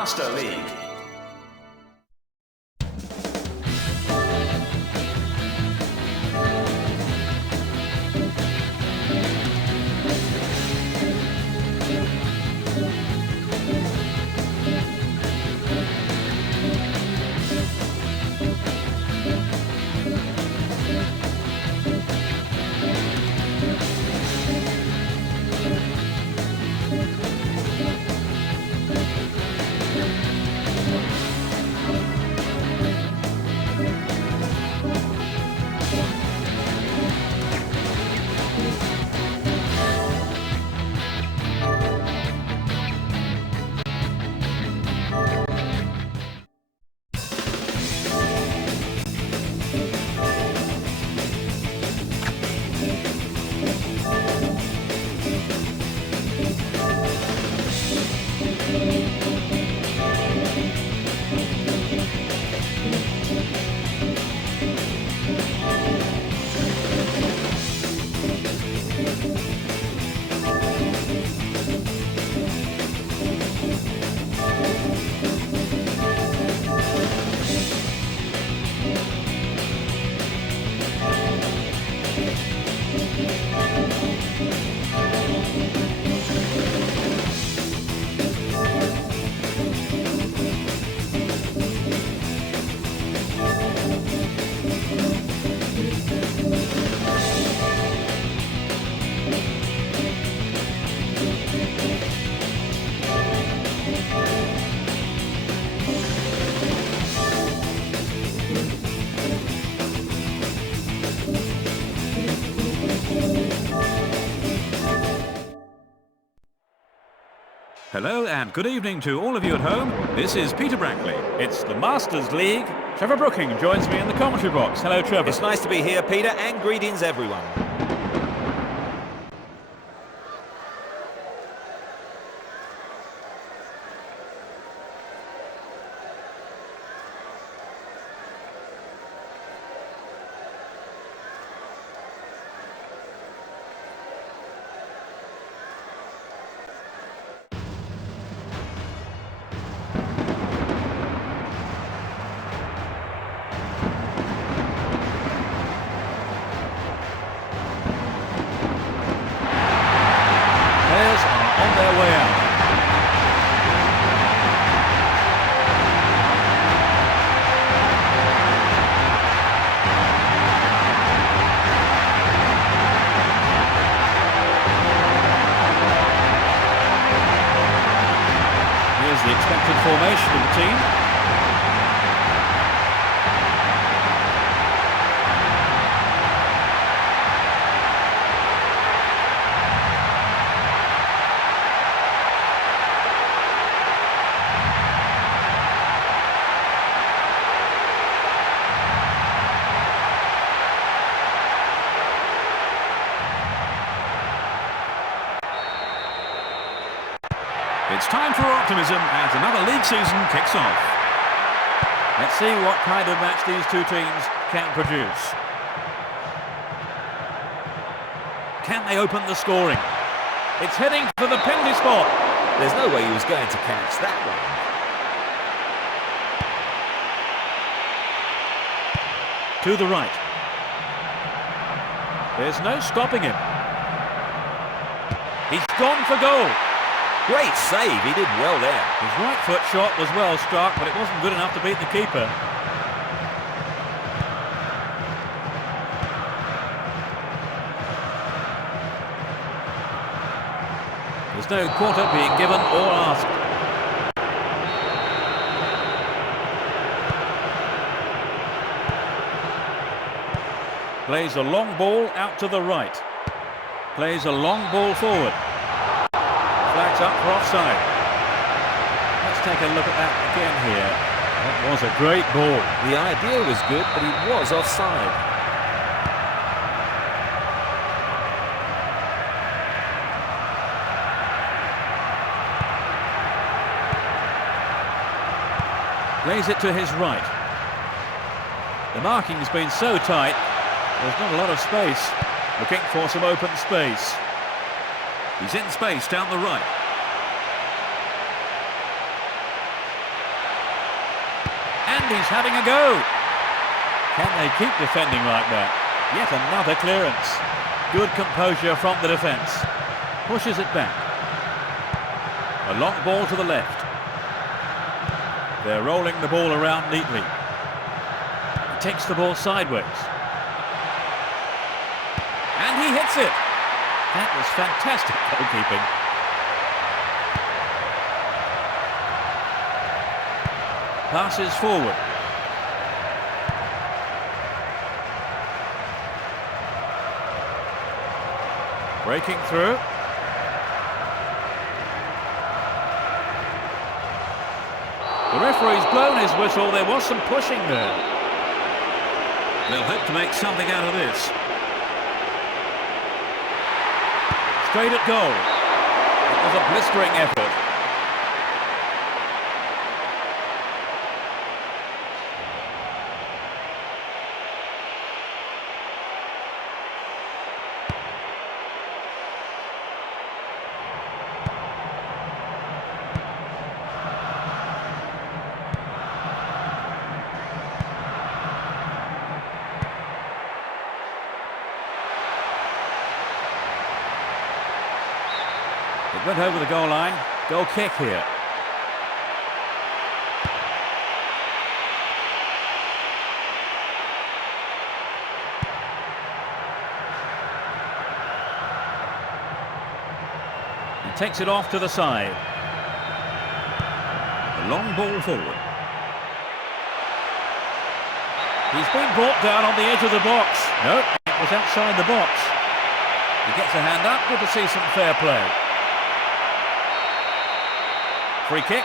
Master League. Hello and good evening to all of you at home. This is Peter Brackley. It's the Masters League. Trevor Brooking joins me in the commentary box. Hello, Trevor. It's nice to be here, Peter, and greetings everyone. On their way out. Here's the expected formation of the team. It's time for optimism as another league season kicks off. Let's see what kind of match these two teams can produce. Can they open the scoring? It's heading for the penalty spot. There's no way he was going to catch that one. To the right. There's no stopping him. He's gone for goal. Great save, he did well there. His right foot shot was well struck, but it wasn't good enough to beat the keeper. There's no quarter being given or asked. Plays a long ball out to the right. Plays a long ball forward. Flags up for offside. Let's take a look at that again here. That was a great ball. The idea was good, but he was offside. Plays it to his right. The marking's been so tight, there's not a lot of space. Looking for some open space. He's in space down the right. And he's having a go. Can they keep defending like that? Yet another clearance. Good composure from the defence. Pushes it back. A long ball to the left. They're rolling the ball around neatly. He takes the ball sideways. And he hits it. That was fantastic goalkeeping. Passes forward. Breaking through. The referee's blown his whistle. There was some pushing there. They'll hope to make something out of this. Straight at goal. It was a blistering effort. It went over the goal line. Goal kick here. He takes it off to the side. A long ball forward. He's been brought down on the edge of the box. No, it was outside the box. He gets a hand up. Good to see some fair play. Free kick.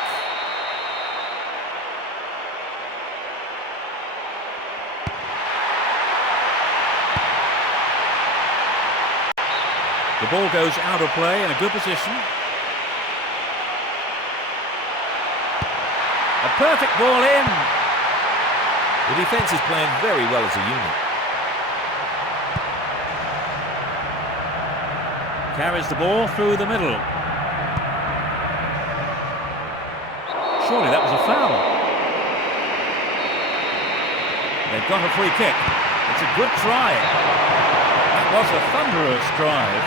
The ball goes out of play in a good position. A perfect ball in. The defence is playing very well as a unit. Carries the ball through the middle. Surely that was a foul. They've got a free kick. It's a good try. That was a thunderous drive.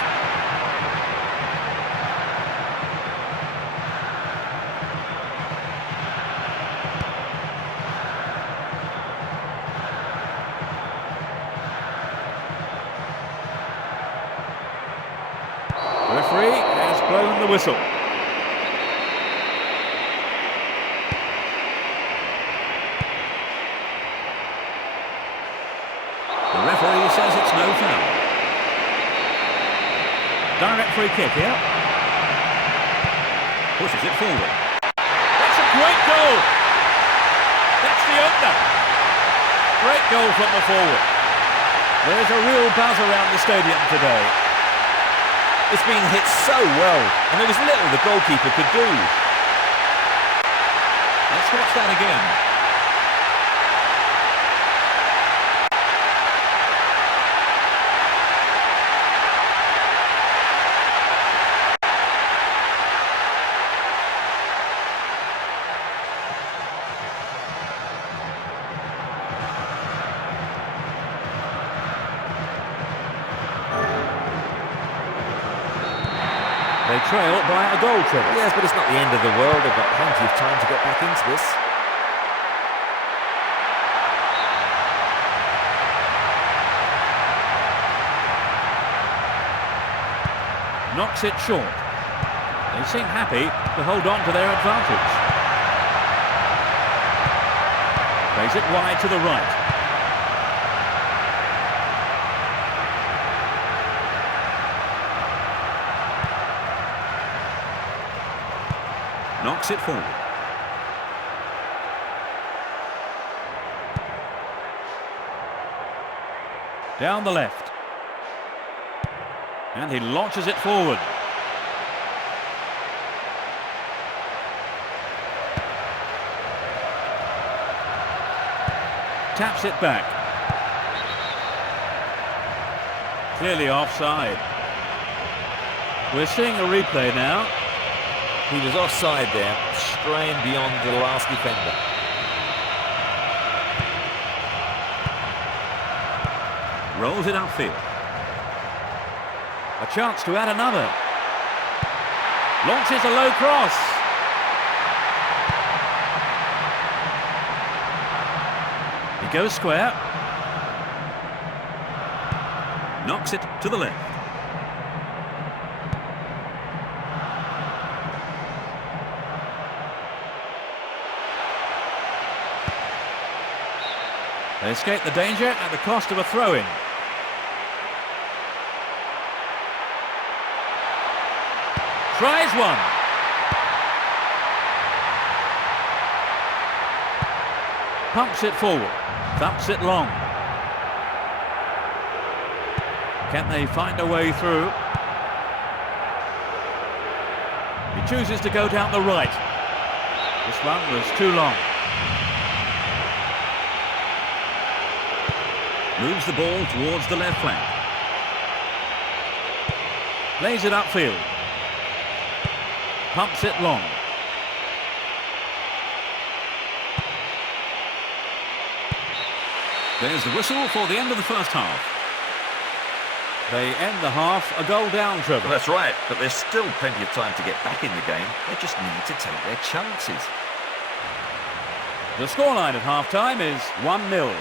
The referee has blown the whistle. The referee says it's no foul. Direct free kick here. Pushes it forward. That's a great goal. That's the opener. Great goal from the forward. There's a real buzz around the stadium today. It's been hit so well, and there was little the goalkeeper could do. Let's watch that again. They trail by a goal, Trevor. Yes, but it's not the end of the world. They've got plenty of time to get back into this. Knocks it short. They seem happy to hold on to their advantage. Plays it wide to the right. Knocks it forward. Down the left. And he launches it forward. Taps it back. Clearly offside. We're seeing a replay now. He was offside there, straying beyond the last defender. Rolls it upfield. A chance to add another. Launches a low cross. He goes square. Knocks it to the left. They escape the danger at the cost of a throw-in. Tries one. Pumps it forward. Thumps it long. Can they find a way through? He chooses to go down the right. This one was too long. Moves the ball towards the left flank. Plays it upfield. Pumps it long. There's the whistle for the end of the first half. They end the half a goal down, Trevor. That's right, but there's still plenty of time to get back in the game. They just need to take their chances. The scoreline at half-time is 1-0.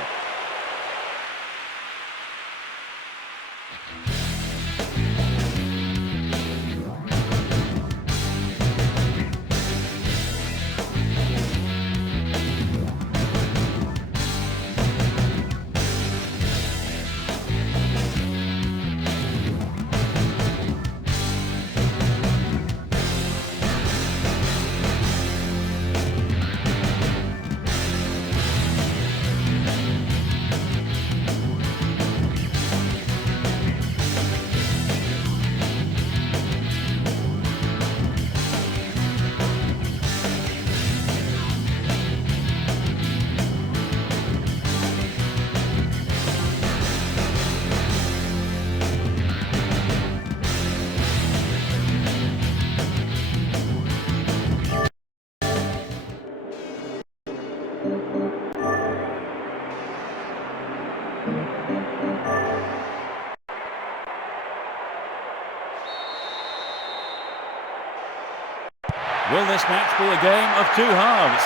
Will this match be a game of two halves?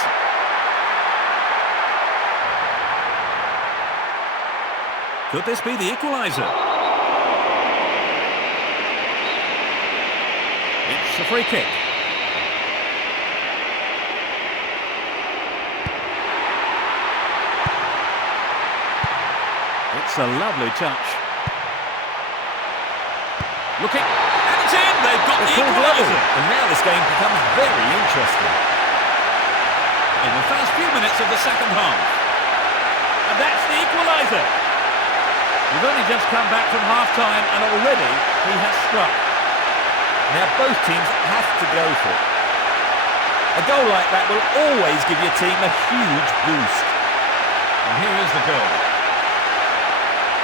Could this be the equaliser? It's a free kick. It's a lovely touch. Looking, and it's in! They've got the equaliser! And now this game becomes very interesting. In the first few minutes of the second half. And that's the equaliser! We've only just come back from half-time and already he has struck. Now both teams have to go for it. A goal like that will always give your team a huge boost. And here is the goal.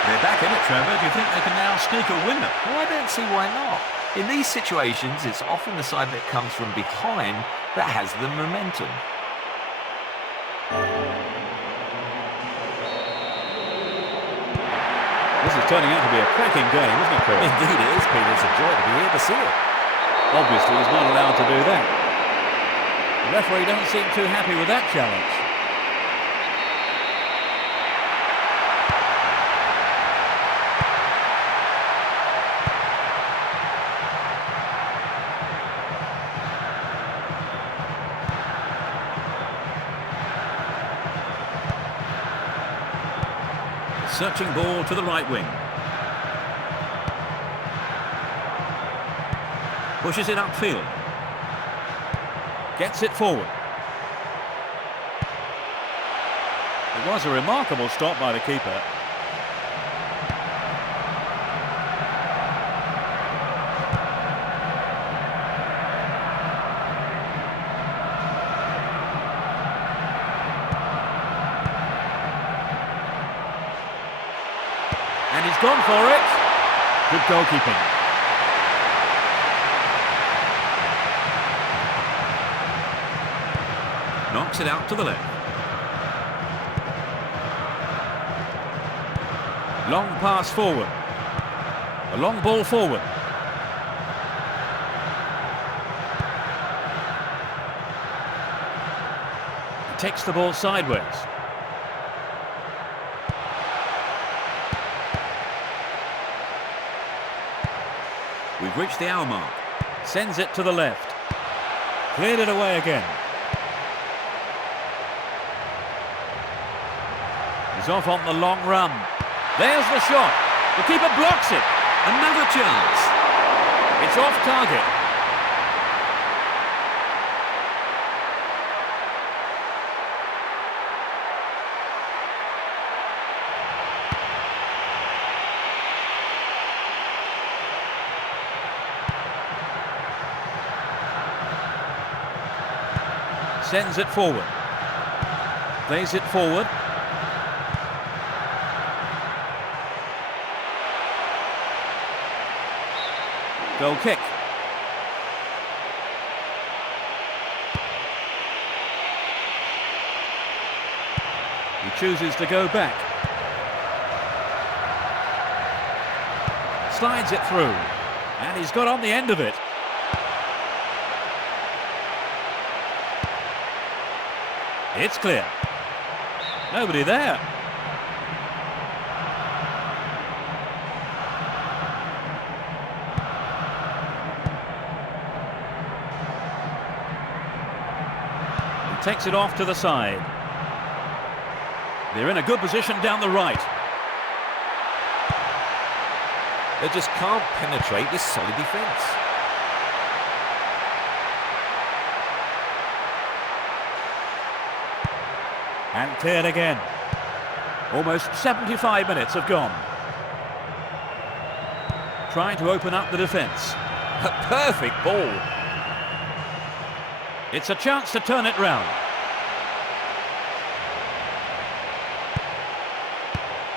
They're back in it, Trevor. Do you think they can now sneak a winner? Well, I don't see why not. In these situations, it's often the side that comes from behind that has the momentum. This is turning out to be a cracking game, isn't it, Chris? Indeed it is, Peter. It's a joy to be here to see it. Obviously, he's not allowed to do that. The referee doesn't seem too happy with that challenge. Searching ball to the right wing. Pushes it upfield. Gets it forward. It was a remarkable stop by the keeper. And he's gone for it. Good goalkeeping. Knocks it out to the left. Long pass forward. A long ball forward. He takes the ball sideways. We've reached the hour mark. Sends it to the left. Cleared it away again. He's off on the long run. There's the shot. The keeper blocks it. Another chance. It's off target. Sends it forward. Plays it forward. Goal kick. He chooses to go back. Slides it through. And he's got on the end of it. It's clear. Nobody there. He takes it off to the side. They're in a good position down the right. They just can't penetrate this solid defence. And cleared again. Almost 75 minutes have gone. Trying to open up the defence. A perfect ball. It's a chance to turn it round.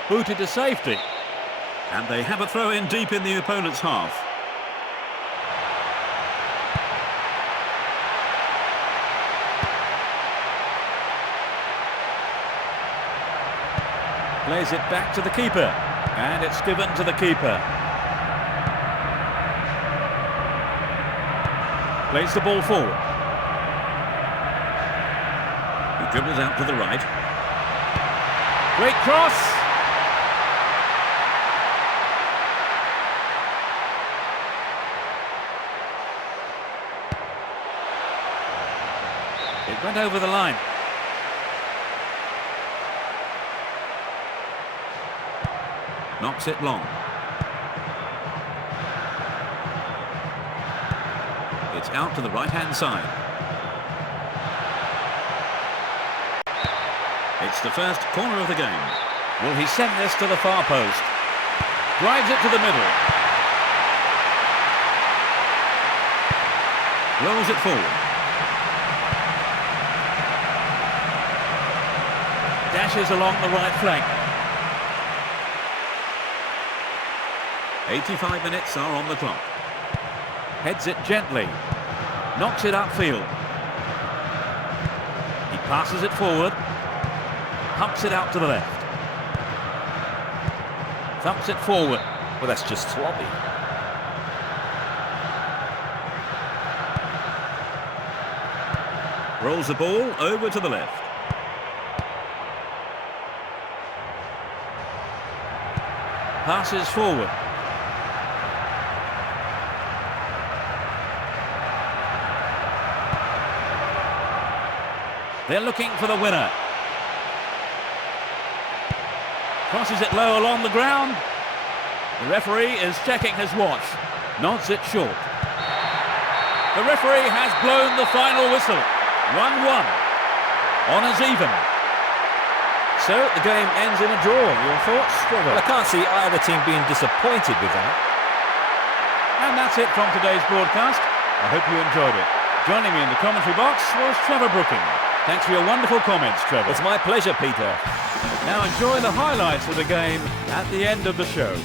Booted to safety. And they have a throw in deep in the opponent's half. Plays it back to the keeper. And it's given to the keeper. Plays the ball forward. He dribbles out to the right. Great cross! It went over the line. Knocks it long. It's out to the right-hand side. It's the first corner of the game. Will he send this to the far post? Drives it to the middle. Rolls it forward. Dashes along the right flank. 85 minutes are on the clock. Heads it gently. Knocks it upfield. He passes it forward. Humps it out to the left. Thumps it forward. Well, that's just sloppy. Rolls the ball over to the left. Passes forward. They're looking for the winner. Crosses it low along the ground. The referee is checking his watch. Nods it short. The referee has blown the final whistle. 1-1. Honours even. So the game ends in a draw. Your thoughts, Trevor? Well, I can't see either team being disappointed with that. And that's it from today's broadcast. I hope you enjoyed it. Joining me in the commentary box was Trevor Brooking. Thanks for your wonderful comments, Trevor. It's my pleasure, Peter. Now enjoy the highlights of the game at the end of the show.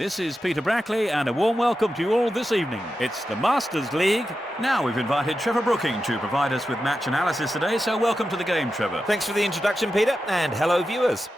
This is Peter Brackley and a warm welcome to you all this evening. It's the Masters League. Now we've invited Trevor Brooking to provide us with match analysis today, so welcome to the game, Trevor. Thanks for the introduction, Peter, and hello, viewers.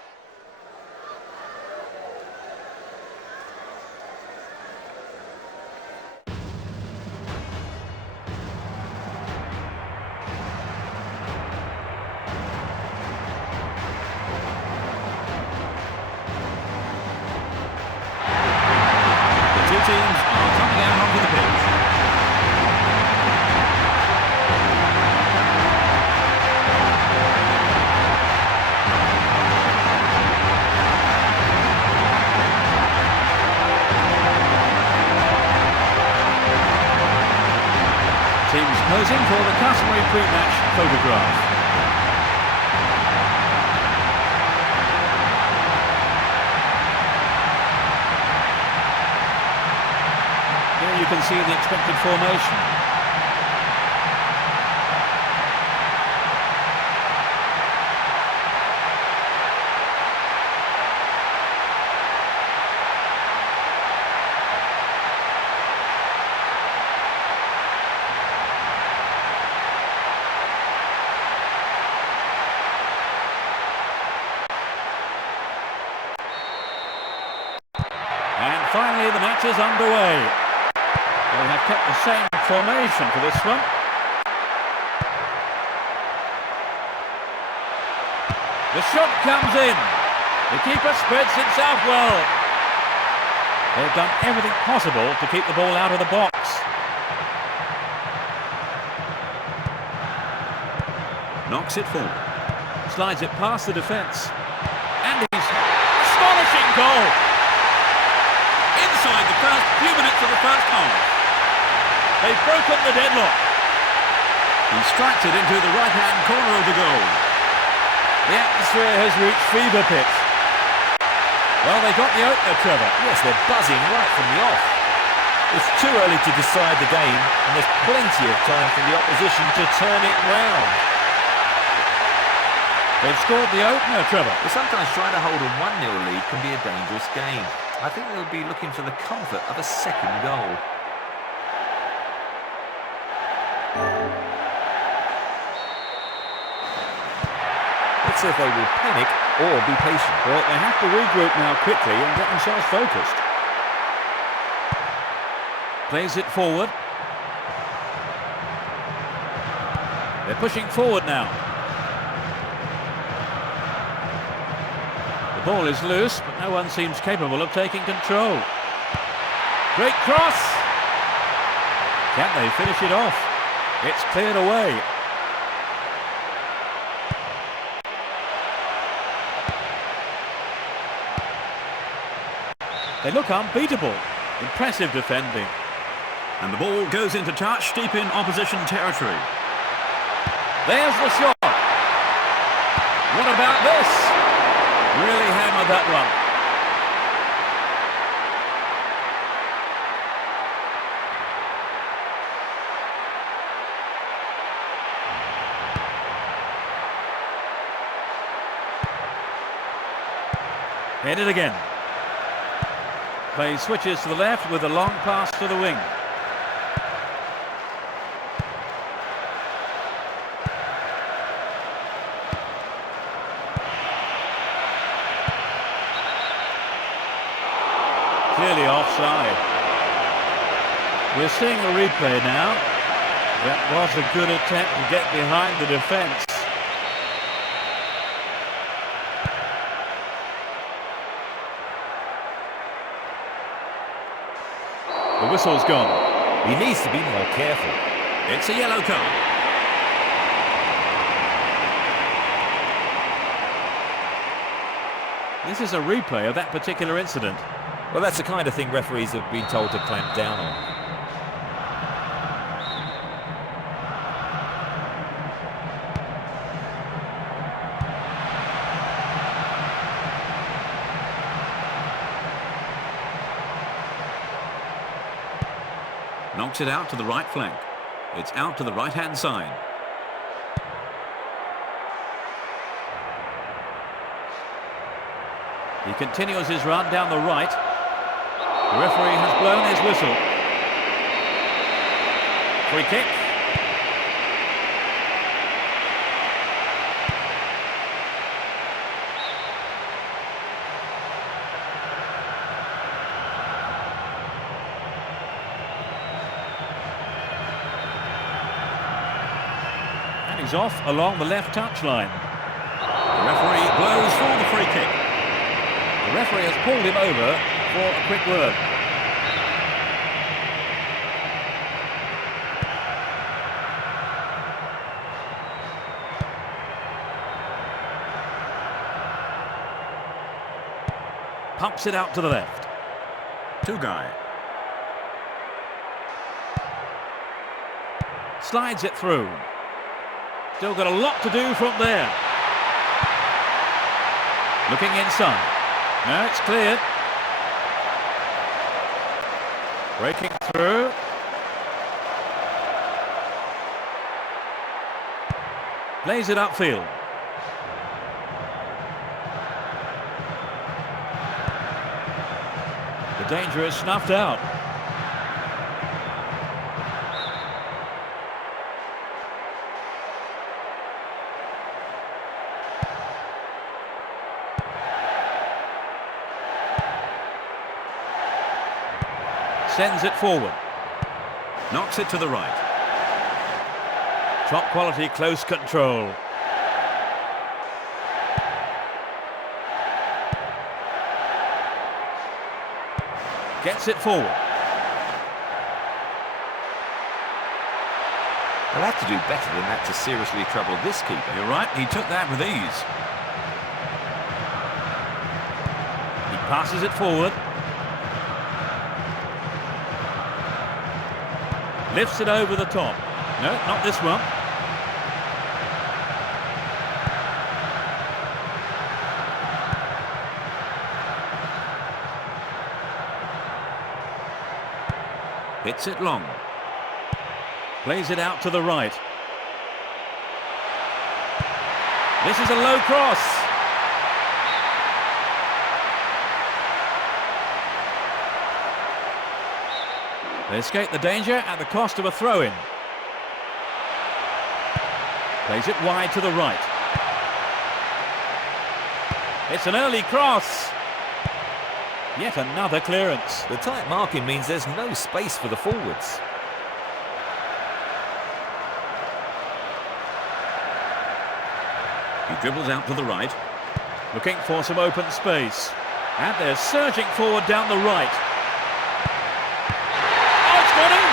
Teams are coming out onto the pitch. Teams posing for the customary pre-match photograph. Here you can see the expected formation. And finally the match is underway. They have kept the same formation for this one. The shot comes in. The keeper spreads himself well. They've done everything possible to keep the ball out of the box. Knocks it forward. Slides it past the defence. And he's astonishing goal! Inside the first few minutes of the first half. They've broken the deadlock. He strikes it into the right-hand corner of the goal. The atmosphere has reached fever pitch. Well, they got the opener, Trevor. Yes, they're buzzing right from the off. It's too early to decide the game, and there's plenty of time for the opposition to turn it round. They've scored the opener, Trevor. But sometimes trying to hold a 1-0 lead can be a dangerous game. I think they'll be looking for the comfort of a second goal. Let's see if they will panic or be patient. Well, they have to regroup now quickly and get themselves focused. Plays it forward. They're pushing forward now. The ball is loose, but no one seems capable of taking control. Great cross! Can they finish it off? It's cleared away. They look unbeatable. Impressive defending. And the ball goes into touch deep in opposition territory. There's the shot. What about this? Really hammered that one. Headed again. Play switches to the left with a long pass to the wing. Clearly offside. We're seeing a replay now. That was a good attempt to get behind the defence. The whistle's gone. He needs to be more careful. It's a yellow card. This is a replay of that particular incident. Well, that's the kind of thing referees have been told to clamp down on. Knocks it out to the right flank. It's out to the right-hand side. He continues his run down the right. The referee has blown his whistle. Free kick. And he's off along the left touchline. The referee blows for the free kick. The referee has pulled him over for a quick word. Pumps it out to the left. Two-guy. Slides it through. Still got a lot to do from there. Looking inside. No, it's cleared. Breaking through. Plays it upfield. The danger is snuffed out. Sends it forward. Knocks it to the right. Top quality close control. Gets it forward. They'll have to do better than that to seriously trouble this keeper. You're right, he took that with ease. He passes it forward. Lifts it over the top. No, not this one. Hits it long. Plays it out to the right. This is a low cross. They escape the danger at the cost of a throw-in. Plays it wide to the right. It's an early cross. Yet another clearance. The tight marking means there's no space for the forwards. He dribbles out to the right. Looking for some open space. And they're surging forward down the right. Oh, it's got him!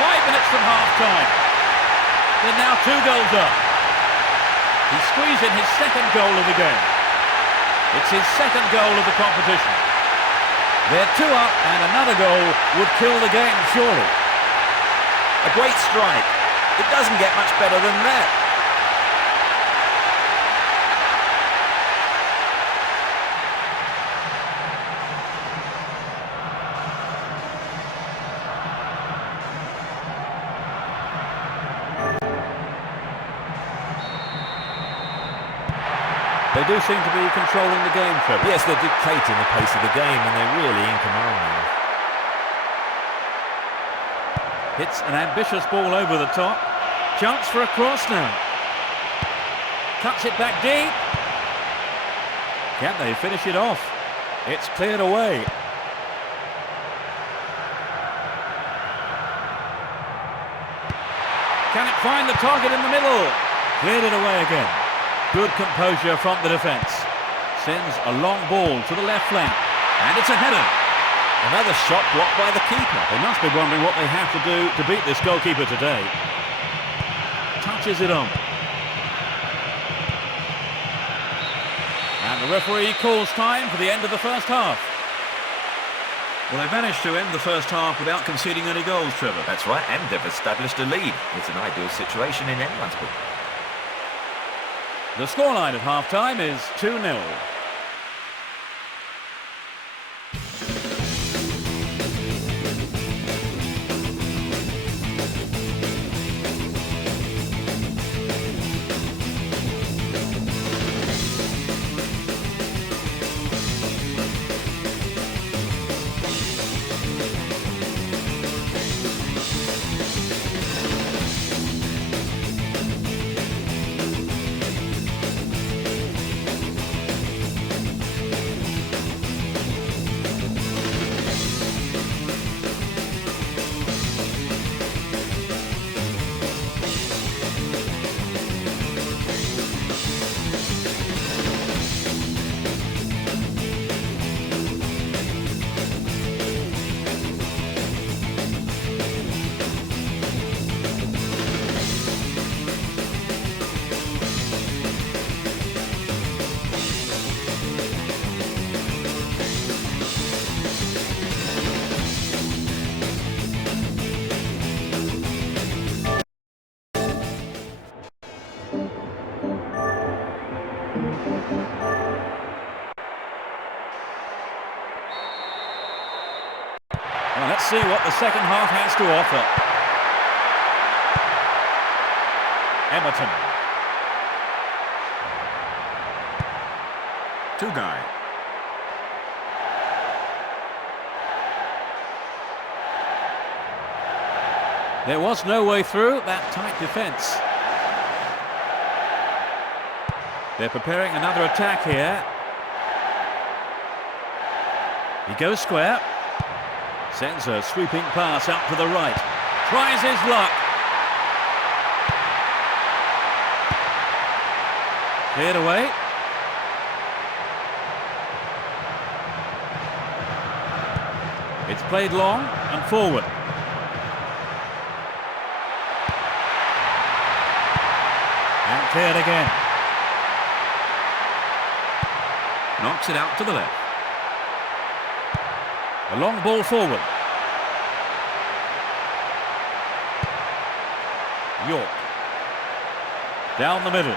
5 minutes from half-time. They're now 2 goals up. He squeezed in his second goal of the game. It's his second goal of the competition. They're 2 up and another goal would kill the game, surely. A great strike. It doesn't get much better than that. They do seem to be controlling the game, Trevor. Yes, they're dictating the pace of the game and they're really in command now. Hits an ambitious ball over the top. Chance for a cross now. Cuts it back deep. Can they finish it off? It's cleared away. Can it find the target in the middle? Cleared it away again. Good composure from the defence. Sends a long ball to the left flank. And it's a header. Another shot blocked by the keeper. They must be wondering what they have to do to beat this goalkeeper today. Touches it on. And the referee calls time for the end of the first half. Well, they've managed to end the first half without conceding any goals, Trevor. That's right, and they've established a lead. It's an ideal situation in anyone's book. The scoreline at half-time is 2-0. Well, let's see what the second half has to offer. Everton. Two-guy. There was no way through that tight defence. They're preparing another attack here. He goes square. Sends a sweeping pass out to the right. Tries his luck. Cleared away. It's played long and forward. And cleared again. Knocks it out to the left. A long ball forward. York. Down the middle.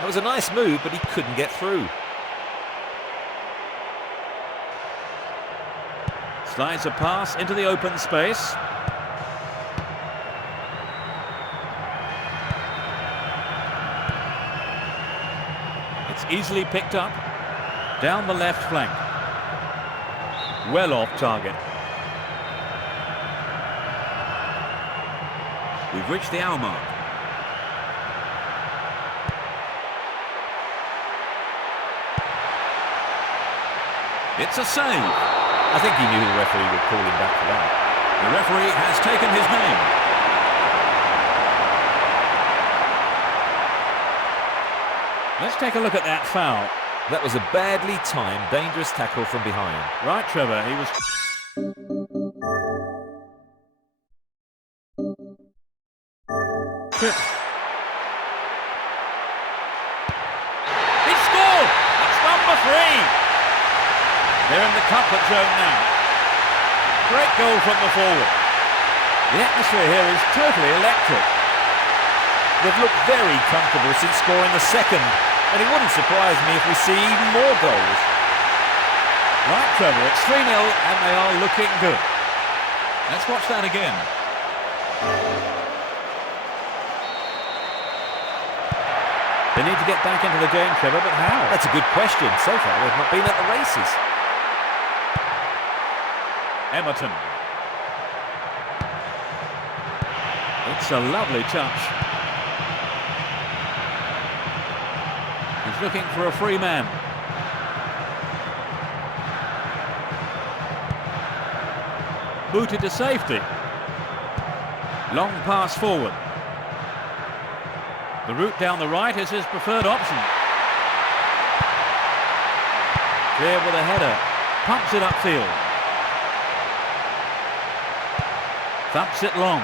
That was a nice move, but he couldn't get through. Slides a pass into the open space. It's easily picked up. Down the left flank. Well off target. We've reached the hour mark. It's a save. I think he knew the referee would call him back for that. The referee has taken his name. Let's take a look at that foul. That was a badly timed, dangerous tackle from behind. Right, Trevor, he was... Tripped. He scored! That's number 3! They're in the comfort zone now. Great goal from the forward. The atmosphere here is totally electric. They've looked very comfortable since scoring the second, and it wouldn't surprise me if we see even more goals. Right, Trevor, it's 3-0 and they are looking good. Let's watch that again. They need to get back into the game, Trevor, but how? That's a good question. So far, they've not been at the races. Everton. It's a lovely touch. He's looking for a free man. Booted to safety. Long pass forward. The route down the right is his preferred option. Clear with a header. Pumps it upfield. Thumps it long.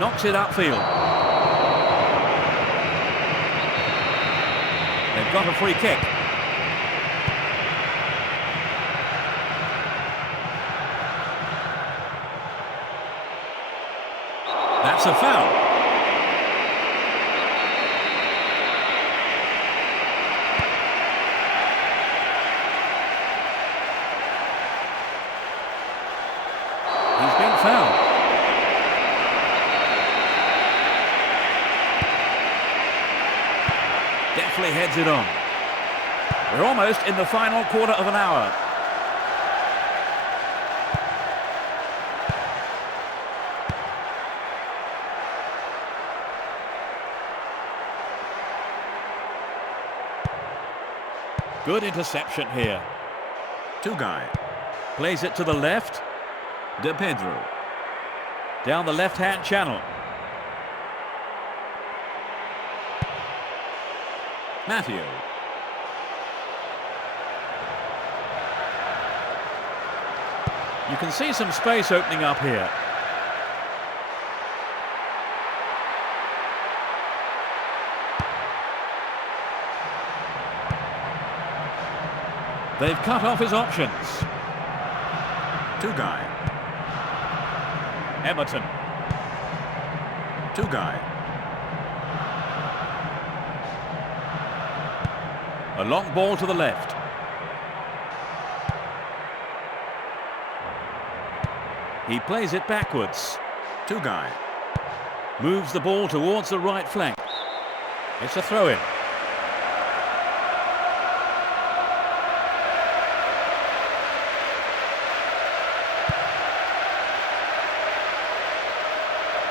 Knocks it upfield. They've got a free kick. That's a foul. He's been fouled. Definitely heads it on. We're almost in the final quarter of an hour. Good interception here. Two-guy. Plays it to the left. De Pedro. Down the left-hand channel. Matthew. You can see some space opening up here. They've cut off his options. Two guy. Emerton. Two guy. A long ball to the left. He plays it backwards. Two guy. Moves the ball towards the right flank. It's a throw-in.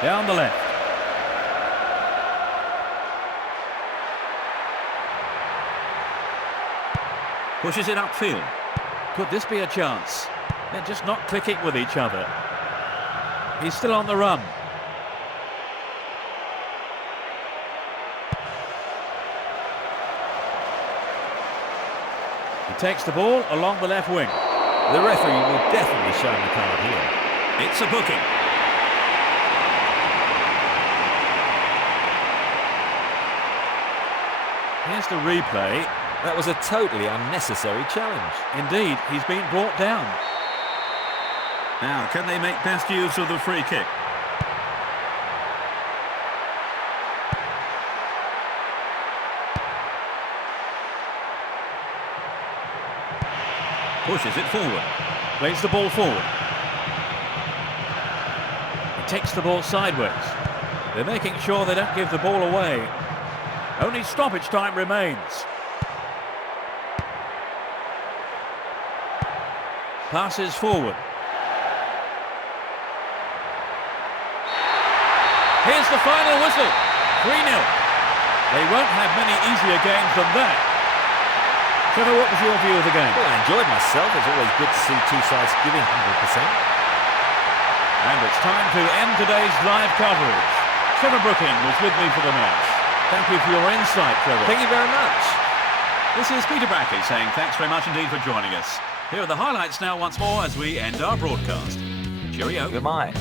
Down the left. Pushes it upfield. Could this be a chance? They're just not clicking with each other. He's still on the run. He takes the ball along the left wing. The referee will definitely show him the card here. It's a booking. Here's the replay. That was a totally unnecessary challenge. Indeed, he's been brought down. Now, can they make best use of the free kick? Pushes it forward. Plays the ball forward. He takes the ball sideways. They're making sure they don't give the ball away. Only stoppage time remains. Passes forward. Here's the final whistle. 3-0. They won't have many easier games than that. Trevor, what was your view of the game? Well, I enjoyed myself. It's always good to see two sides giving 100%. And it's time to end today's live coverage. Trevor Brooking was with me for the match. Thank you for your insight, Trevor. Thank you very much. This is Peter Brackley saying thanks very much indeed for joining us. Here are the highlights now once more as we end our broadcast. Cheerio. Goodbye.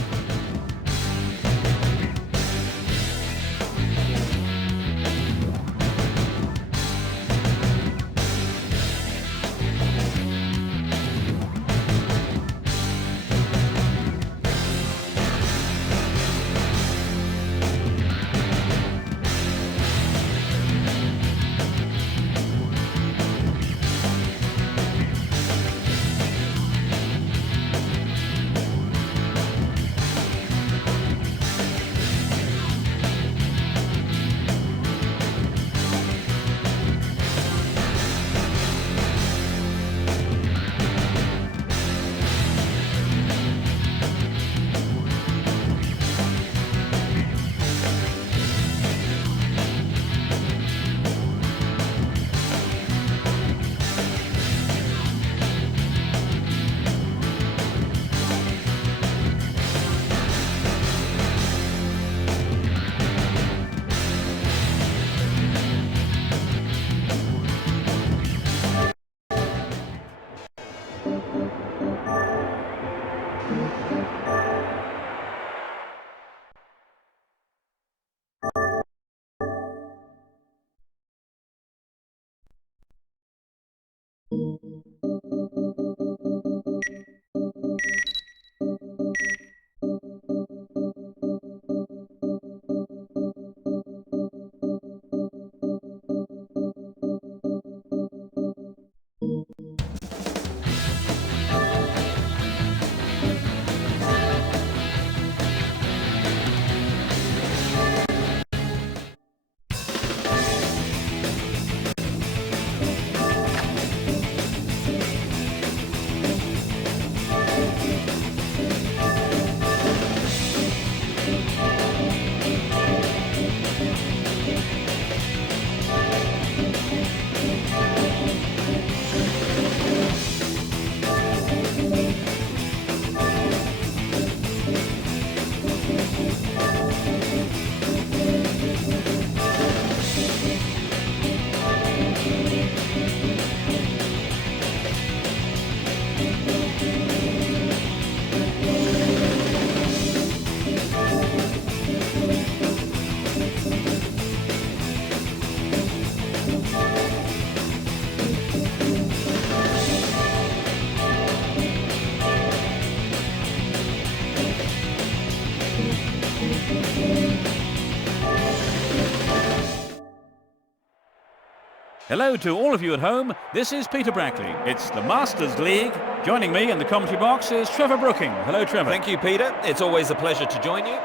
Hello to all of you at home. This is Peter Brackley. It's the Masters League. Joining me in the commentary box is Trevor Brooking. Hello, Trevor. Thank you, Peter. It's always a pleasure to join you.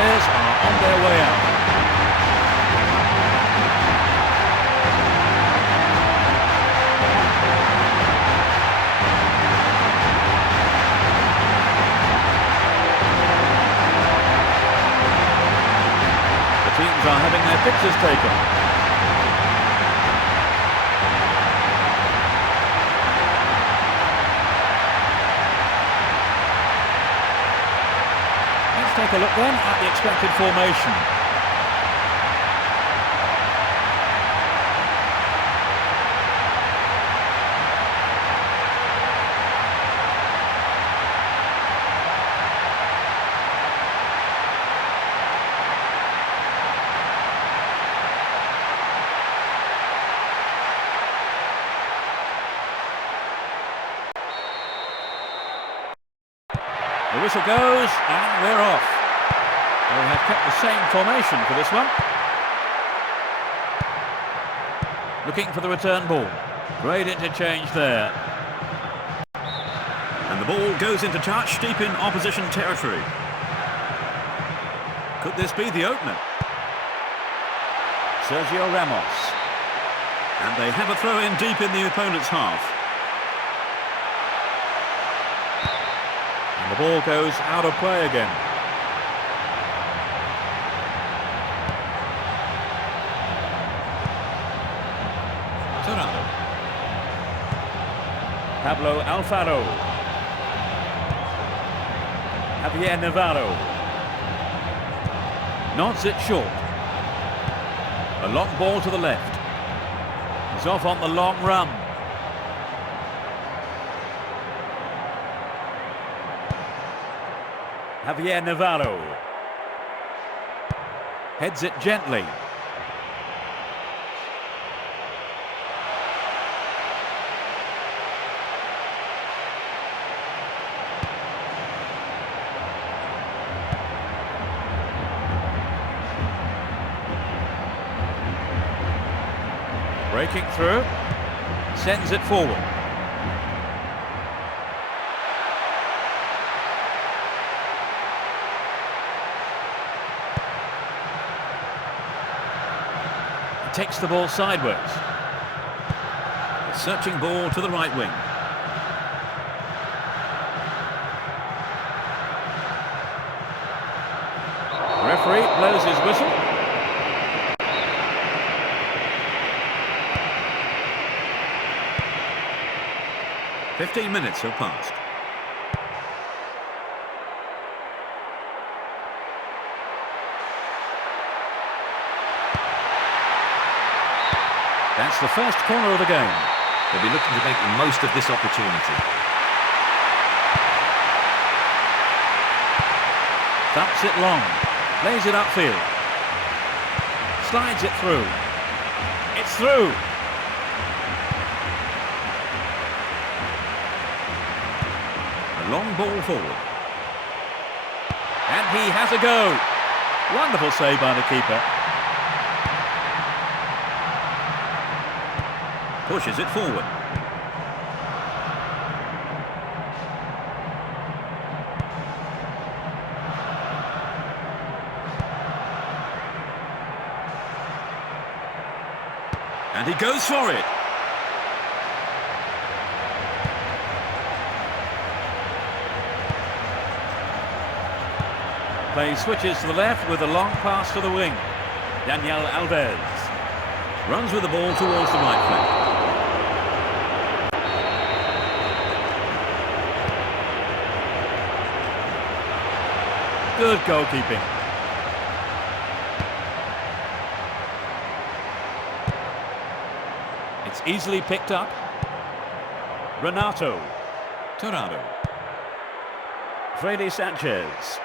Players are on their way out. The teams are having their pictures taken. Let's take a look then at the expected formation. The whistle goes and we're off. They have kept the same formation for this one. Looking for the return ball. Great interchange there. And the ball goes into touch deep in opposition territory. Could this be the opener? Sergio Ramos. And they have a throw in deep in the opponent's half. And the ball goes out of play again. Torado. Pablo Alfaro. Javier Navarro. Nods it short. A long ball to the left. He's off on the long run. Javier Navarro. Heads it gently. Breaking through. Sends it forward. Takes the ball sideways. A searching ball to the right wing. The referee blows his whistle. "15 minutes have passed. That's the first corner of the game. They'll be looking to make the most of this opportunity. Thumps it long. Lays it upfield. Slides it through. It's through. A long ball forward. And he has a go. Wonderful save by the keeper. Pushes it forward. And he goes for it. Play switches to the left with a long pass to the wing. Daniel Alves. Runs with the ball towards the right flank. Good goalkeeping. It's easily picked up. Renato. Torado. Freddy Sanchez.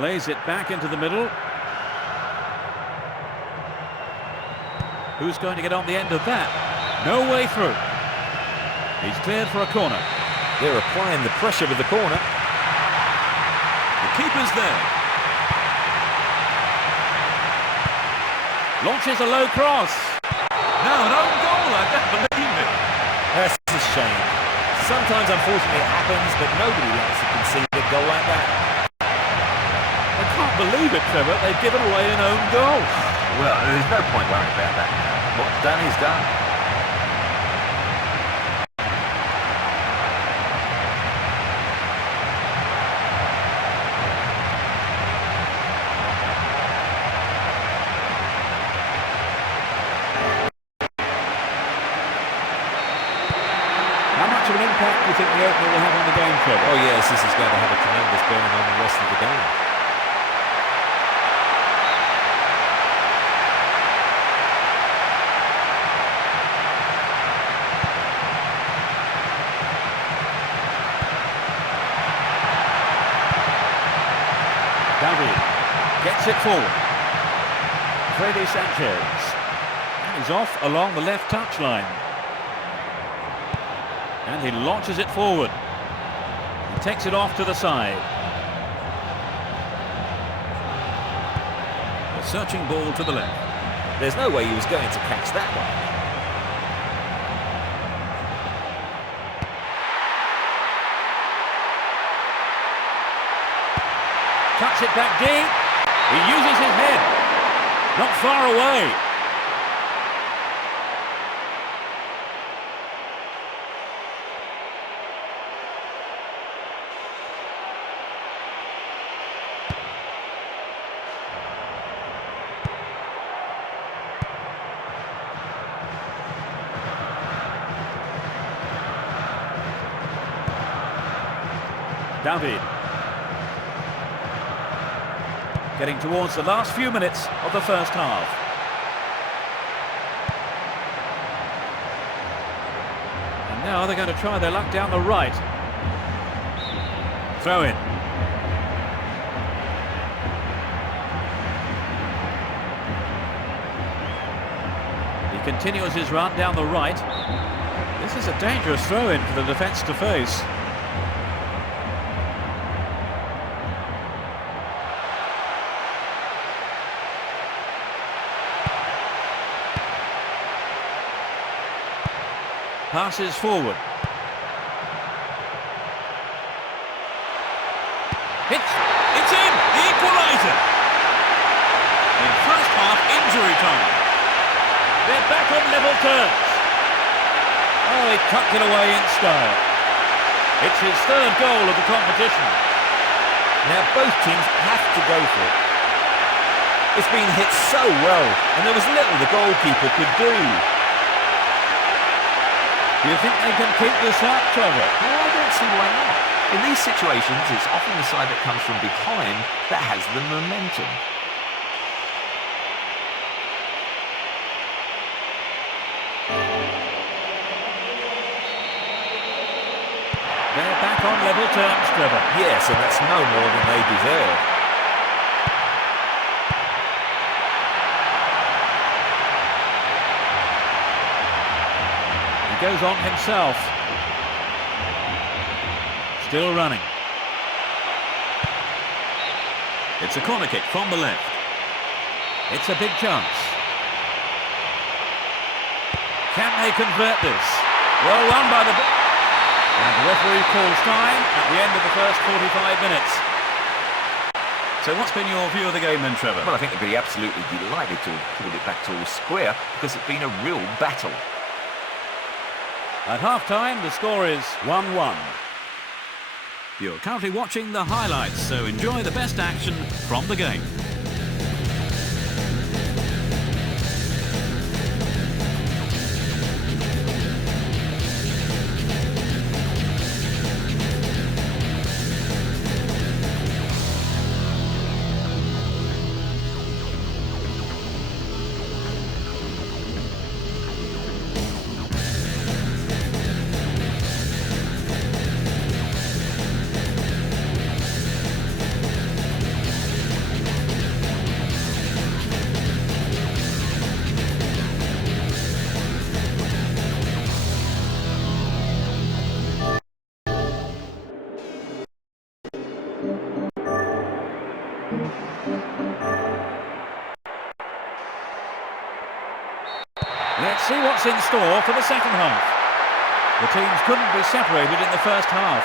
Plays it back into the middle. Who's going to get on the end of that? No way through. He's cleared for a corner. They're applying the pressure with the corner. The keeper's there. Launches a low cross. Now an own goal, I don't believe it. That's a shame. Sometimes, unfortunately, it happens, but nobody likes to concede a goal like that. I can't believe it, Trevor. They've given away an own goal. Well, there's no point worrying about that. What's done is done. How much of an impact do you think the opener will have on the game, Trevor? Oh yes, this is going to have a tremendous bearing on the rest of the game. David gets it forward. Freddy Sanchez. And he's off along the left touchline. And he launches it forward. He takes it off to the side. A searching ball to the left. There's no way he was going to catch that one. Cuts it back deep. He uses his head. Not far away. David. Getting towards the last few minutes of the first half. And now they're going to try their luck down the right. Throw in. He continues his run down the right. This is a dangerous throw in for the defence to face. Passes forward. It's in! The equaliser! In first half injury time. They're back on level terms. Oh, he tucked it away in style. It's his third goal of the competition. Now both teams have to go for it. It's been hit so well, and there was little the goalkeeper could do. Do you think they can keep this up, Trevor? Well, I don't see why not. In these situations, it's often the side that comes from behind that has the momentum. They're back on level terms, Trevor. Yes, and that's no more than they deserve. Goes on himself. Still running. It's a corner kick from the left. It's a big chance. Can they convert this? Well run by the... And the referee calls time at the end of the first 45 minutes. So what's been your view of the game then, Trevor? Well, I think they'd be absolutely delighted to have pulled it back to all square because it's been a real battle. At half-time, the score is 1-1. You're currently watching the highlights, so enjoy the best action from the game. Let's see what's in store for the second half. The teams couldn't be separated in the first half.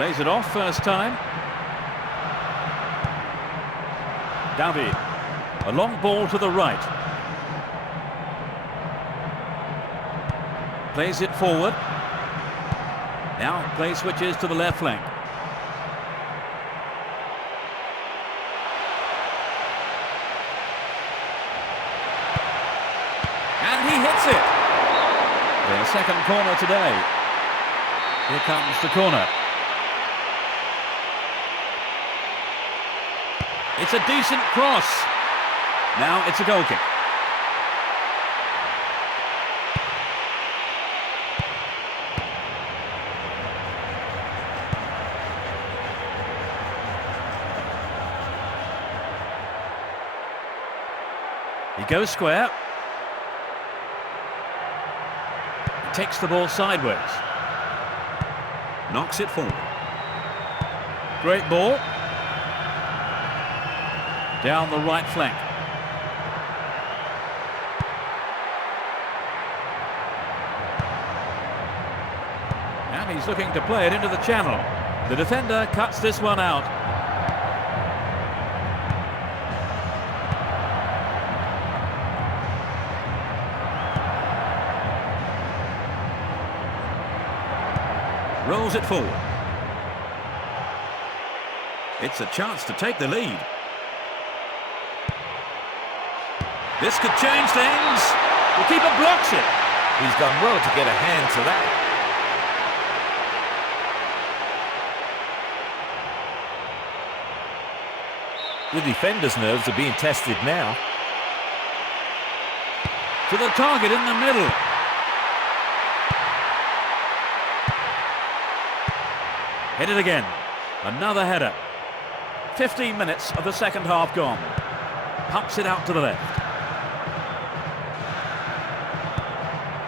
Lays it off first time. David. A long ball to the right. Plays it forward. Now play switches to the left flank. And he hits it. Their second corner today. Here comes the corner. It's a decent cross. Now it's a goal kick. He goes square. He takes the ball sideways. Knocks it forward. Great ball. Down the right flank. And he's looking to play it into the channel. The defender cuts this one out. Rolls it forward. It's a chance to take the lead. This could change things. The keeper blocks it. He's done well to get a hand to that. The defender's nerves are being tested now. To the target in the middle. Hit it again. Another header. 15 minutes of the second half gone. Pumps it out to the left.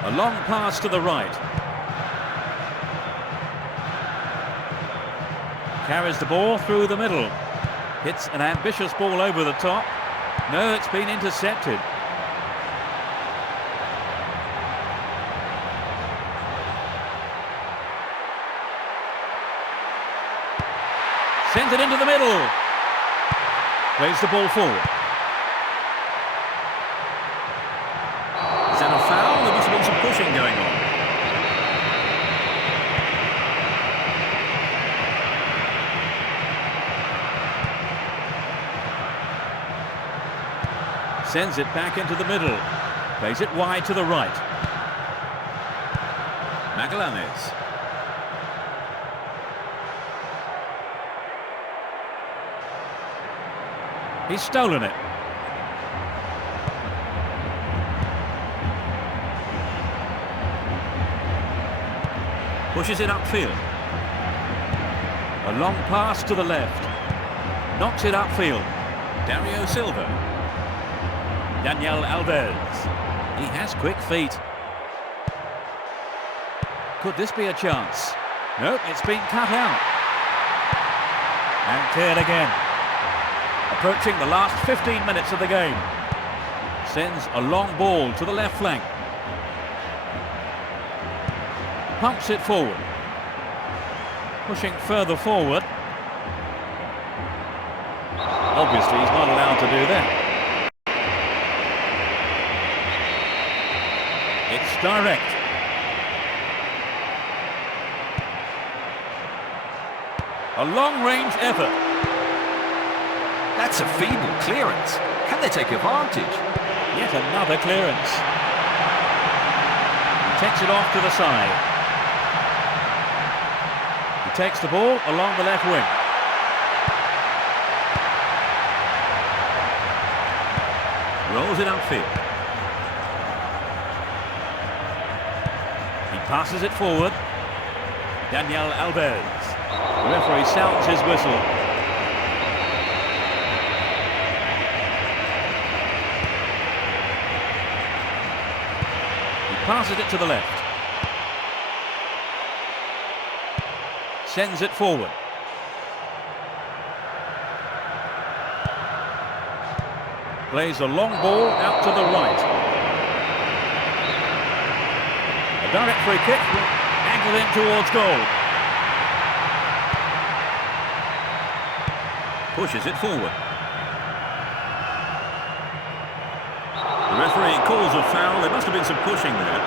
A long pass to the right. Carries the ball through the middle. Hits an ambitious ball over the top. No, it's been intercepted. Sends it into the middle. Plays the ball forward. Is that a foul? There must have been some pushing going on. Sends it back into the middle. Plays it wide to the right. Magallanes. He's stolen it. Pushes it upfield. A long pass to the left. Knocks it upfield. Dario Silva. Daniel Alves. He has quick feet. Could this be a chance? Nope, it's been cut out. And cleared again. Approaching the last 15 minutes of the game. Sends a long ball to the left flank. Pumps it forward. Pushing further forward. Obviously he's not allowed to do that. It's direct. A long-range effort. That's a feeble clearance. Can they take advantage? Yet another clearance. He takes it off to the side. He takes the ball along the left wing. Rolls it upfield. He passes it forward. Daniel Alves. The referee sounds his whistle. He passes it to the left. Sends it forward. Plays a long ball out to the right. A direct free kick, angled in towards goal. Pushes it forward. The referee calls a foul. There must have been some pushing there.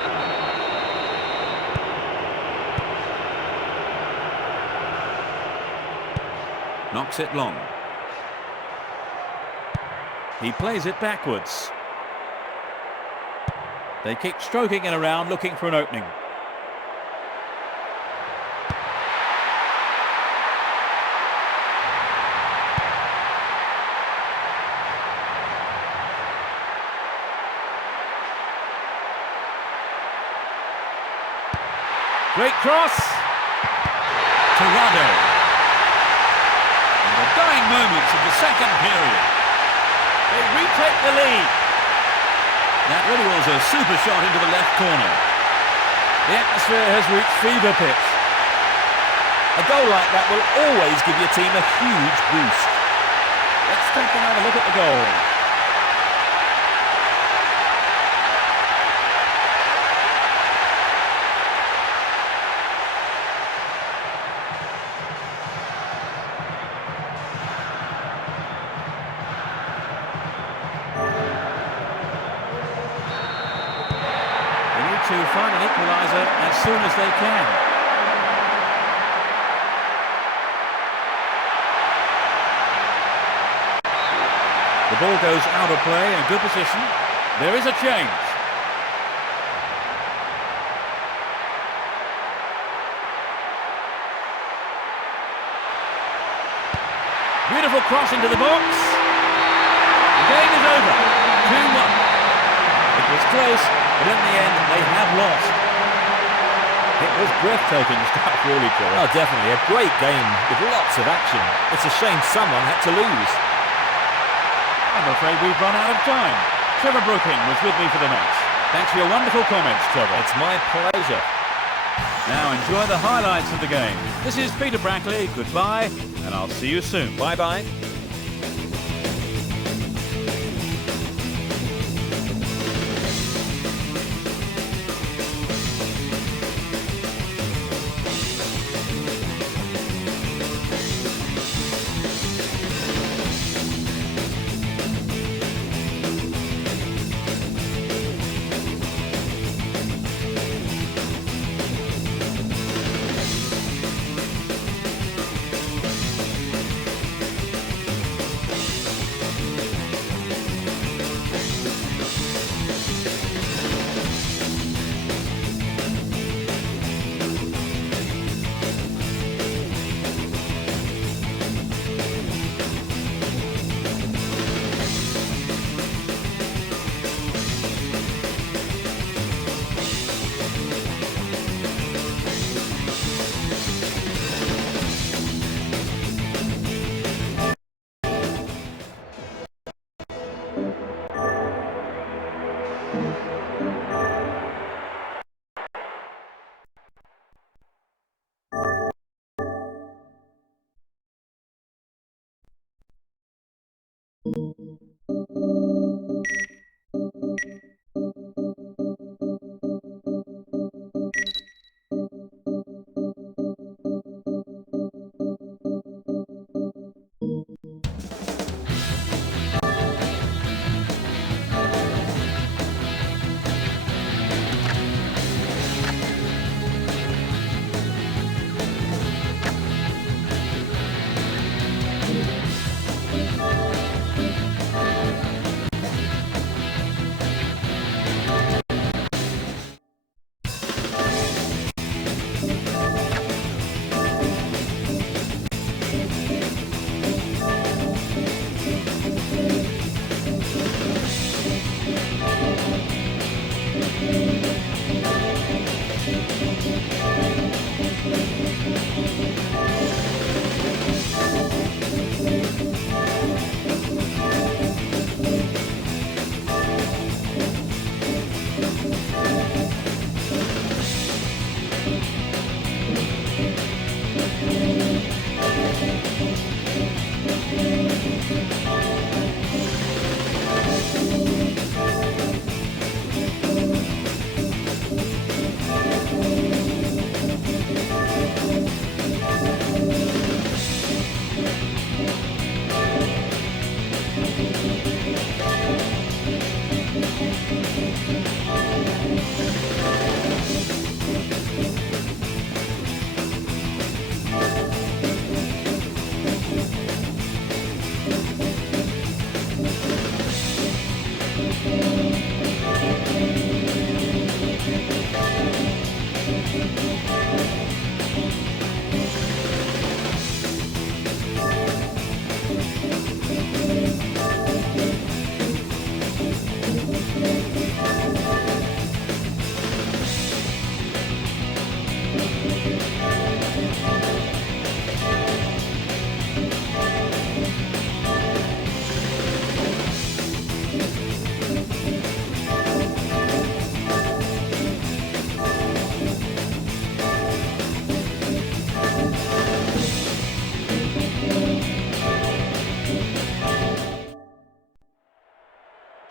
Knocks it long. He plays it backwards. They keep stroking it around, looking for an opening. Great cross. Tirado. In the dying moments of the second period. They retake the lead. That really was a super shot into the left corner. The atmosphere has reached fever pitch. A goal like that will always give your team a huge boost. Let's take another look at the goal. To find an equaliser as soon as they can. The ball goes out of play in a good position. There is a change. Beautiful cross into the box. The game is over. 2-1. It was close, but in the end, they have lost. It was breathtaking stuff, really, Trevor. Oh, definitely. A great game with lots of action. It's a shame someone had to lose. I'm afraid we've run out of time. Trevor Brooking was with me for the match. Thanks for your wonderful comments, Trevor. It's my pleasure. Now enjoy the highlights of the game. This is Peter Brackley. Goodbye, and I'll see you soon. Bye-bye.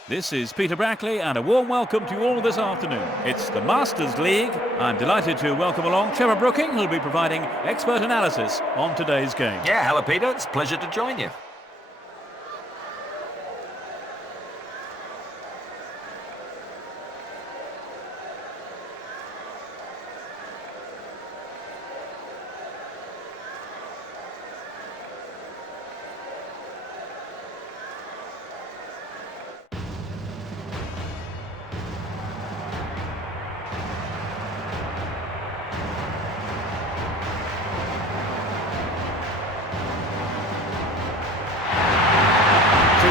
This is Peter Brackley and a warm welcome to you all this afternoon. It's the Masters League. I'm delighted to welcome along Trevor Brooking, who'll be providing expert analysis on today's game. Yeah, hello Peter, it's a pleasure to join you.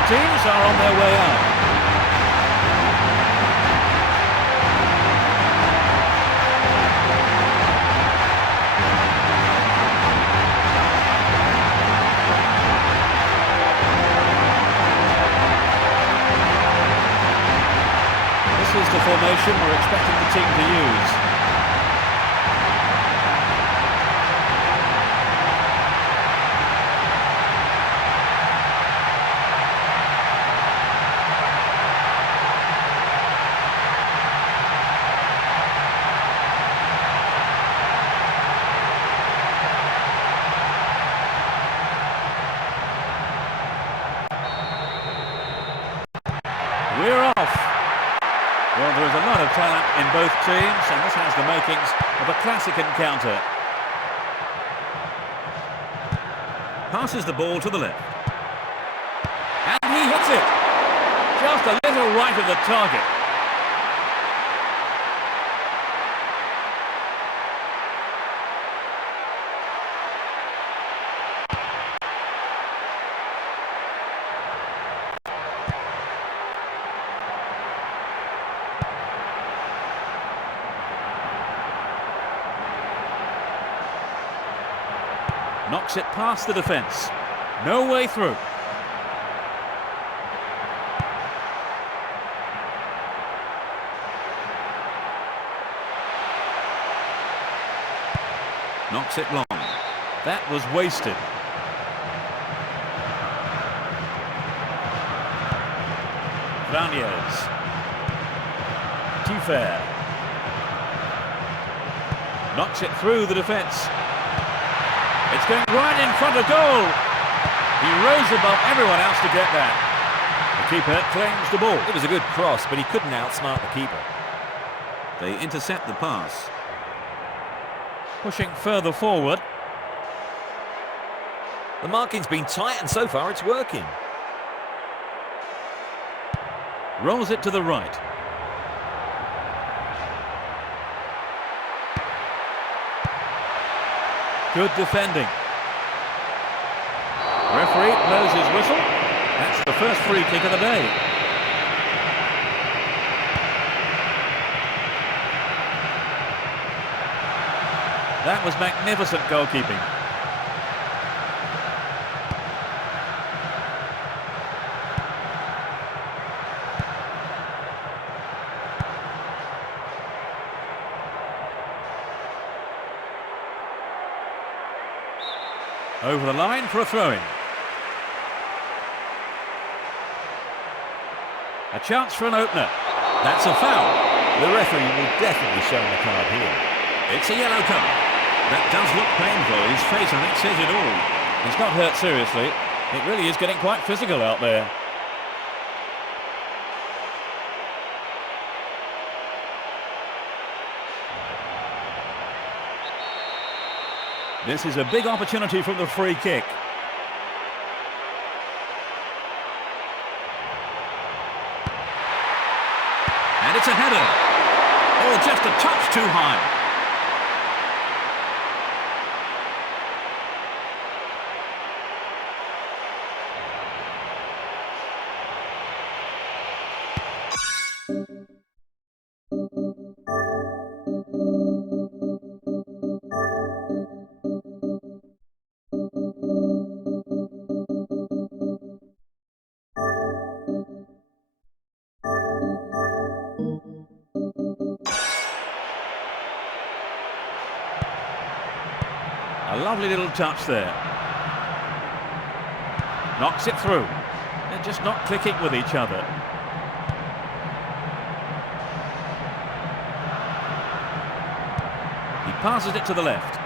Teams are on their way out. This is the formation we're expecting the team to use. We're off. Well, there is a lot of talent in both teams, and this has the makings of a classic encounter. Passes the ball to the left. And he hits it. Just a little right of the target. Knocks it past the defence. No way through. Knocks it long. That was wasted. Vaniers. Tifer. Knocks it through the defence. It's going right in front of goal. He rose above everyone else to get that. The keeper claims the ball. It was a good cross, but he couldn't outsmart the keeper. They intercept the pass. Pushing further forward. The marking's been tight, and so far it's working. Rolls it to the right. Good defending. Referee blows his whistle. That's the first free kick of the day. That was magnificent goalkeeping. Over the line for a throw-in. A chance for an opener. That's a foul. The referee will definitely show him the card here. It's a yellow card. That does look painful. His face, I think, says it all. He's not hurt seriously. It really is getting quite physical out there. This is a big opportunity from the free kick. And it's a header. Oh, just a touch too high. A lovely little touch there. Knocks it through. They're just not clicking with each other. passes it to the left.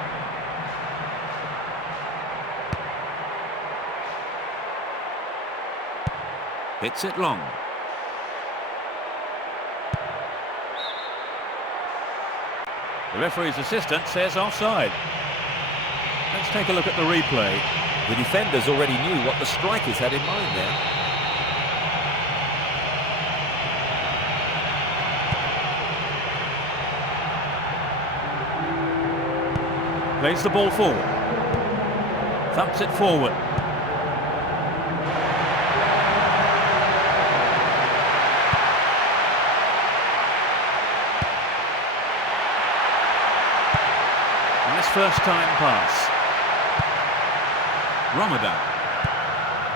Hits it long. The referee's assistant says offside. Let's take a look at the replay. The defenders already knew what the strikers had in mind there. Plays the ball forward. Thumps it forward. Nice first time pass. Ramadan.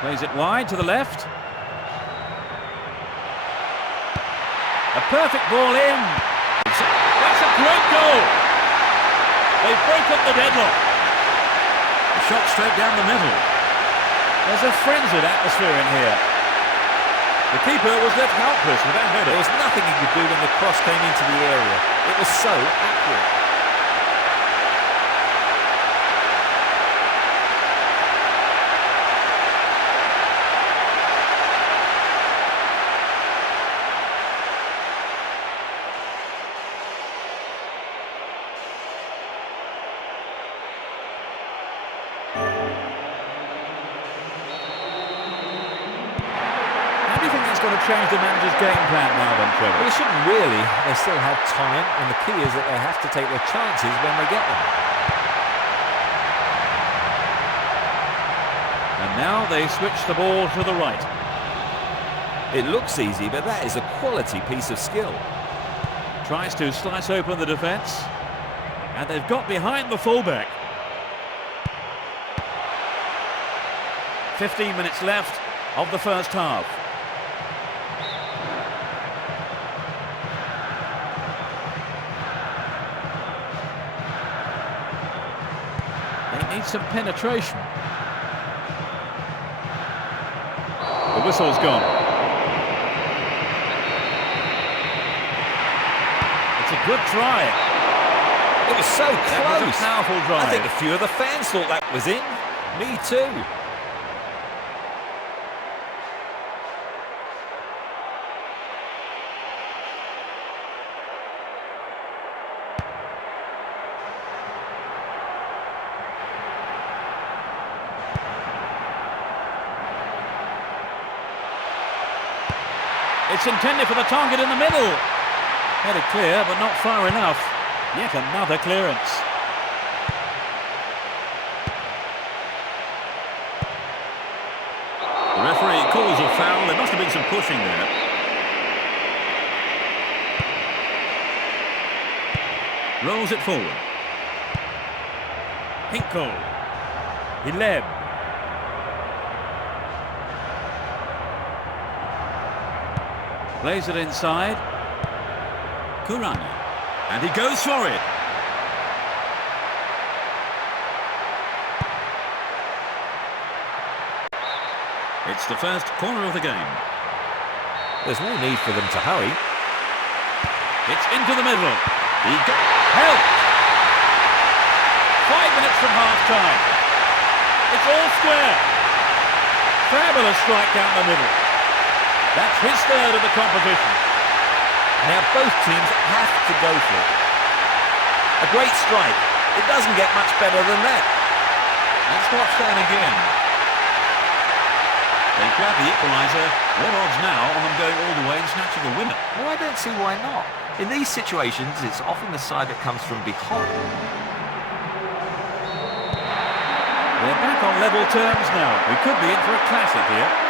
Plays it wide to the left. A perfect ball in. That's a great goal. They break up the deadlock. A shot straight down the middle. There's a frenzied atmosphere in here. The keeper was left helpless with that header. There was nothing he could do when the cross came into the area. It was so accurate. Going to change the manager's game plan now then, Trevor? Well, they shouldn't really. They still have time, and the key is that they have to take their chances when they get them. And now they switch the ball to the right. It looks easy, but that is a quality piece of skill. Tries to slice open the defence, and they've got behind the fullback. 15 minutes left of the first half. Need some penetration. The whistle's gone. It's a good try. It was so close. That was a powerful drive. I think a few of the fans thought that was in. Me too. It's intended for the target in the middle. Headed clear, but not far enough. Yet another clearance. The referee calls a foul. There must have been some pushing there. Rolls it forward. Hinkle. Hileb. Plays it inside. Kurani. And he goes for it. It's the first corner of the game. There's no need for them to hurry. It's into the middle. He got help. 5 minutes from half-time. It's all square. Fabulous strike down the middle. That's his third of the competition. Now both teams have to go for it. A great strike. It doesn't get much better than that. Let's watch that again. They grab the equaliser. What odds now on them going all the way and snatching a winner? Well, I don't see why not. In these situations, it's often the side that comes from behind. They're back on level terms now. We could be in for a classic here.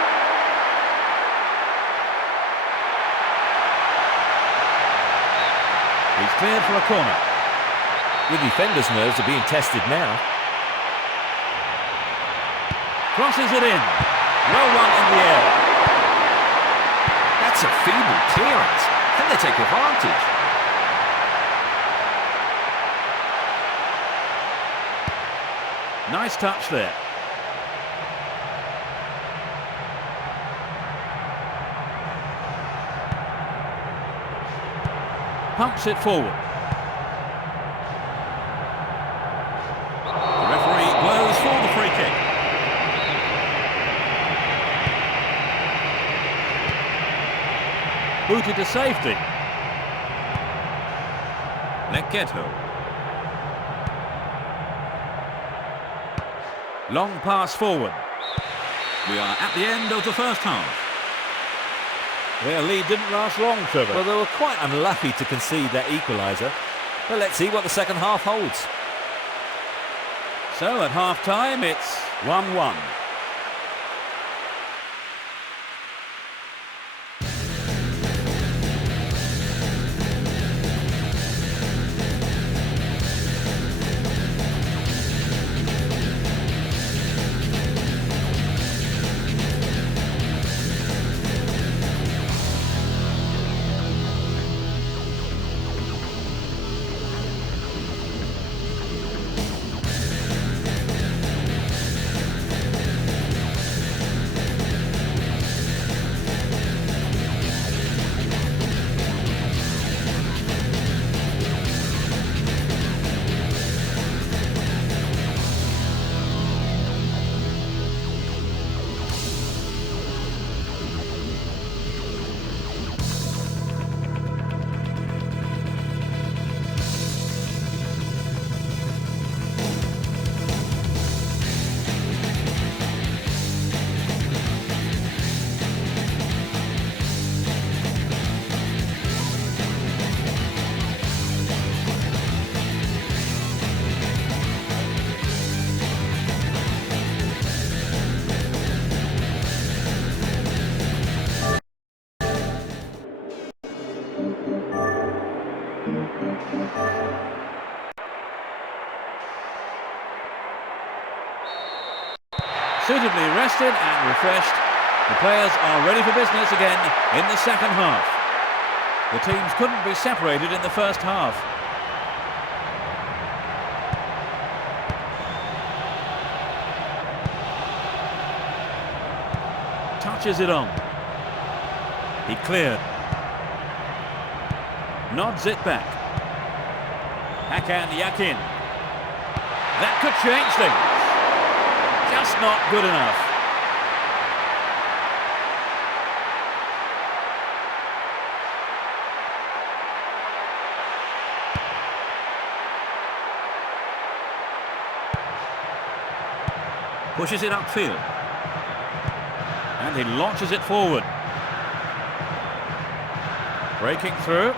He's cleared for a corner. The defenders' nerves are being tested now. Crosses it in. Well run in the air. That's a feeble clearance. Can they take advantage? Nice touch there. Pumps it forward. booted to safety. Leketo. Long pass forward. We are at the end of the first half. Their lead didn't last long, Trevor. Well, they were quite unlucky to concede that equaliser. But let's see what the second half holds. So at half-time, it's 1-1. Suitably rested and refreshed, the players are ready for business again in the second half. The teams couldn't be separated in the first half. Touches it on. He cleared. Nods it back. Hakan Yakin. That could change things. Just not good enough. Pushes it upfield. And he launches it forward. Breaking through.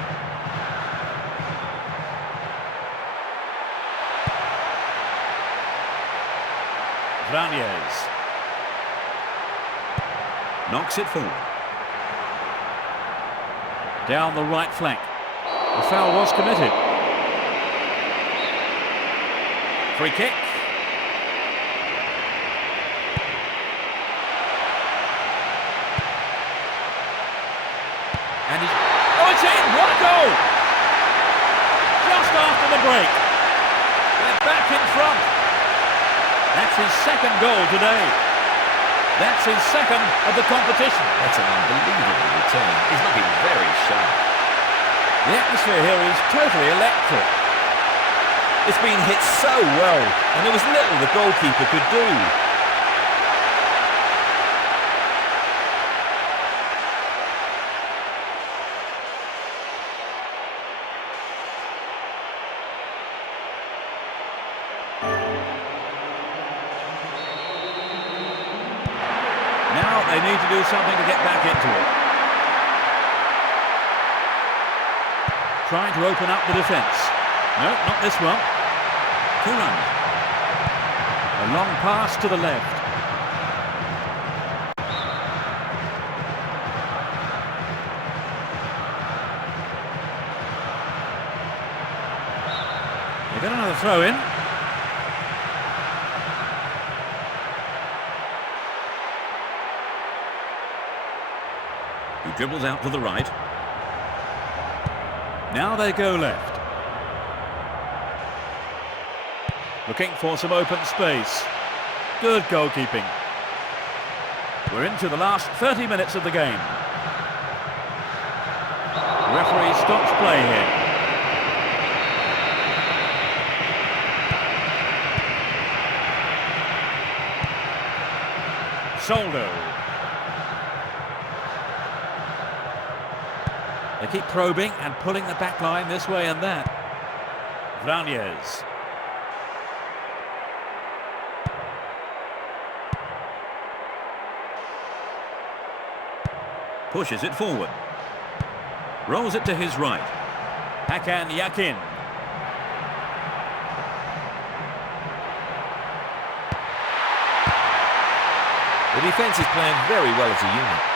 Vranjes. Knocks it forward. Down the right flank. The foul was committed. Free kick. And he's... Oh, it's in! What a goal! Just after the break. They're back in front. That's his second goal today. That's his second of the competition. That's an unbelievable return. He's looking very sharp. The atmosphere here is totally electric. It's been hit so well, and there was little the goalkeeper could do. Now they need to do something to get back into it. Trying to open up the defence. No, not this one. Kuran. A long pass to the left. They got another throw in. He dribbles out to the right. Now they go left. Looking for some open space. Good goalkeeping. We're into the last 30 minutes of the game. The referee stops play here. Soldo. Keep probing and pulling the back line this way and that. Vranjes. Pushes it forward. Rolls it to his right. Hakan Yakin. The defence is playing very well as a unit.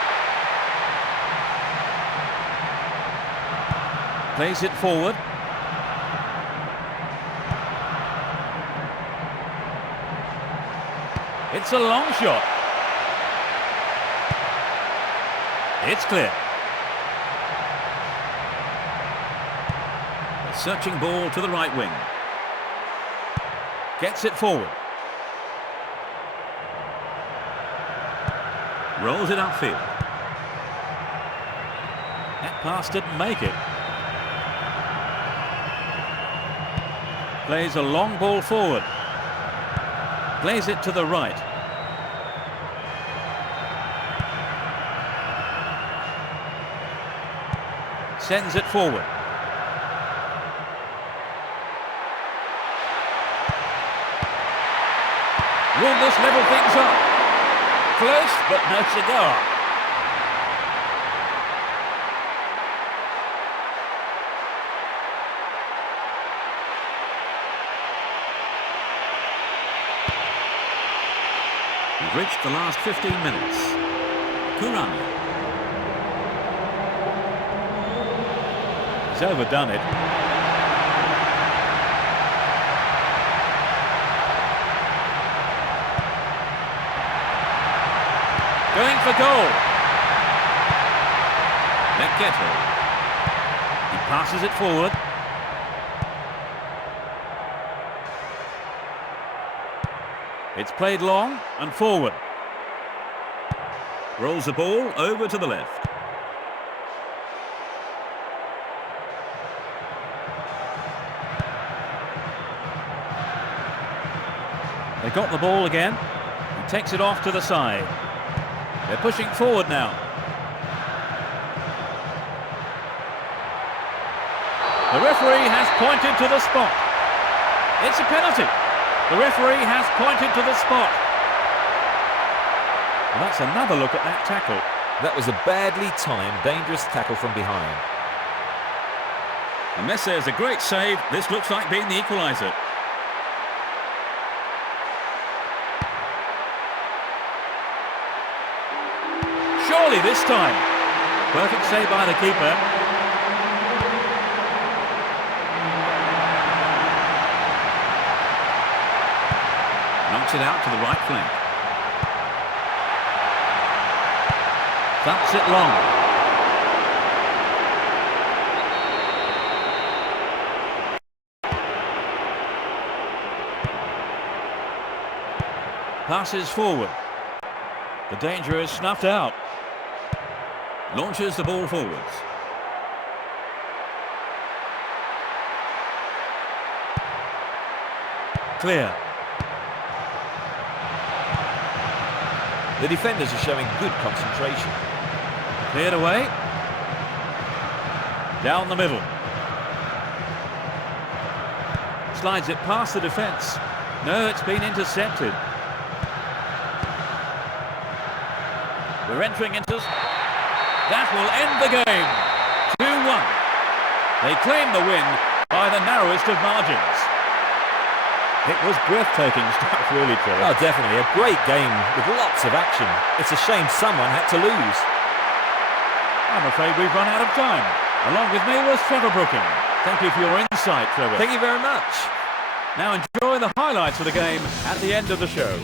Plays it forward. It's a long shot. It's clear. A searching ball to the right wing. Gets it forward. Rolls it upfield. That pass didn't make it. Plays a long ball forward. Plays it to the right. Sends it forward. Will this level things up? Close, but no cigar. We've reached the last 15 minutes. Kurani. He's overdone it. Going for goal. Leketo. He passes it forward. It's played long and forward. Rolls the ball over to the left. They got the ball again. He takes it off to the side. They're pushing forward now. The referee has pointed to the spot. It's a penalty. The referee has pointed to the spot. Well, that's another look at that tackle. That was a badly timed, dangerous tackle from behind. And Messi is a great save. This looks like being the equaliser. Surely this time. Perfect save by the keeper. Knocks it out to the right flank. Thumps it long. Passes forward. The danger is snuffed out. Launches the ball forwards. Clear. The defenders are showing good concentration. Cleared away. Down the middle. Slides it past the defence. No, it's been intercepted. We're entering into... That will end the game. 2-1. They claim the win by the narrowest of margins. It was breathtaking stuff, really, Trevor. Oh, definitely. A great game with lots of action. It's a shame someone had to lose. I'm afraid we've run out of time. Along with me was Trevor Brooking. Thank you for your insight, Trevor. Thank you very much. Now enjoy the highlights of the game at the end of the show.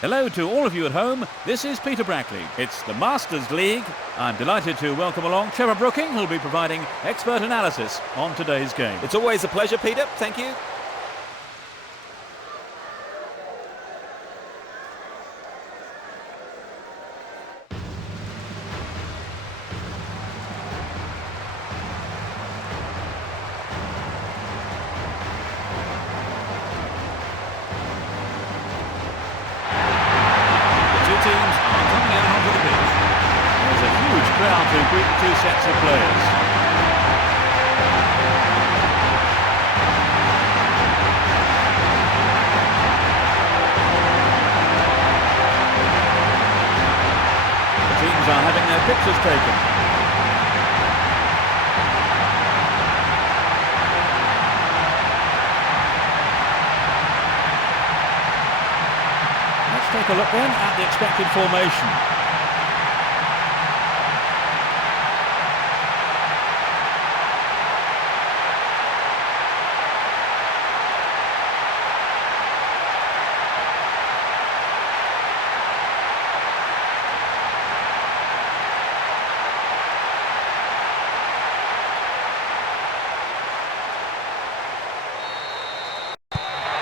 Hello to all of you at home. This is Peter Brackley. It's the Masters League. I'm delighted to welcome along Trevor Brooking, who'll be providing expert analysis on today's game. It's always a pleasure, Peter. Thank you. Crowd to greet the two sets of players. The teams are having their pictures taken. Let's take a look then at the expected formation.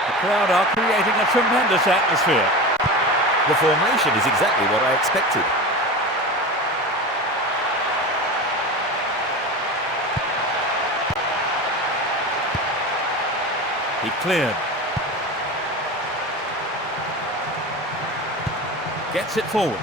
The crowd are creating a tremendous atmosphere. The formation is exactly what I expected. He cleared. Gets it forward.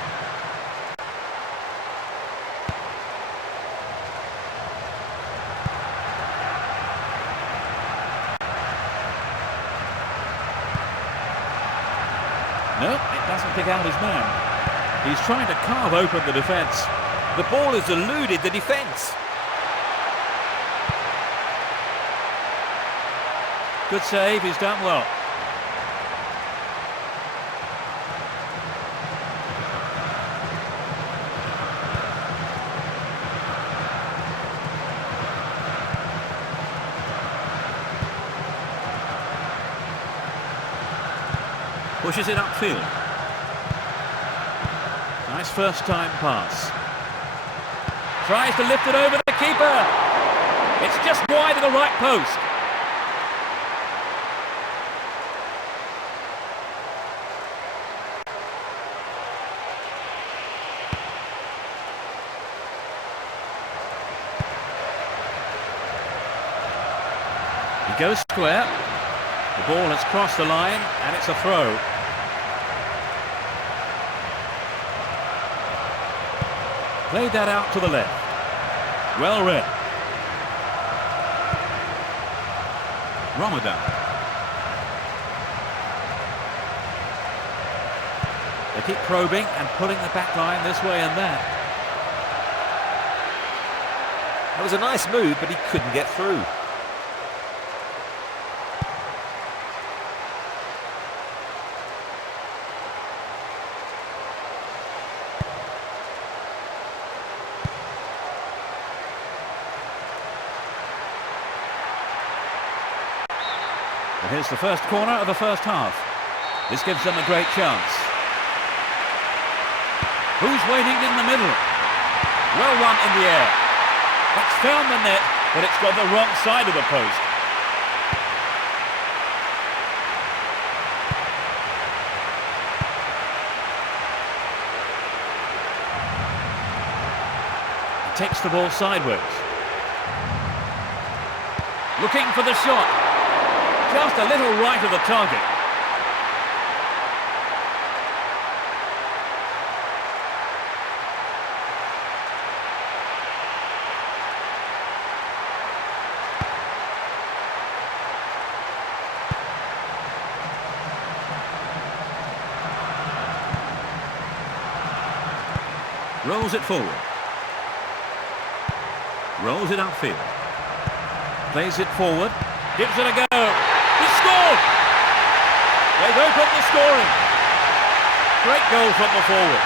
No, it doesn't pick out his man. He's trying to carve open the defence. The ball has eluded the defence. Good save, he's done well. Pushes it upfield. Nice first time pass. Tries to lift it over the keeper. It's just wide of the right post. He goes square. The ball has crossed the line and it's a throw. Played that out to the left. Well read. Ramadan. They keep probing and pulling the back line this way and that. That was a nice move, but he couldn't get through. And here's the first corner of the first half. This gives them a great chance. Who's waiting in the middle? Well run in the air. It's found the net, but it's got the wrong side of the post. He takes the ball sideways. Looking for the shot. Just a little right of the target. Rolls it forward. Rolls it upfield. Plays it forward. Gives it a go. He scored! They've opened the scoring. Great goal from the forward.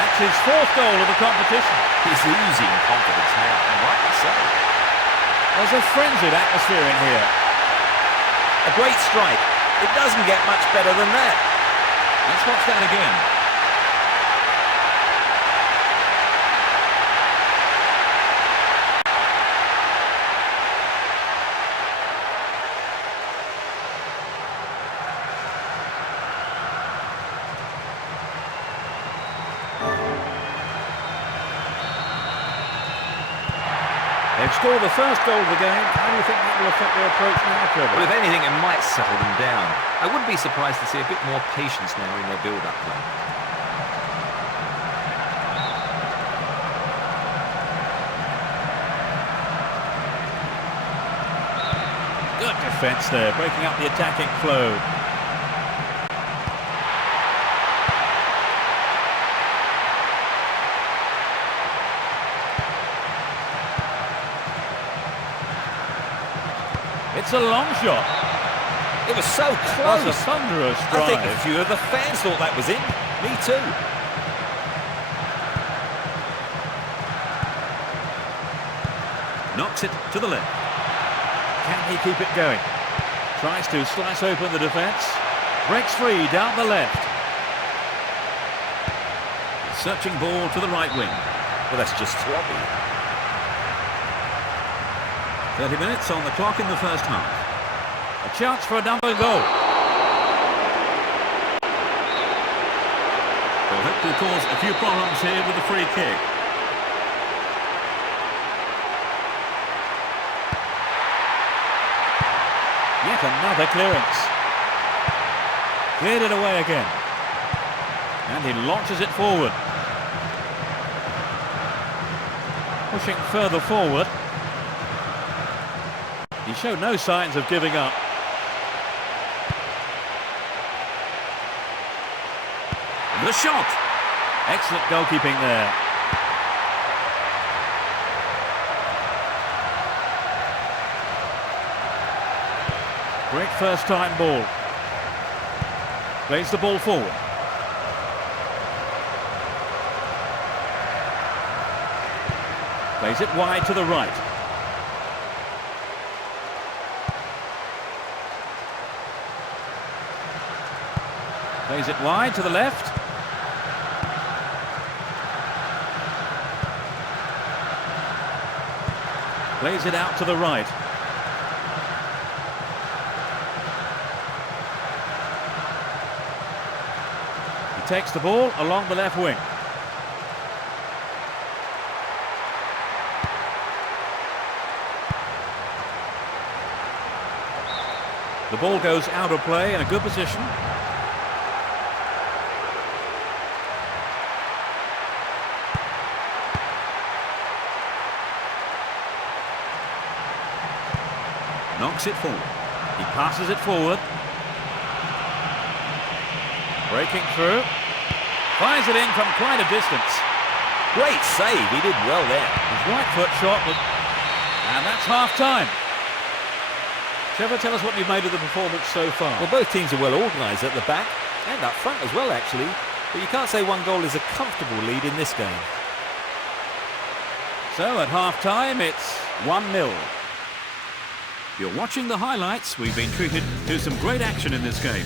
That's his fourth goal of the competition. He's oozing confidence now, and rightly so. There's a frenzied atmosphere in here. A great strike. It doesn't get much better than that. Let's watch that again. They've scored the first goal of the game. How do you think that will affect their approach now, Trevor? Well, if anything, it might settle them down. I wouldn't be surprised to see a bit more patience now in their build-up play. Good defence there, breaking up the attacking flow. It's a long shot. It was so close. That's a thunderous drive. I think a few of the fans thought that was in. Me too. Knocks it to the left. Can he keep it going? Tries to slice open the defence. Breaks free down the left. Searching ball to the right wing. Well, that's just sloppy. 30 minutes on the clock in the first half. A chance for another goal. They'll hope to cause a few problems here with the free kick. Yet another clearance. Cleared it away again. And he launches it forward. Pushing further forward. He showed no signs of giving up. The shot! Excellent goalkeeping there. Great first time ball. Plays the ball forward. Plays it wide to the right. Plays it wide to the left. Plays it out to the right. He takes the ball along the left wing. The ball goes out of play in a good position. Knocks it forward. He passes it forward. Breaking through. Fires it in from quite a distance. Great save. He did well there. His right foot shot. And that's half-time. Trevor, tell us what you've made of the performance so far. Well, both teams are well organised at the back and up front as well, actually. But you can't say one goal is a comfortable lead in this game. So at half-time, it's 1-0. You're watching the highlights. We've been treated to some great action in this game.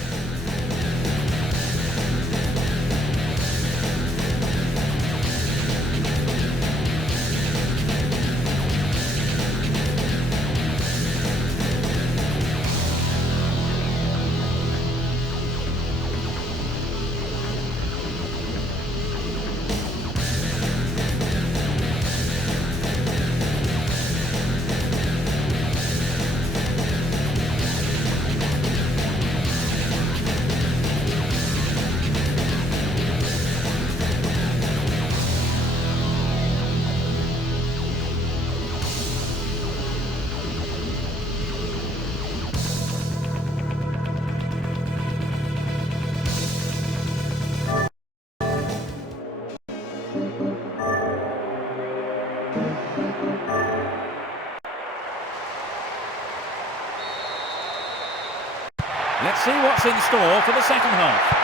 Let's see what's in store for the second half.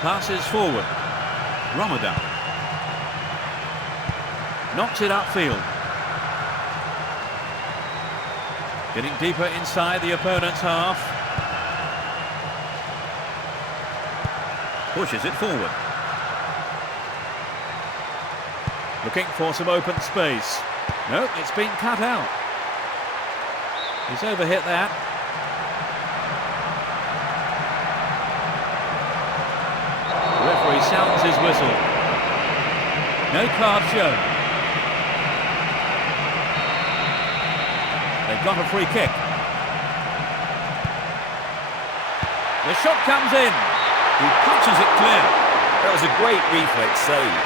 Passes forward. Ramadan. Knocks it upfield. Getting deeper inside the opponent's half. Pushes it forward. Looking for some open space. No, it's been cut out. He's overhit that. The referee sounds his whistle. No card shown. They've got a free kick. The shot comes in. He punches it clear. That was a great reflex save.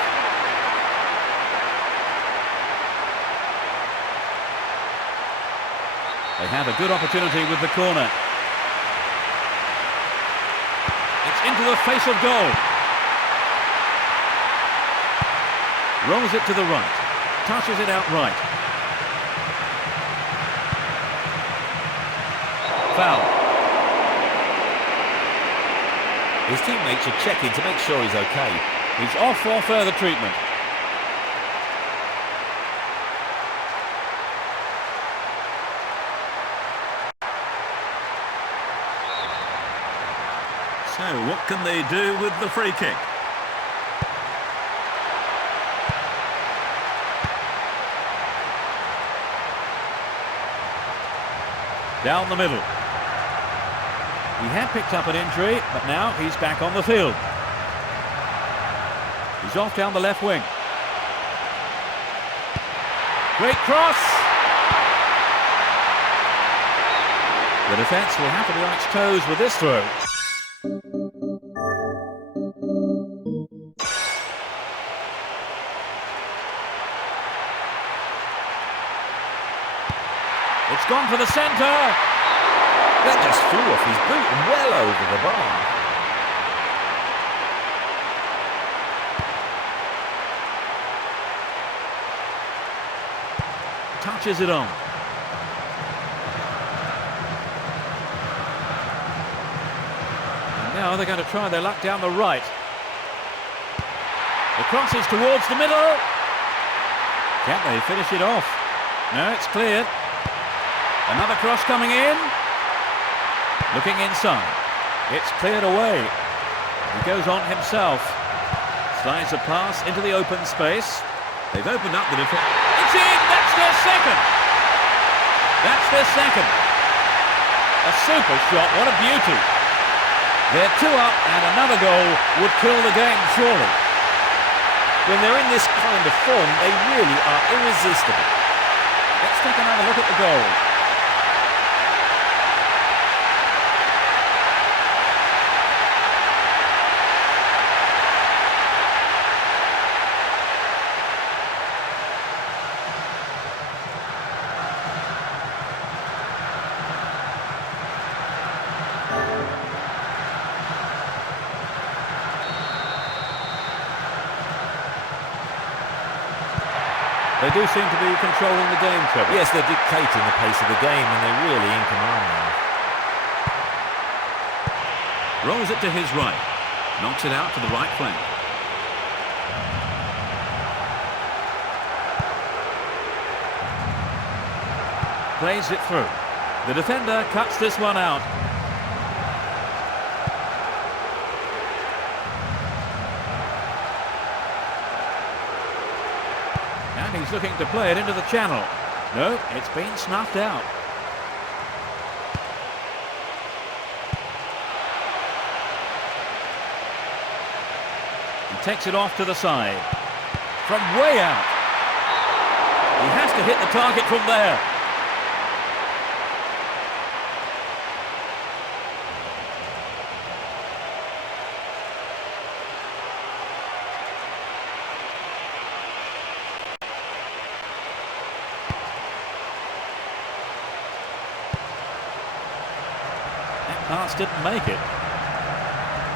They have a good opportunity with the corner. It's into the face of goal. Rolls it to the right. Touches it out right. Foul. His teammates are checking to make sure he's okay. He's off for further treatment. So what can they do with the free kick? Down the middle. He had picked up an injury, but now he's back on the field. He's off down the left wing. Great cross! The defence will have to be on its toes with this throw. It's gone for the centre. That just flew off his boot and well over the bar. Touches it on. And now they're going to try their luck down the right. The cross is towards the middle. Can't they finish it off? No, it's cleared. Another cross coming in. Looking inside. It's cleared away. He goes on himself. Slides a pass into the open space. They've opened up the defence. It's in! That's their second! That's their second. A super shot. What a beauty. They're 2 up and another goal would kill the game, surely. When they're in this kind of form, they really are irresistible. Let's take another look at the goal. They do seem to be controlling the game, Trevor. Yes, they're dictating the pace of the game and they're really in command now. Rolls it to his right. Knocks it out to the right flank. Plays it through. The defender cuts this one out. And he's looking to play it into the channel. No, it's been snuffed out. He takes it off to the side. From way out. He has to hit the target from there. Pass didn't make it.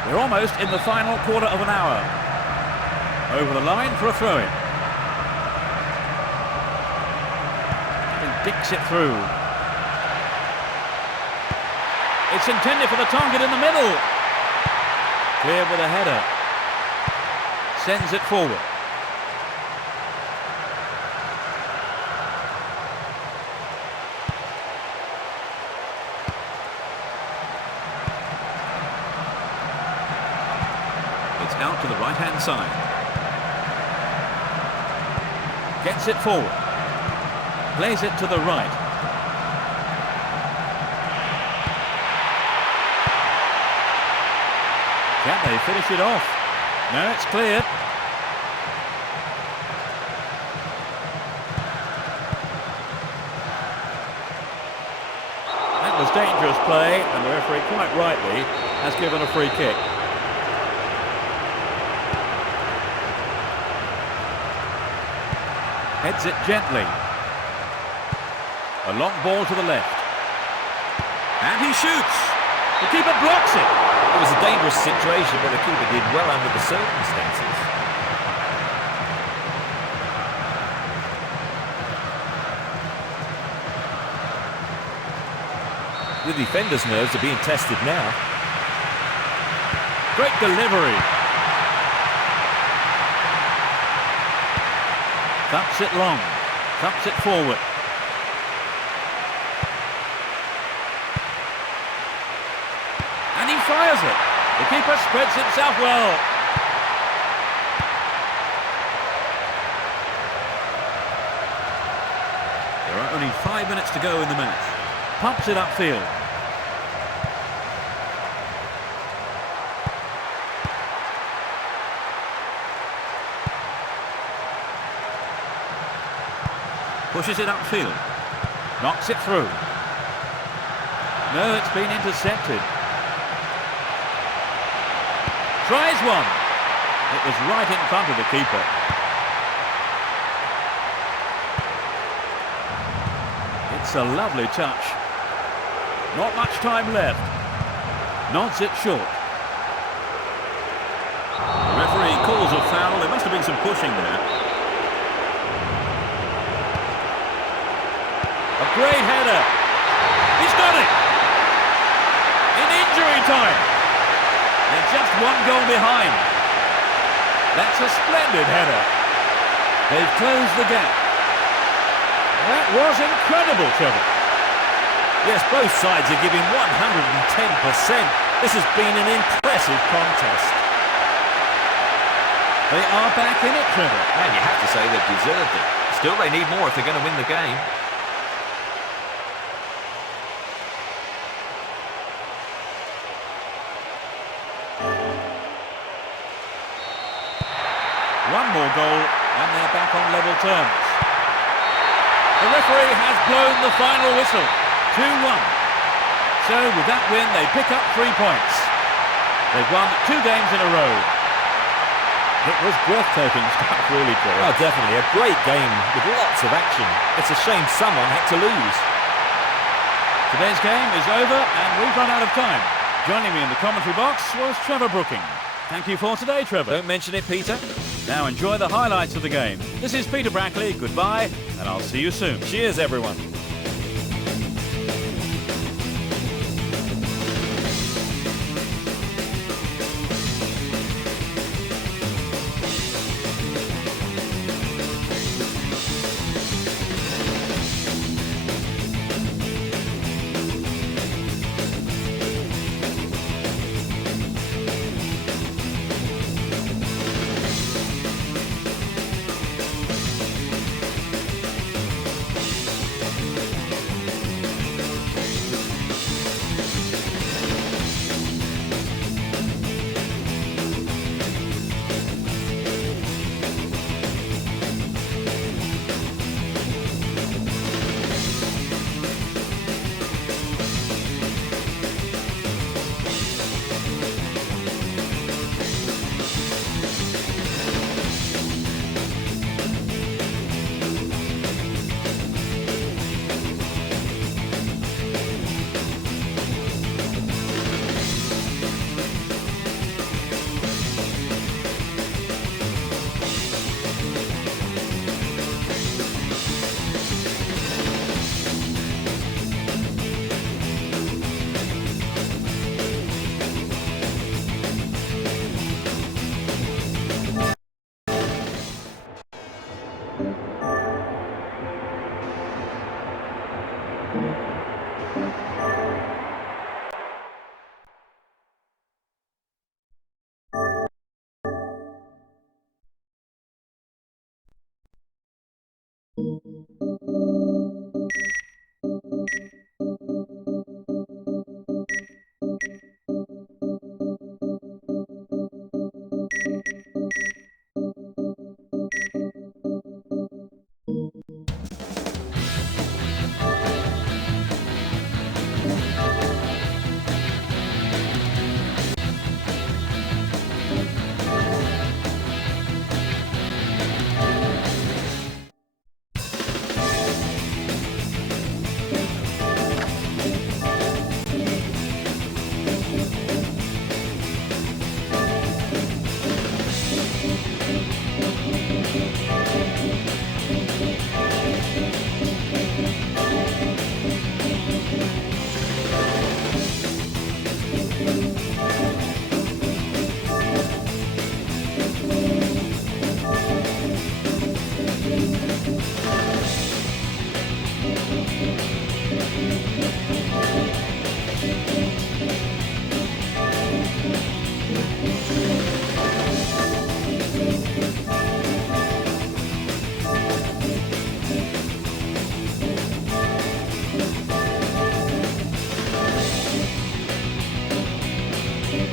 We're almost in the final quarter of an hour. Over the line for a throw-in. He dicks it through. It's intended for the target in the middle. Clear with a header. Sends it forward. It's out to the right-hand side. Gets it forward. Plays it to the right. Can they finish it off? No, it's cleared. That was dangerous play, and the referee quite rightly has given a free kick. Heads it gently. A long ball to the left. And he shoots. The keeper blocks it. It was a dangerous situation, but the keeper did well under the circumstances. The defenders' nerves are being tested now. Great delivery. Thumps it long. Thumps it forward. And he fires it. The keeper spreads himself well. There are only 5 minutes to go in the match. Pumps it upfield. Pushes it upfield. Knocks it through. No, it's been intercepted. Tries one. It was right in front of the keeper. It's a lovely touch. Not much time left. Nods it short. The referee calls a foul. There must have been some pushing there. A great header. He's got it. In injury time. They're just one goal behind. That's a splendid header. They've closed the gap. That was incredible, Trevor. Yes, both sides are giving 110%. This has been an impressive contest. They are back in it, Trevor. And you have to say they've deserved it. Still, they need more if they're going to win the game. One more goal and they're back on level terms. The referee has blown the final whistle. 2-1. So with that win they pick up 3 points. They've won 2 games in a row. It was breathtaking stuff, really, Trevor. Oh, definitely. A great game with lots of action. It's a shame someone had to lose. Today's game is over and we've run out of time. Joining me in the commentary box was Trevor Brooking. Thank you for today, Trevor. Don't mention it, Peter. Now enjoy the highlights of the game. This is Peter Brackley. Goodbye, and I'll see you soon. Cheers, everyone.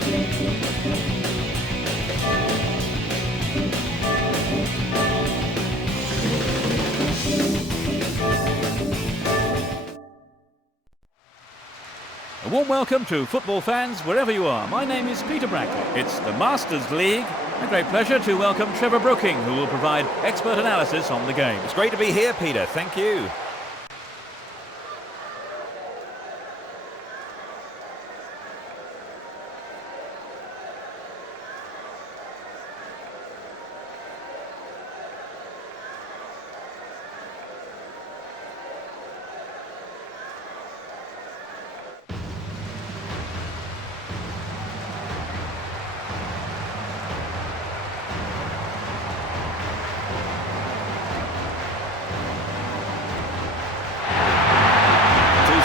A warm welcome to football fans wherever you are. My name is Peter Brackley. It's the Masters League. A great pleasure to welcome Trevor Brooking, who will provide expert analysis on the game. It's great to be here, Peter. Thank you.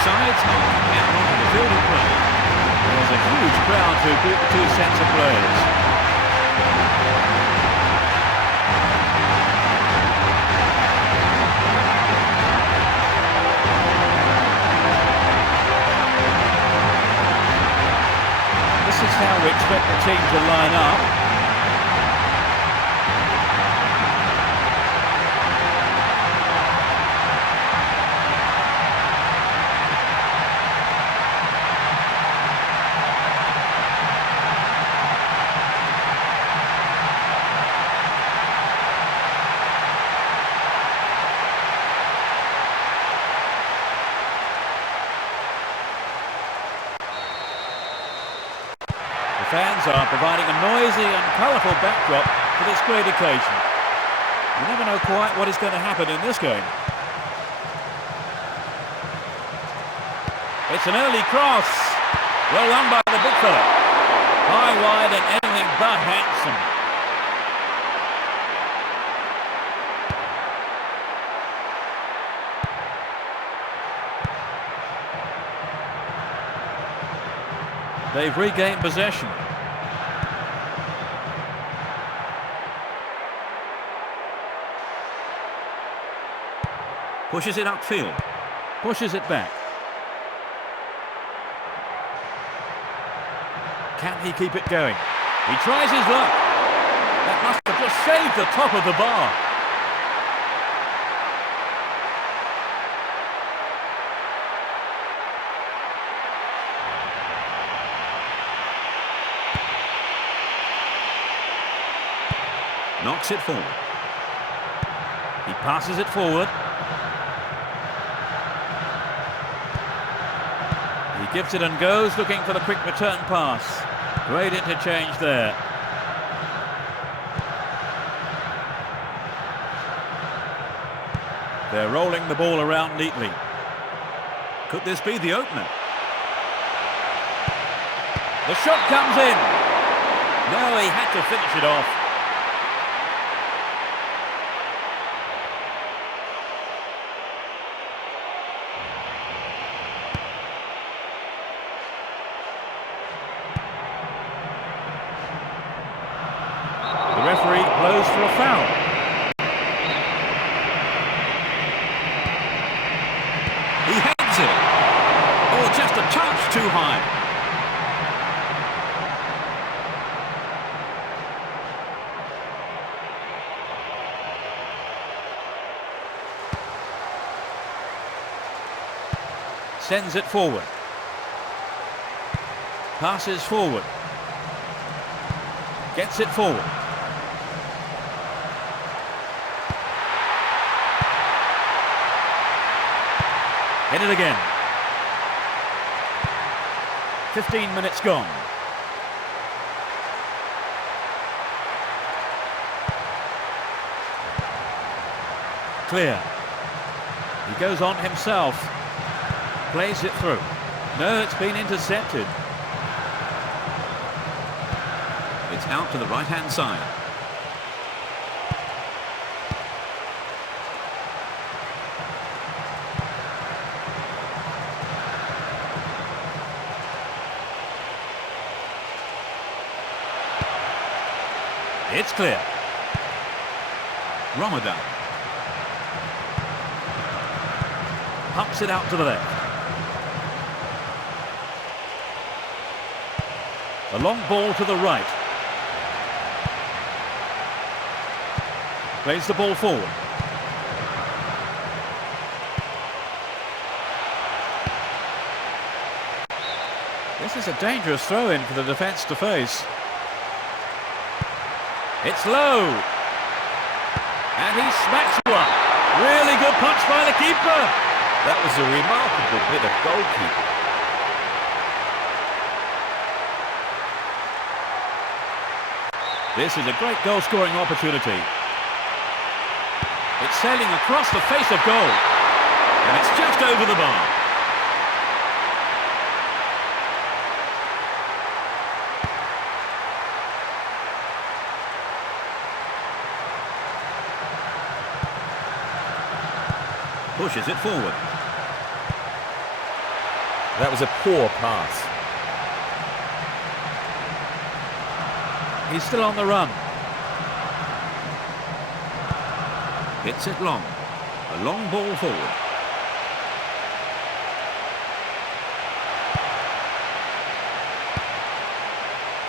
Sides not coming out onto the field of play. There's a huge crowd to greet the two centre players. This is how we expect the team to line up. Fans are providing a noisy and colourful backdrop for this great occasion. You never know quite what is going to happen in this game. It's an early cross. Well run by the big fella. High, wide and anything but handsome. They've regained possession. Pushes it upfield. Pushes it back. Can he keep it going? He tries his luck. That must have just shaved the top of the bar. Knocks it forward. He passes it forward. He gives it and goes, looking for the quick return pass. Great interchange there. They're rolling the ball around neatly. Could this be the opener? The shot comes in. No, he had to finish it off. The referee blows for a foul. He heads it. Oh, just a touch too high. Sends it forward. Passes forward. Gets it forward. Hit it again. 15 minutes gone. Clear. He goes on himself. Plays it through. No, it's been intercepted. It's out to the right-hand side. It's clear. Ramadan. Pumps it out to the left. A long ball to the right. Plays the ball forward. This is a dangerous throw-in for the defence to face. It's low. And he smacks one. Really good punch by the keeper. That was a remarkable bit of goalkeeping. This is a great goal-scoring opportunity. It's sailing across the face of goal. And it's just over the bar. Pushes it forward. That was a poor pass. He's still on the run. Hits it long. A long ball forward.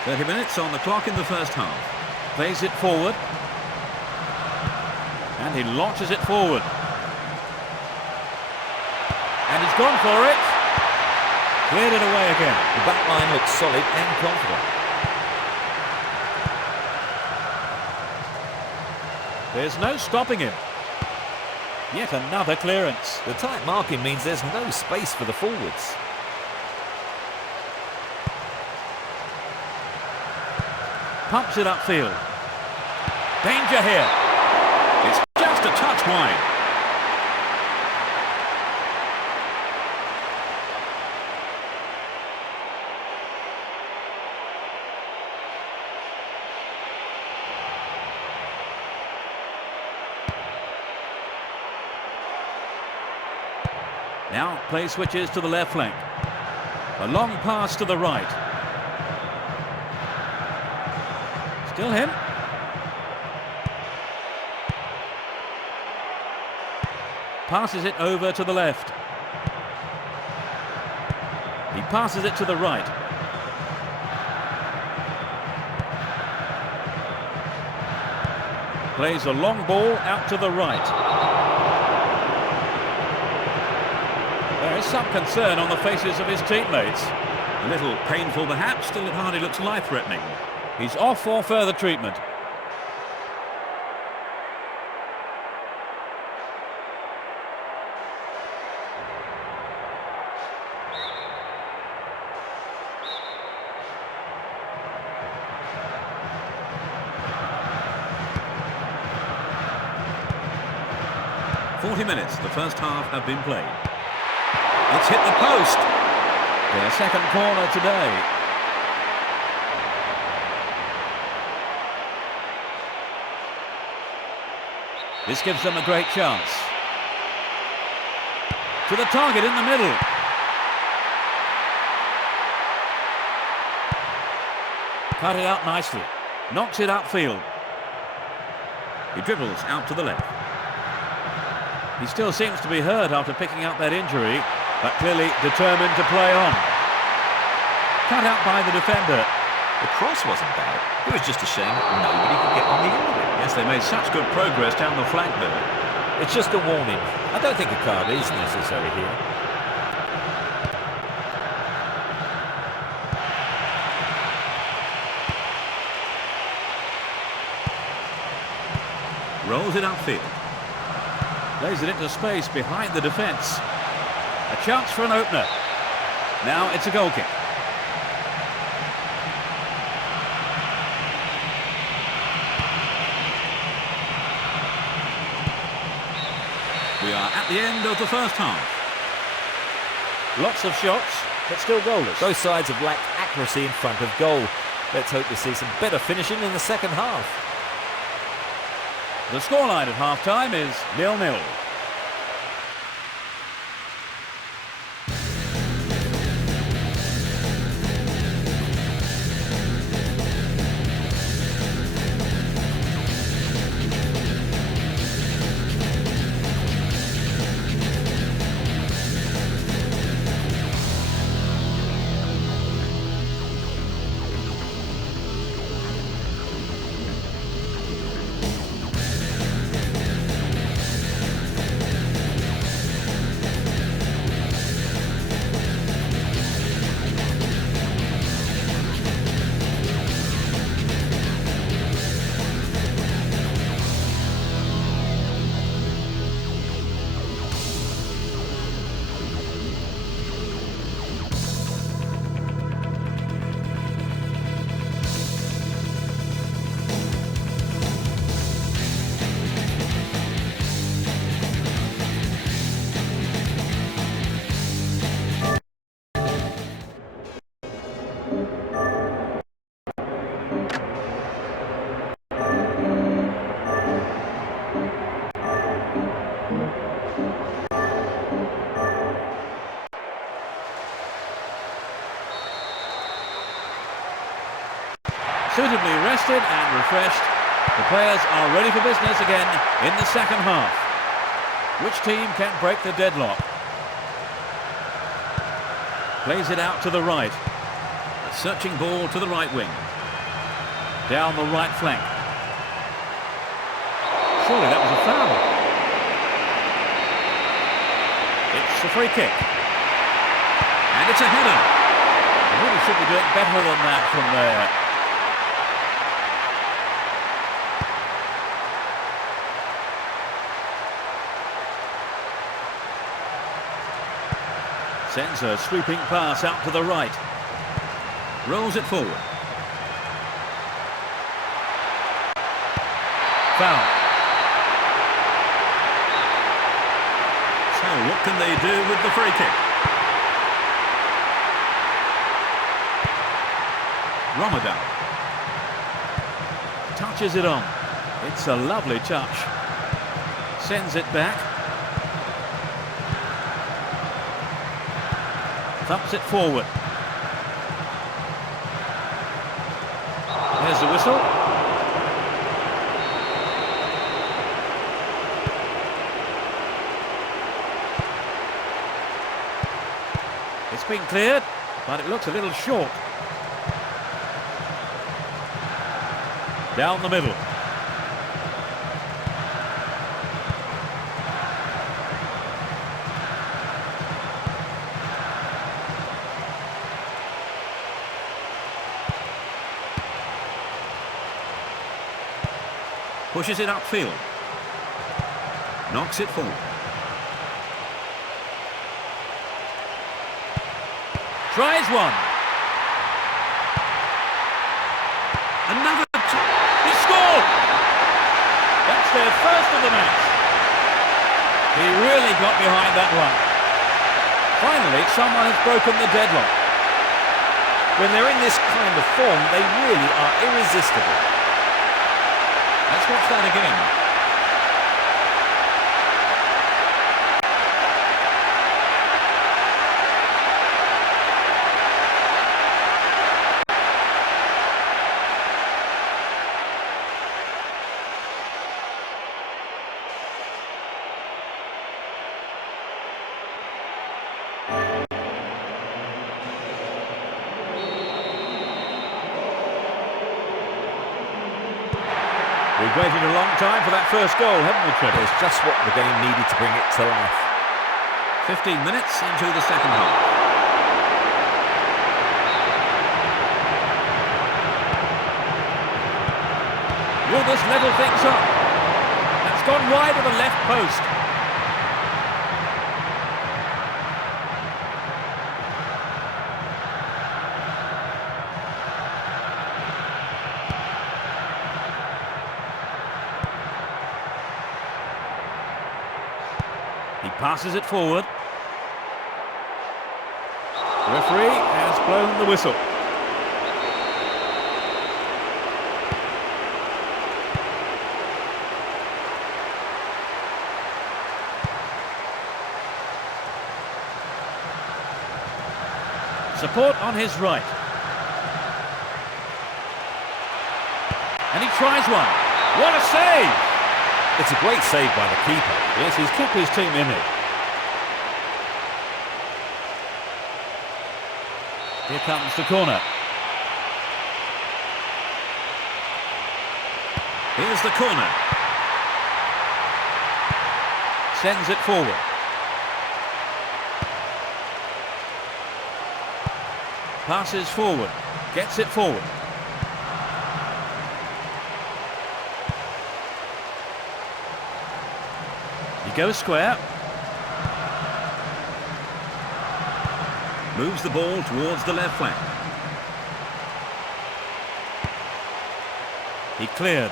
"30 minutes on the clock in the first half. Plays it forward. And he launches it forward. And he's gone for it. Cleared it away again. The back line looks solid and confident. There's no stopping him. Yet another clearance. The tight marking means there's no space for the forwards. Pumps it upfield. Danger here. It's just a touch wide. Now play switches to the left flank. A long pass to the right. Still him. Passes it over to the left. He passes it to the right. Plays a long ball out to the right. There is some concern on the faces of his teammates. A little painful perhaps, still it hardly looks life-threatening. He's off for further treatment. "40 minutes, the first half have been played. It's hit the post. Their second corner today. This gives them a great chance. To the target in the middle. Cut it out nicely. Knocks it upfield. He dribbles out to the left. He still seems to be hurt after picking up that injury, but clearly determined to play on. Cut out by the defender. The cross wasn't bad. It was just a shame that nobody could get on the end of it. Yes, they made such good progress down the flank there. It's just a warning. I don't think a card is necessary here. Rolls it upfield. Plays it into space behind the defence. A chance for an opener. Now it's a goal kick. We are at the end of the first half. Lots of shots, but still goalless. Both sides have lacked accuracy in front of goal. Let's hope to see some better finishing in the second half. The scoreline at half-time is 0-0. Suitably rested and refreshed, the players are ready for business again in the second half. Which team can break the deadlock? Plays it out to the right. A searching ball to the right wing. Down the right flank. Surely that was a foul. It's a free kick. And it's a header. Really should be doing better than that from there. Sends a sweeping pass out to the right. Rolls it forward. Foul. So what can they do with the free kick? Ramadan. Touches it on. It's a lovely touch. Sends it back. Thumps it forward. There's the whistle. It's been cleared, but it looks a little short. Down the middle. Pushes it upfield. Knocks it forward. Tries one. Another. He scored! That's their first of the match. He really got behind that one. Finally, someone has broken the deadlock. When they're in this kind of form, they really are irresistible. Let's watch that again. We've waited a long time for that first goal, haven't we, Trevor? It's just what the game needed to bring it to life. 15 minutes into the second half. Will this level things up? That's gone wide of the left post. He passes it forward. The referee has blown the whistle. Support on his right. And he tries one. What a save! It's a great save by the keeper. Yes, he's kept his team in it. Here comes the corner. Here's the corner. Sends it forward. Passes forward. Gets it forward. He goes square. Moves the ball towards the left flank. He cleared.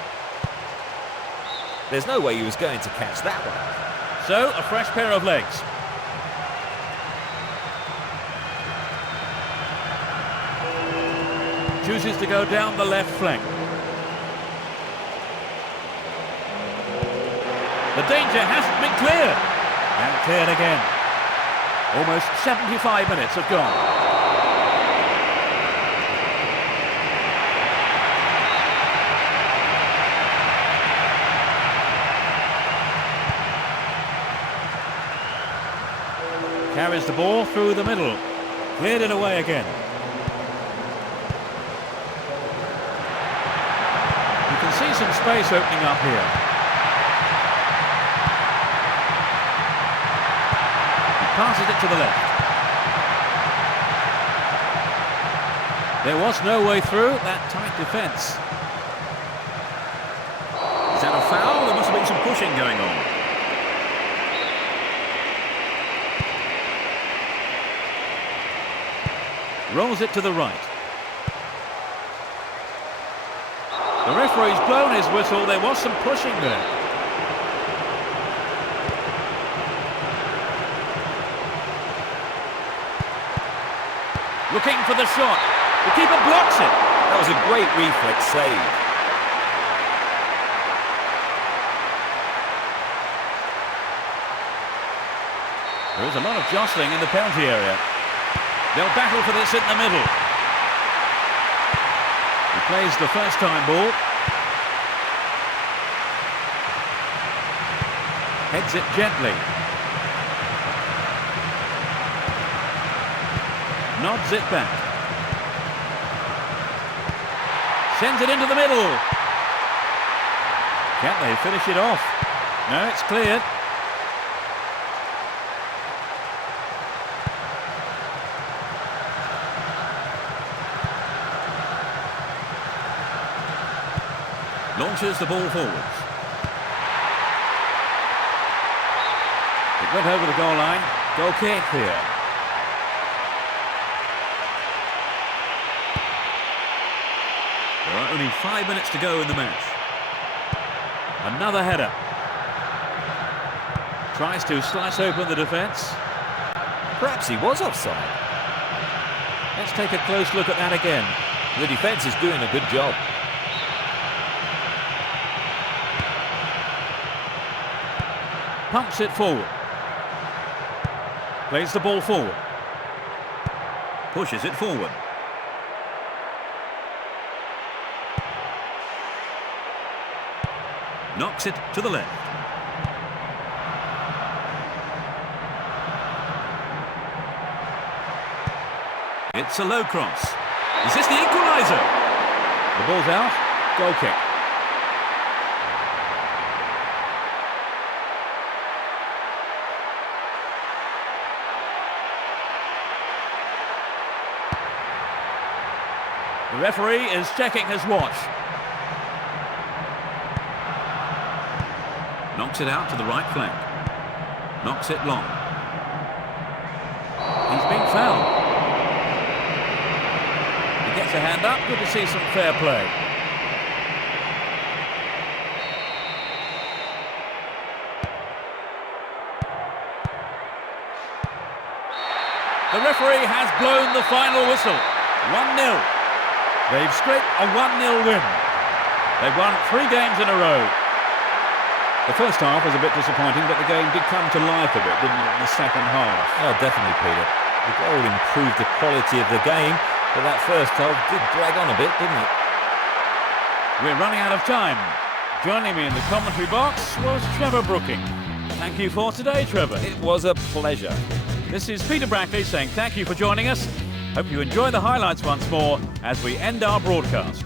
There's no way he was going to catch that one. So, a fresh pair of legs. Chooses to go down the left flank. The danger hasn't been cleared. And cleared again. Almost 75 minutes have gone. carries the ball through the middle. Cleared it away again. You can see some space opening up here. He passes it to the left. There was no way through that tight defence. Is that a foul? There must have been some pushing going on. Rolls it to the right. The referee's blown his whistle. There was some pushing there. Looking for the shot. The keeper blocks it. That was a great reflex save. There is a lot of jostling in the penalty area. They'll battle for this in the middle. He plays the first time ball. Heads it gently. Nods it back. Sends it into the middle. Can't they finish it off? No, it's cleared. Launches the ball forwards. It went over the goal line. Goal kick here. There are only 5 minutes to go in the match. Another header. Tries to slice open the defence. Perhaps he was offside. Let's take a close look at that again. The defence is doing a good job. Pumps it forward. Plays the ball forward. Pushes it forward. Knocks it to the left. It's a low cross. Is this the equaliser? The ball's out. Goal kick. The referee is checking his watch. Knocks it out to the right flank. Knocks it long. He's been fouled. He gets a hand up. Good to see some fair play. The referee has blown the final whistle. 1-0. They've scraped a 1-0 win. They've won 3 games in a row. The first half was a bit disappointing, but the game did come to life a bit, didn't it, in the second half? Oh, definitely, Peter. The goal improved the quality of the game, but that first half did drag on a bit, didn't it? We're running out of time. Joining me in the commentary box was Trevor Brooking. Thank you for today, Trevor. It was a pleasure. This is Peter Brackley saying thank you for joining us. Hope you enjoy the highlights once more as we end our broadcast.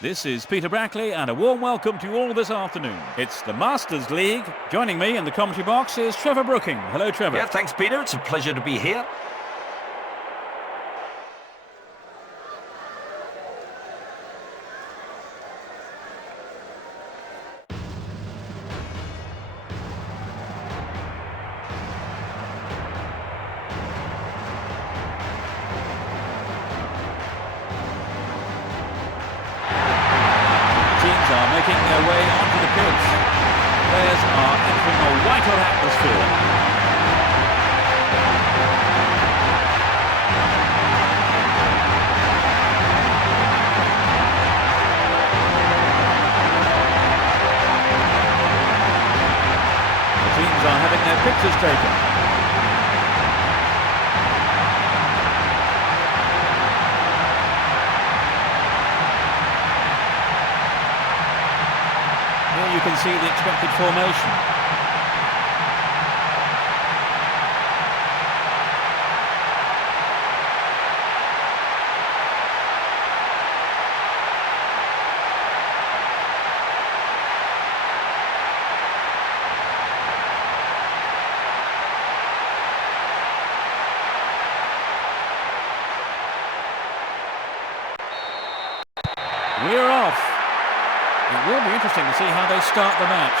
This is Peter Brackley and a warm welcome to you all this afternoon. It's the Masters League. Joining me in the commentary box is Trevor Brooking. Hello, Trevor. Yeah, thanks, Peter. It's a pleasure to be here. Are making their way onto the pitch. Players are entering a white-hot atmosphere. The teams are having their pictures taken. You can see the expected formation. We're off. It will be interesting to see how they start the match.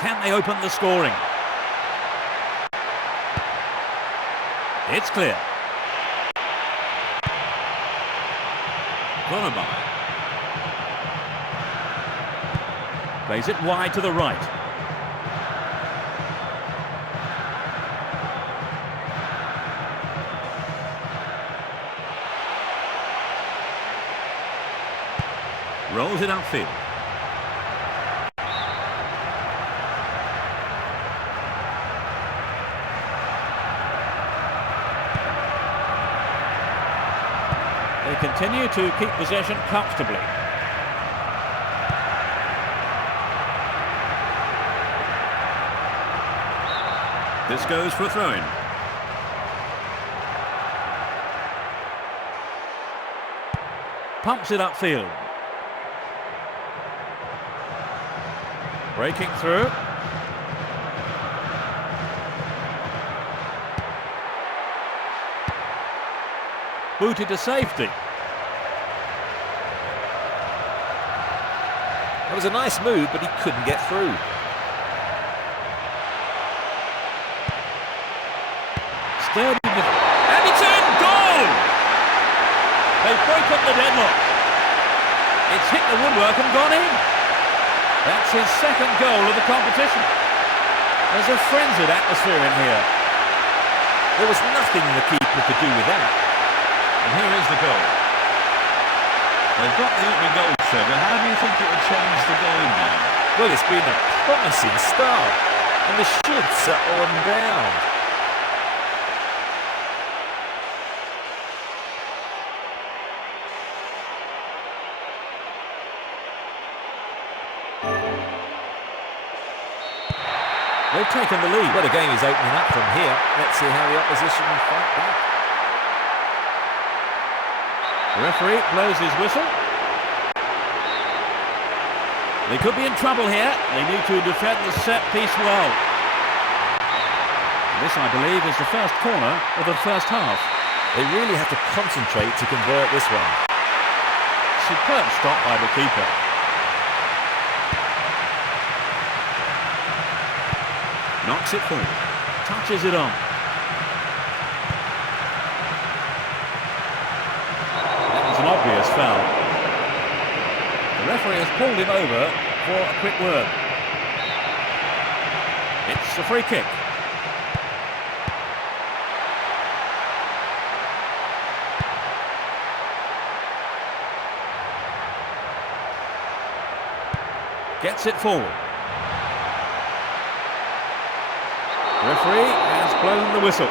Can they open the scoring? It's clear. Bonabon. Plays it wide to the right. Rolls it upfield. They continue to keep possession comfortably. This goes for a throw-in. Pumps it upfield. Breaking through. Booted to safety. That was a nice move, but he couldn't get through. Sturdy. And it's in! Goal! They've broken the deadlock. It's hit the woodwork and gone in. That's his second goal of the competition. There's a frenzied atmosphere in here. There was nothing the keeper could do with that. And here is the goal. They've got the opening goal, Trevor. How do you think it would change the game now? Well, it's been a promising start, and they should settle them down. They've taken the lead. Well, the game is opening up from here. Let's see how the opposition fight back. The referee blows his whistle. They could be in trouble here. They need to defend the set piece well. This, I believe, is the first corner of the first half. They really have to concentrate to convert this one. Superb stop by the keeper. Knocks it forward. Touches it on. That was an obvious foul. The referee has pulled him over for a quick word. It's a free kick. Gets it forward. The referee has blown the whistle.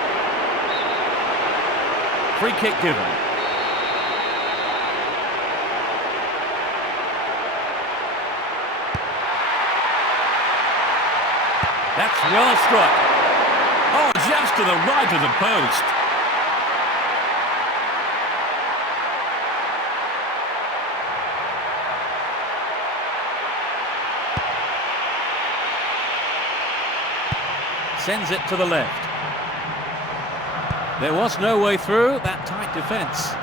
Free kick given. That's well struck. Oh, just to the right of the post. Sends it to the left. There was no way through that tight defence.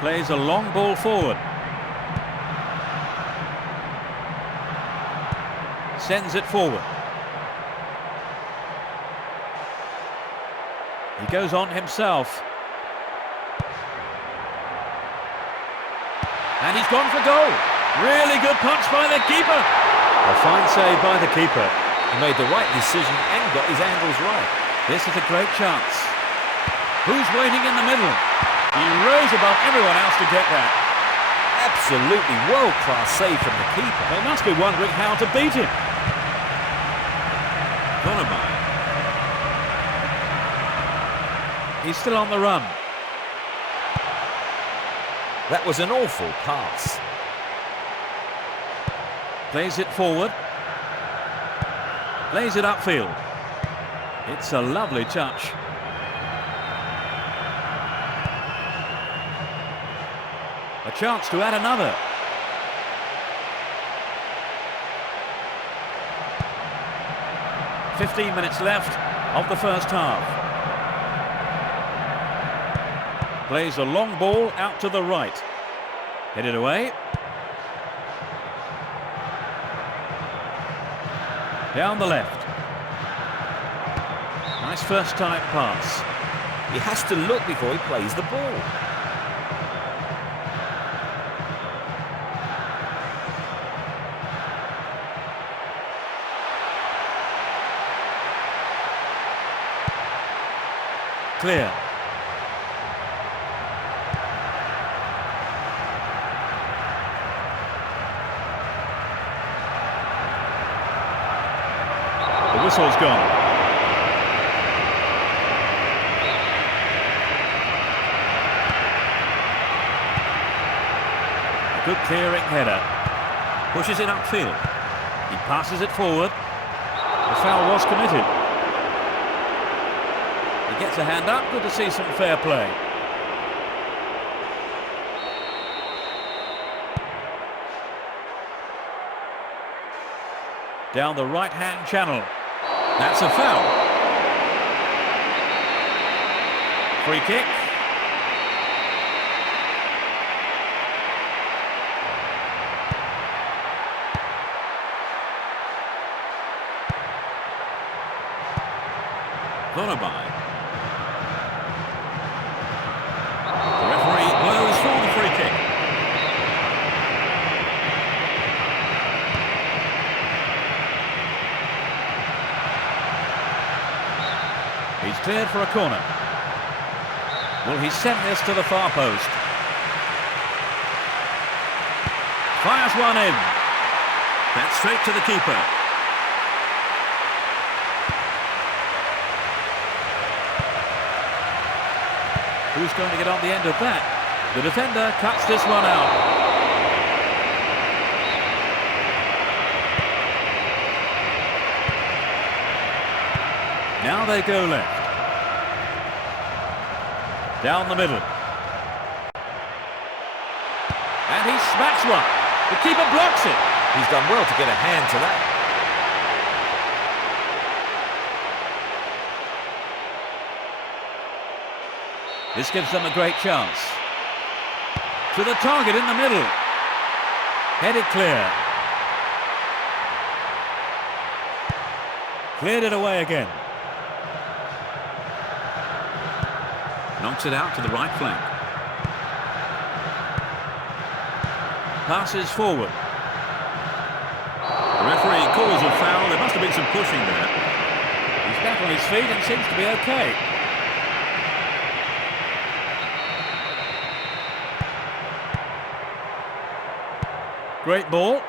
Plays a long ball forward. Sends it forward. He goes on himself. And he's gone for goal. Really good punch by the keeper. A fine save by the keeper. He made the right decision and got his angles right. This is a great chance. Who's waiting in the middle? He rose above everyone else to get that. Absolutely world-class save from the keeper. They must be wondering how to beat him. He's still on the run. That was an awful pass. Plays it forward. Plays it upfield. It's a lovely touch. A chance to add another. "15 minutes left of the first half. Plays a long ball out to the right. Headed away. Down the left. Nice first time pass. He has to look before he plays the ball. Clear. The whistle's gone. A good clearing header. Pushes it upfield. He passes it forward. The foul was committed. He gets a hand up. Good to see some fair play. Down the right-hand channel. That's a foul. Free kick. Followed by. The referee blows for the free kick. He's cleared for a corner. Will he send this to the far post? Fires one in. That's straight to the keeper. Who's going to get on the end of that? The defender cuts this one out. Now they go left. Down the middle. And he smacks one. The keeper blocks it. He's done well to get a hand to that. This gives them a great chance. To the target in the middle. Headed clear. Cleared it away again. Knocks it out to the right flank. Passes forward. The referee calls a foul. There must have been some pushing there. He's back on his feet and seems to be okay. Great ball.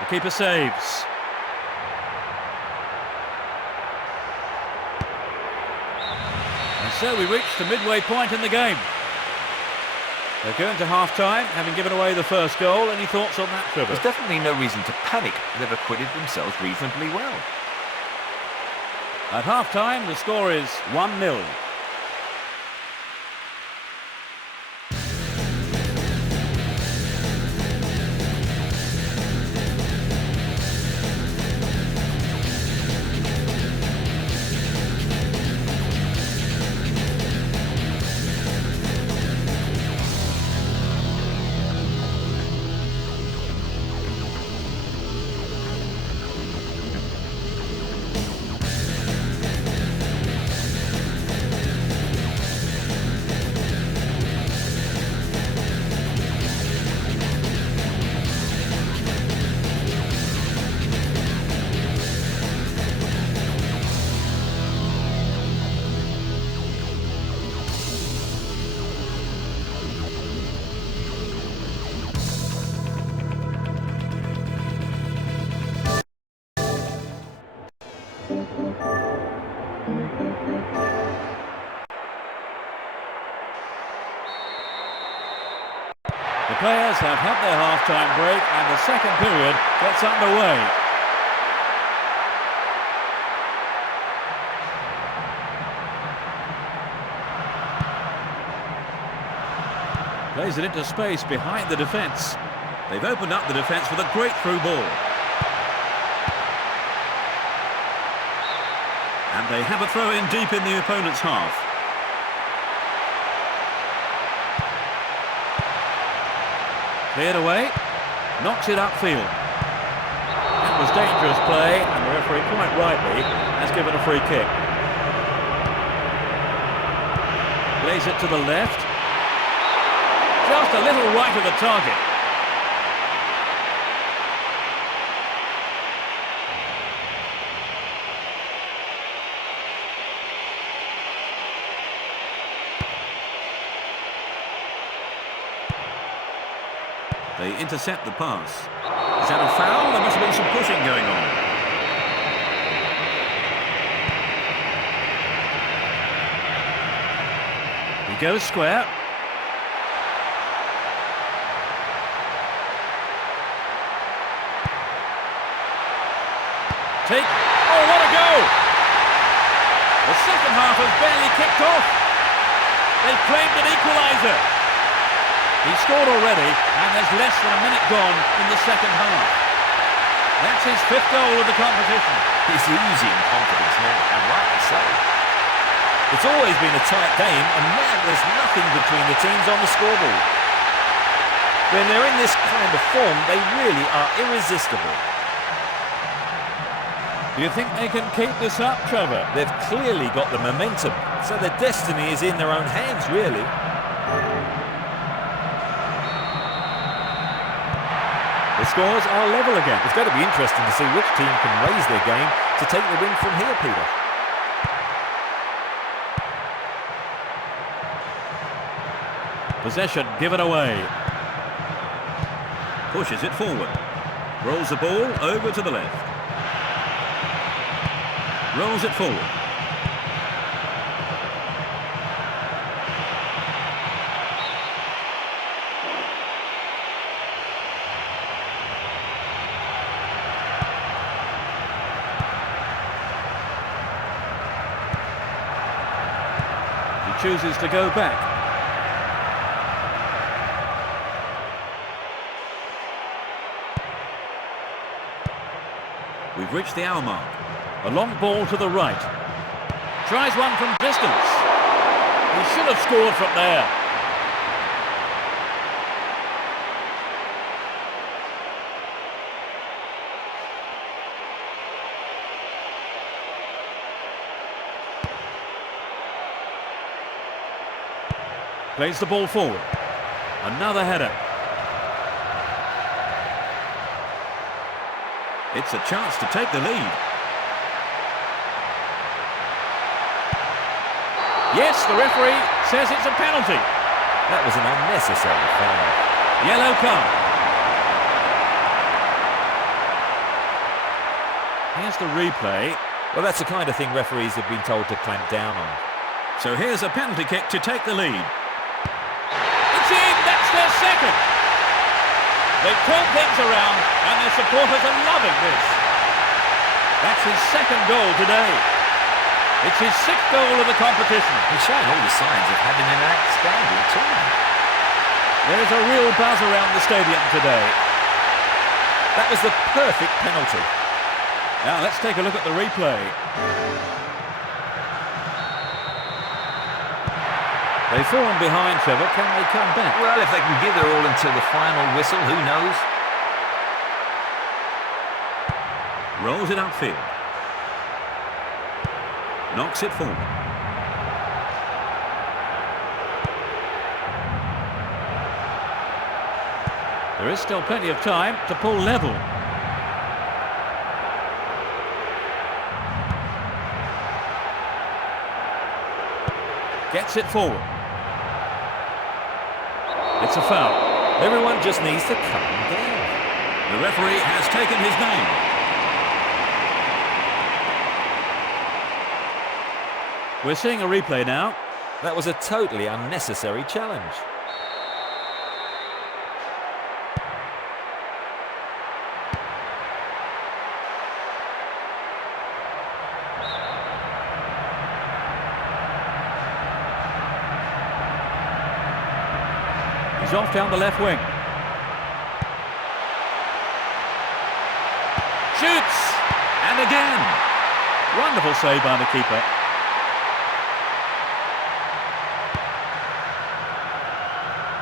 The keeper saves. And so we reach the midway point in the game. They're going to half-time, having given away the first goal. Any thoughts on that, Trevor? There's definitely no reason to panic. They've acquitted themselves reasonably well. At half-time, the score is 1-0. The players have had their half-time break and the second period gets underway. Plays it into space behind the defence. They've opened up the defence with a great through ball. And they have a throw in deep in the opponent's half. Cleared away, knocks it upfield. That was dangerous play, and the referee quite rightly has given a free kick. Plays it to the left. Just a little right of the target. They intercept the pass. Is that a foul? There must have been some pushing going on. He goes square. Oh, what a goal! The second half has barely kicked off. They've claimed an equaliser. He scored already, and there's less than a minute gone in the second half. That's his fifth goal of the competition. He's losing confidence now, and rightly so. It's always been a tight game, and now there's nothing between the teams on the scoreboard. When they're in this kind of form, they really are irresistible. Do you think they can keep this up, Trevor? They've clearly got the momentum, so their destiny is in their own hands, really. The scores are level again. It's going to be interesting to see which team can raise their game to take the win from here, Peter. Possession given away. Pushes it forward. Rolls the ball over to the left. Rolls it forward. He chooses to go back. We've reached the hour mark. A long ball to the right. Tries one from distance. He should have scored from there. Plays the ball forward. Another header. It's a chance to take the lead. Yes, the referee says it's a penalty. That was an unnecessary foul. Yellow card. Here's the replay. Well, that's the kind of thing referees have been told to clamp down on. So here's a penalty kick to take the lead. It's in, that's their second. They've turned things around and their supporters are loving this. That's his second goal today. It's his sixth goal of the competition. He's showing all the signs of having an outstanding tournament. There is a real buzz around the stadium today. That was the perfect penalty. Now let's take a look at the replay. They've fallen behind, Trevor. Can they come back? Well, if they can give their all until the final whistle, who knows? Rolls it upfield. Knocks it forward. There is still plenty of time to pull level. Gets it forward. It's a foul. Everyone just needs to calm down. The referee has taken his name. We're seeing a replay now. That was a totally unnecessary challenge. He's off down the left wing. Shoots! And again! Wonderful save by the keeper.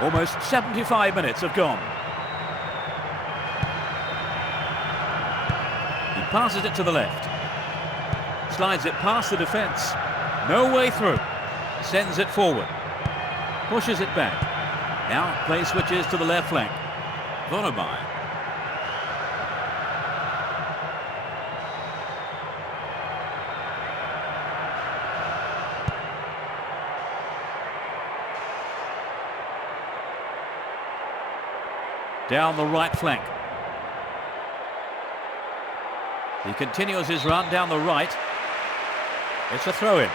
Almost 75 minutes have gone. He passes it to the left. Slides it past the defence. No way through. Sends it forward. Pushes it back. Now play switches to the left flank. Vonnebai. Down the right flank. He continues his run down the right. It's a throw-in.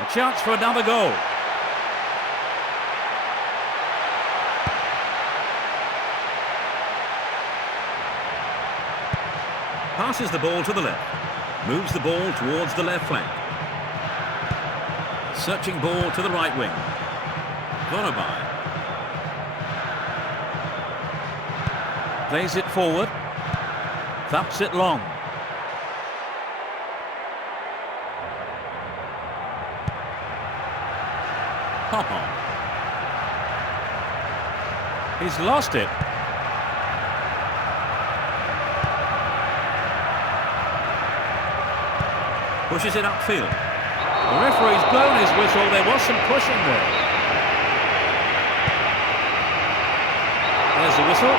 A chance for another goal. Passes the ball to the left. Moves the ball towards the left flank. Searching ball to the right wing. Vonnebai. Plays it forward. Thumps it long. Pop-on. He's lost it. Pushes it upfield. The referee's blown his whistle. There was some pushing there. There's the whistle.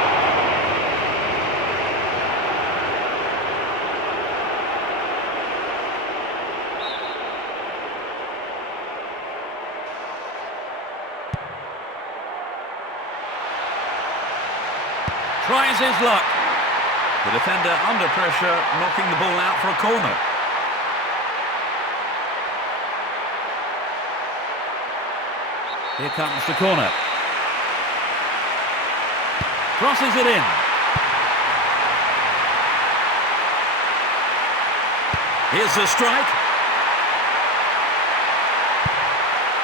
Tries his luck. The defender under pressure, knocking the ball out for a corner. Here comes the corner. Crosses it in. Here's the strike.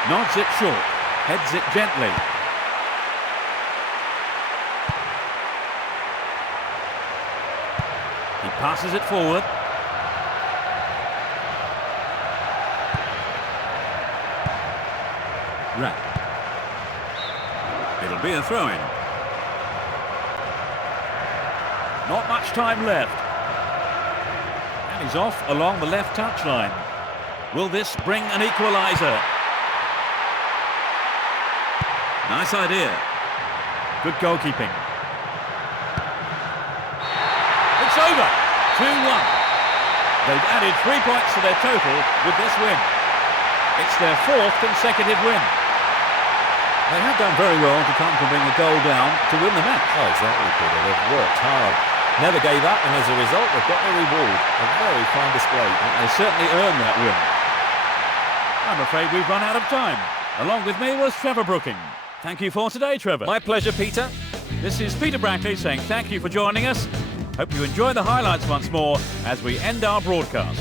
Nods it short. Heads it gently. He passes it forward. Right. It'll be a throw-in. Not much time left. And he's off along the left touchline. Will this bring an equaliser? Nice idea. Good goalkeeping. It's over. 2-1. They've added 3 points to their total with this win. It's their 4th consecutive win. They have done very well to come from being a goal down to win the match. Oh, exactly, Peter. They've worked hard. Never gave up, and as a result, they've got their reward. A very fine display. And they certainly earned that win. I'm afraid we've run out of time. Along with me was Trevor Brooking. Thank you for today, Trevor. My pleasure, Peter. This is Peter Brackley saying thank you for joining us. Hope you enjoy the highlights once more as we end our broadcast.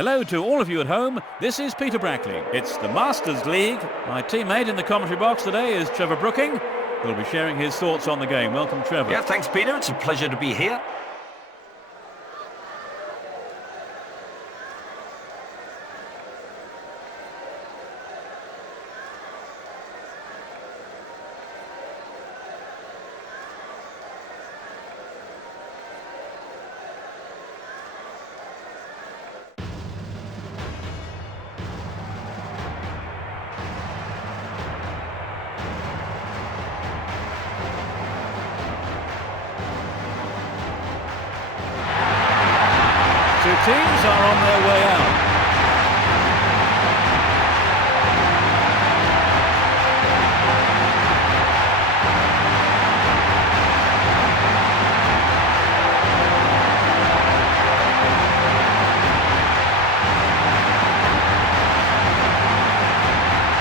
Hello to all of you at home. This is Peter Brackley. It's the Masters League. My teammate in the commentary box today is Trevor Brooking. He'll be sharing his thoughts on the game. Welcome, Trevor. Yeah, thanks, Peter. It's a pleasure to be here. Two teams are on their way out.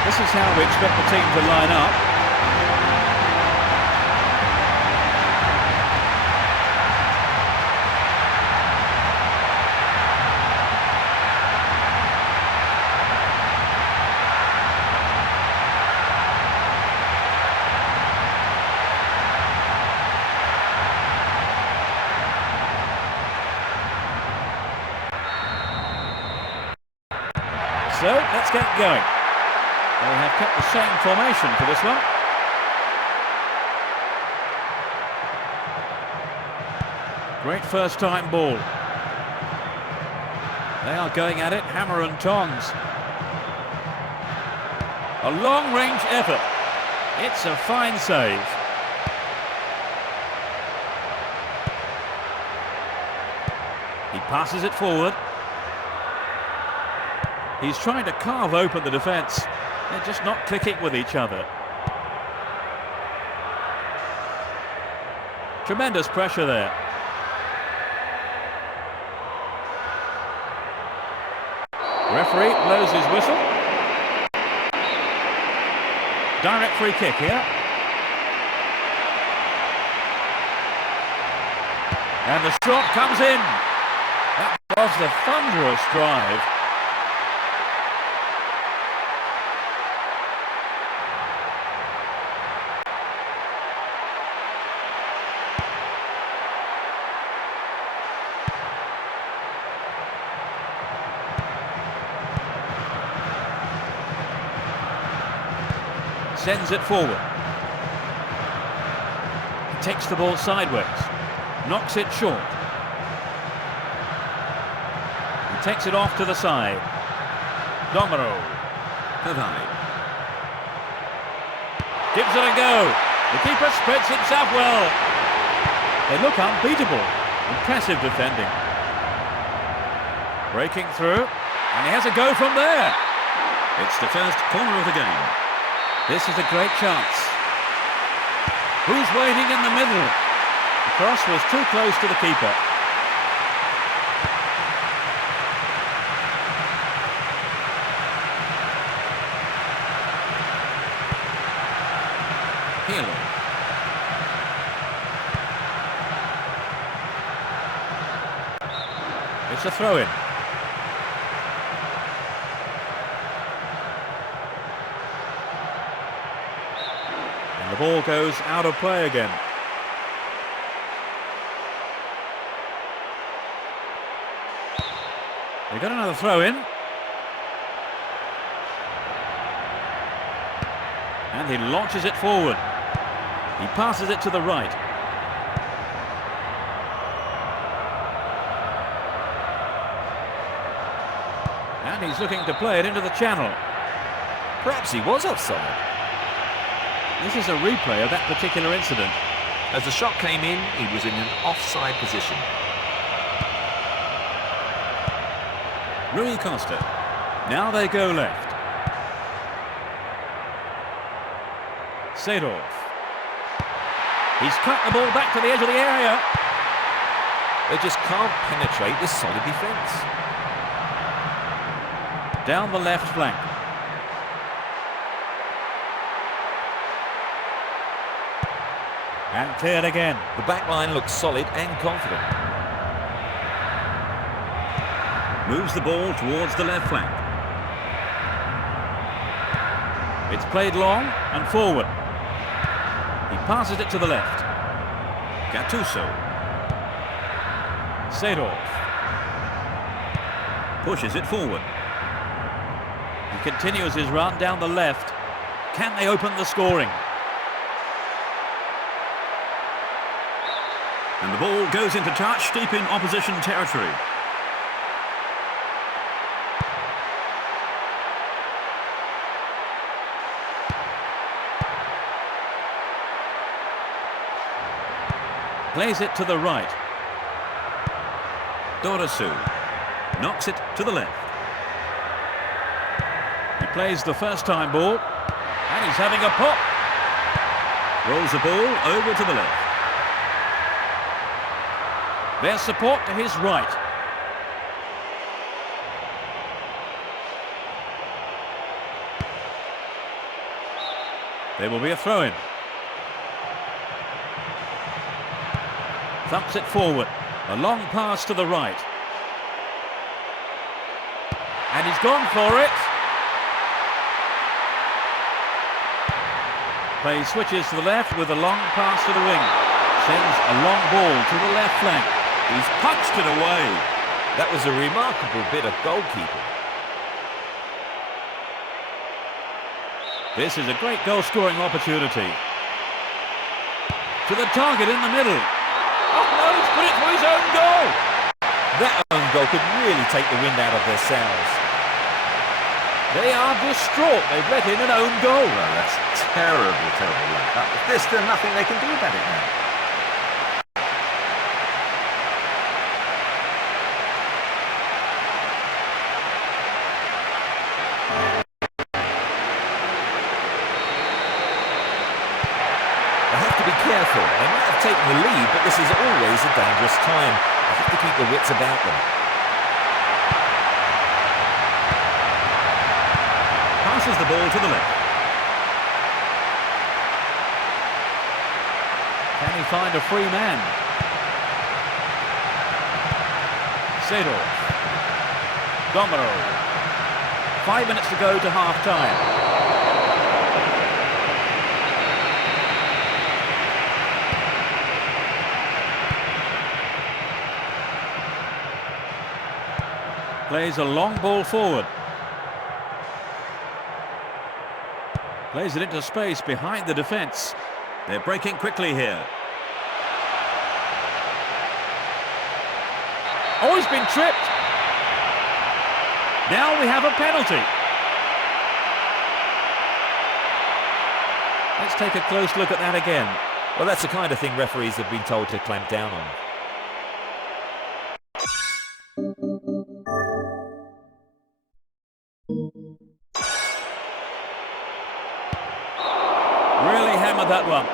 This is how we expect the team to line up. So, let's get going. They have kept the same formation for this one. Great first-time ball. They are going at it, hammer and tongs. A long-range effort. It's a fine save. He passes it forward. He's trying to carve open the defence. They're just not clicking with each other. Tremendous pressure there. Referee blows his whistle. Direct free kick here. And the shot comes in. That was the thunderous drive. Sends it forward. He takes the ball sideways. Knocks it short. He takes it off to the side. Domero. Cavani. Gives it a go. The keeper spreads himself well. They look unbeatable. Impressive defending. Breaking through. And he has a go from there. It's the first corner of the game. This is a great chance. Who's waiting in the middle? The cross was too close to the keeper. Pirlo. It's a throw-in. The ball goes out of play again. They got another throw in. And he launches it forward. He passes it to the right. And he's looking to play it into the channel. Perhaps he was offside. This is a replay of that particular incident. As the shot came in, he was in an offside position. Rui Costa. Now they go left. Seedorf. He's cut the ball back to the edge of the area. They just can't penetrate this solid defence. Down the left flank. And cleared again. The back line looks solid and confident. Moves the ball towards the left flank. It's played long and forward. He passes it to the left. Gattuso. Seedorf. Pushes it forward. He continues his run down the left. Can they open the scoring? And the ball goes into touch, deep in opposition territory. Plays it to the right. Dorosu knocks it to the left. He plays the first time ball, and he's having a pop. Rolls the ball over to the left. There's support to his right. There will be a throw-in. Thumps it forward. A long pass to the right. And he's gone for it. Play switches to the left with a long pass to the wing. Sends a long ball to the left flank. He's punched it away. That was a remarkable bit of goalkeeping. This is a great goal-scoring opportunity. To the target in the middle. Oh no, he's put it through his own goal. That own goal could really take the wind out of their sails. They are distraught. They've let in an own goal. Well, that's terrible, terrible luck. There's still nothing they can do about it now. Careful. They might have taken the lead, but this is always a dangerous time. They have to keep their wits about them. Passes the ball to the left. Can he find a free man? Seedorf. Domino. 5 minutes to go to half-time. Plays a long ball forward. Plays it into space behind the defence. They're breaking quickly here. Oh, he's been tripped. Now we have a penalty. Let's take a close look at that again. Well, that's the kind of thing referees have been told to clamp down on. Really hammered that one.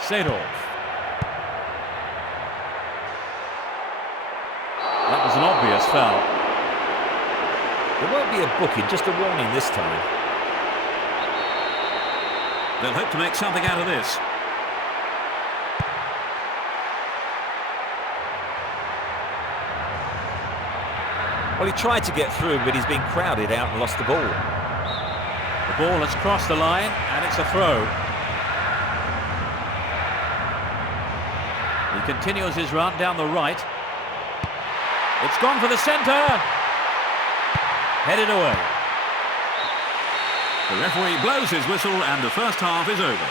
Seedorf. That was an obvious foul. There won't be a booking, just a warning this time. They'll hope to make something out of this. Well, he tried to get through, but he's been crowded out and lost the ball. The ball has crossed the line, and it's a throw. He continues his run down the right. It's gone for the centre. Headed away. The referee blows his whistle, and the first half is over.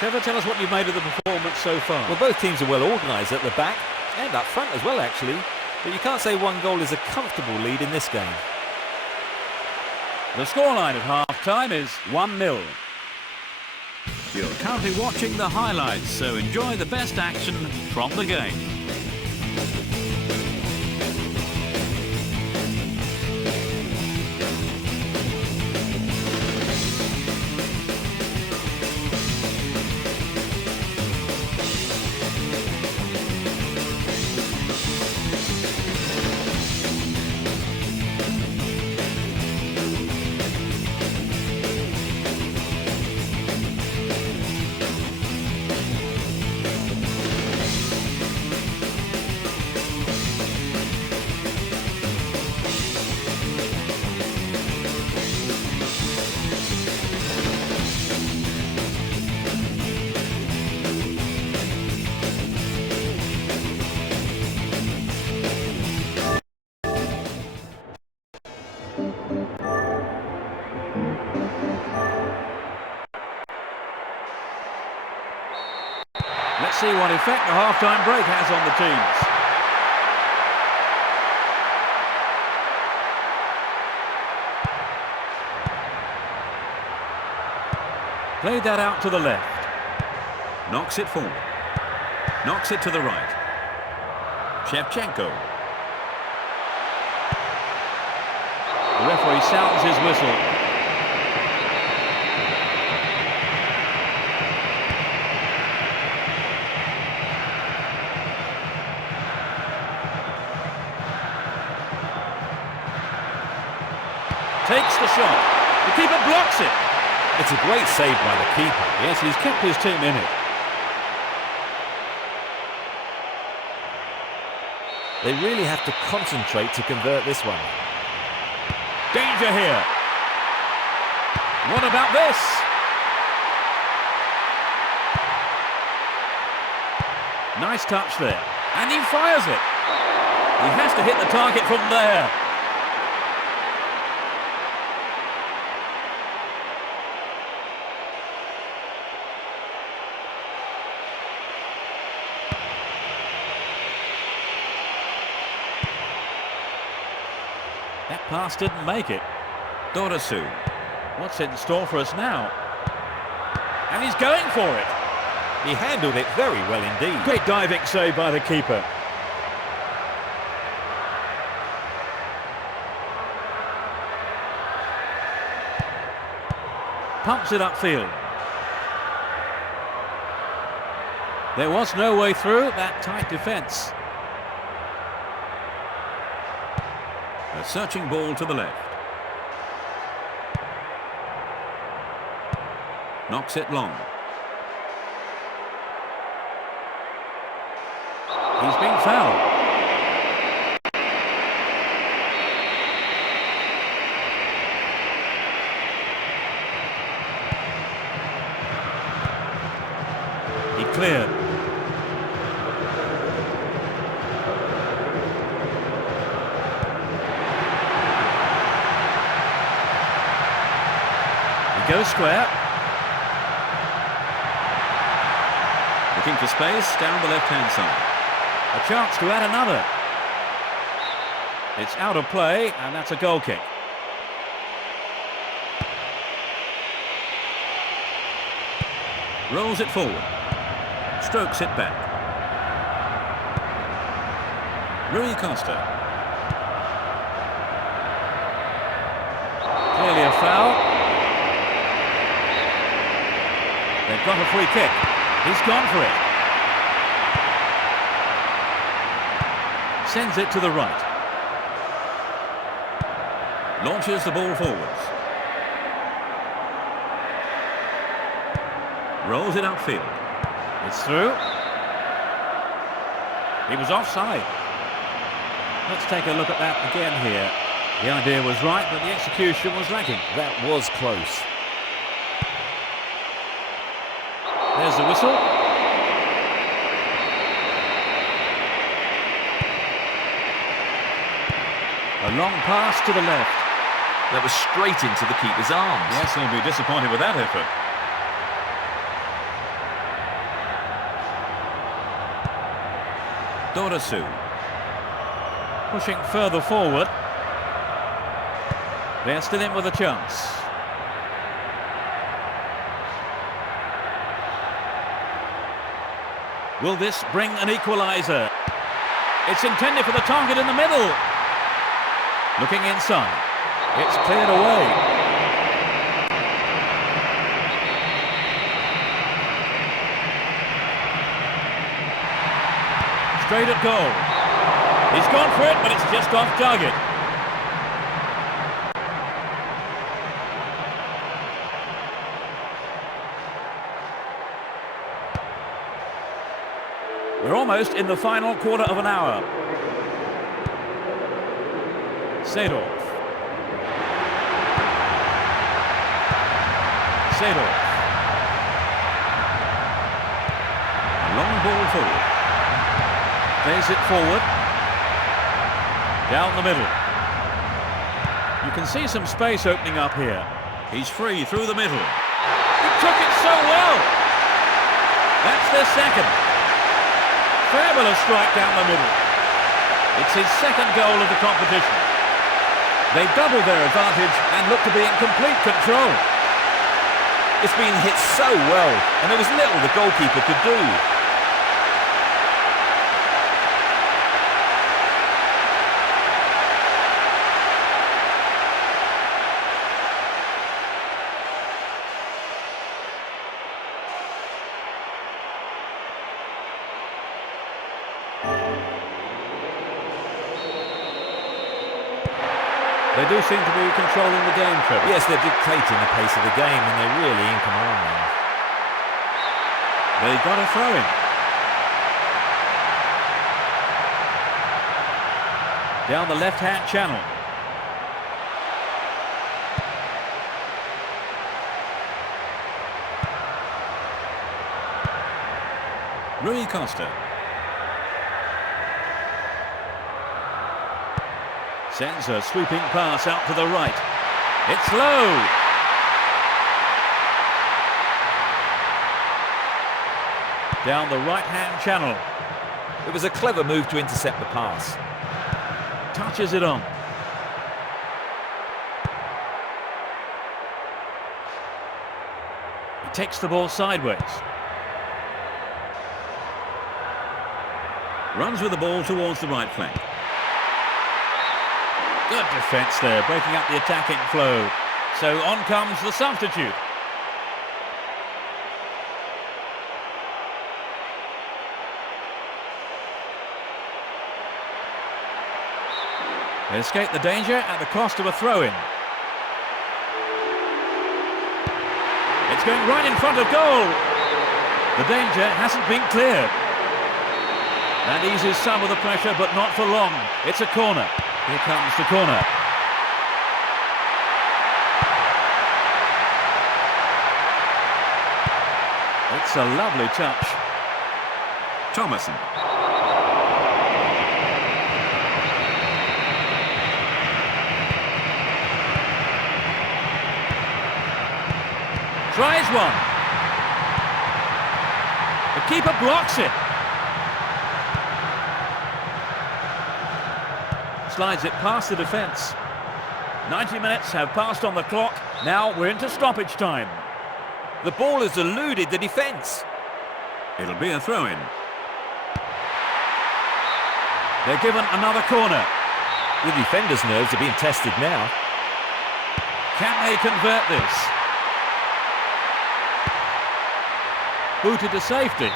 Trevor, tell us what you've made of the performance so far. Well, both teams are well organised at the back and up front as well, actually. But you can't say one goal is a comfortable lead in this game. The scoreline at half-time is 1-0. You're currently watching the highlights, so enjoy the best action from the game. Let's see what effect the half-time break has on the teams. Played that out to the left. Knocks it forward. Knocks it to the right. Shevchenko. The referee sounds his whistle. Takes the shot. The keeper blocks it. It's a great save by the keeper. Yes, he's kept his team in it. They really have to concentrate to convert this one. Danger here. What about this? Nice touch there. And he fires it. He has to hit the target from there. That pass didn't make it. Dorasu. What's in store for us now? And he's going for it. He handled it very well indeed. Great diving save by the keeper. Pumps it upfield. There was no way through that tight defence. A searching ball to the left. Knocks it long. He's been fouled. He cleared. He goes square. Looking for space down the left-hand side. A chance to add another. It's out of play, and that's a goal kick. Rolls it forward. Strokes it back. Rui Costa. Clearly a foul. They've got a free kick. He's gone for it. Sends it to the right. Launches the ball forwards. Rolls it upfield. It's through. He was offside. Let's take a look at that again here. The idea was right, but the execution was lacking. That was close. There's the whistle. A long pass to the left. That was straight into the keeper's arms. Yes, he'll be disappointed with that effort. Dorasu. Pushing further forward. They're still in with a chance. Will this bring an equaliser? It's intended for the target in the middle. Looking inside. It's cleared away. Straight at goal. He's gone for it, but it's just off target. We're almost in the final quarter of an hour. Seedorf. Seedorf. A long ball forward. Plays it forward. Down the middle. You can see some space opening up here. He's free through the middle. He took it so well. That's their second. Fabulous strike down the middle. It's his second goal of the competition. They doubled their advantage and look to be in complete control. It's been hit so well, and there was little the goalkeeper could do. They do seem to be controlling the game, Trevor. Yes, they're dictating the pace of the game, and they're really in command now. They got a throw-in. Down the left-hand channel. Rui Costa. Sends a sweeping pass out to the right. It's low. Down the right-hand channel. It was a clever move to intercept the pass. Touches it on. He takes the ball sideways. Runs with the ball towards the right flank. Good defence there, breaking up the attacking flow. So on comes the substitute. They escape the danger at the cost of a throw-in. It's going right in front of goal. The danger hasn't been cleared. That eases some of the pressure, but not for long. It's a corner. Here comes the corner. It's a lovely touch. Thomason. Tries one. The keeper blocks it. Slides it past the defence. 90 minutes have passed on the clock. Now we're into stoppage time. The ball has eluded the defence. It'll be a throw-in. They're given another corner. The defenders' nerves are being tested now. Can they convert this? Booted to safety.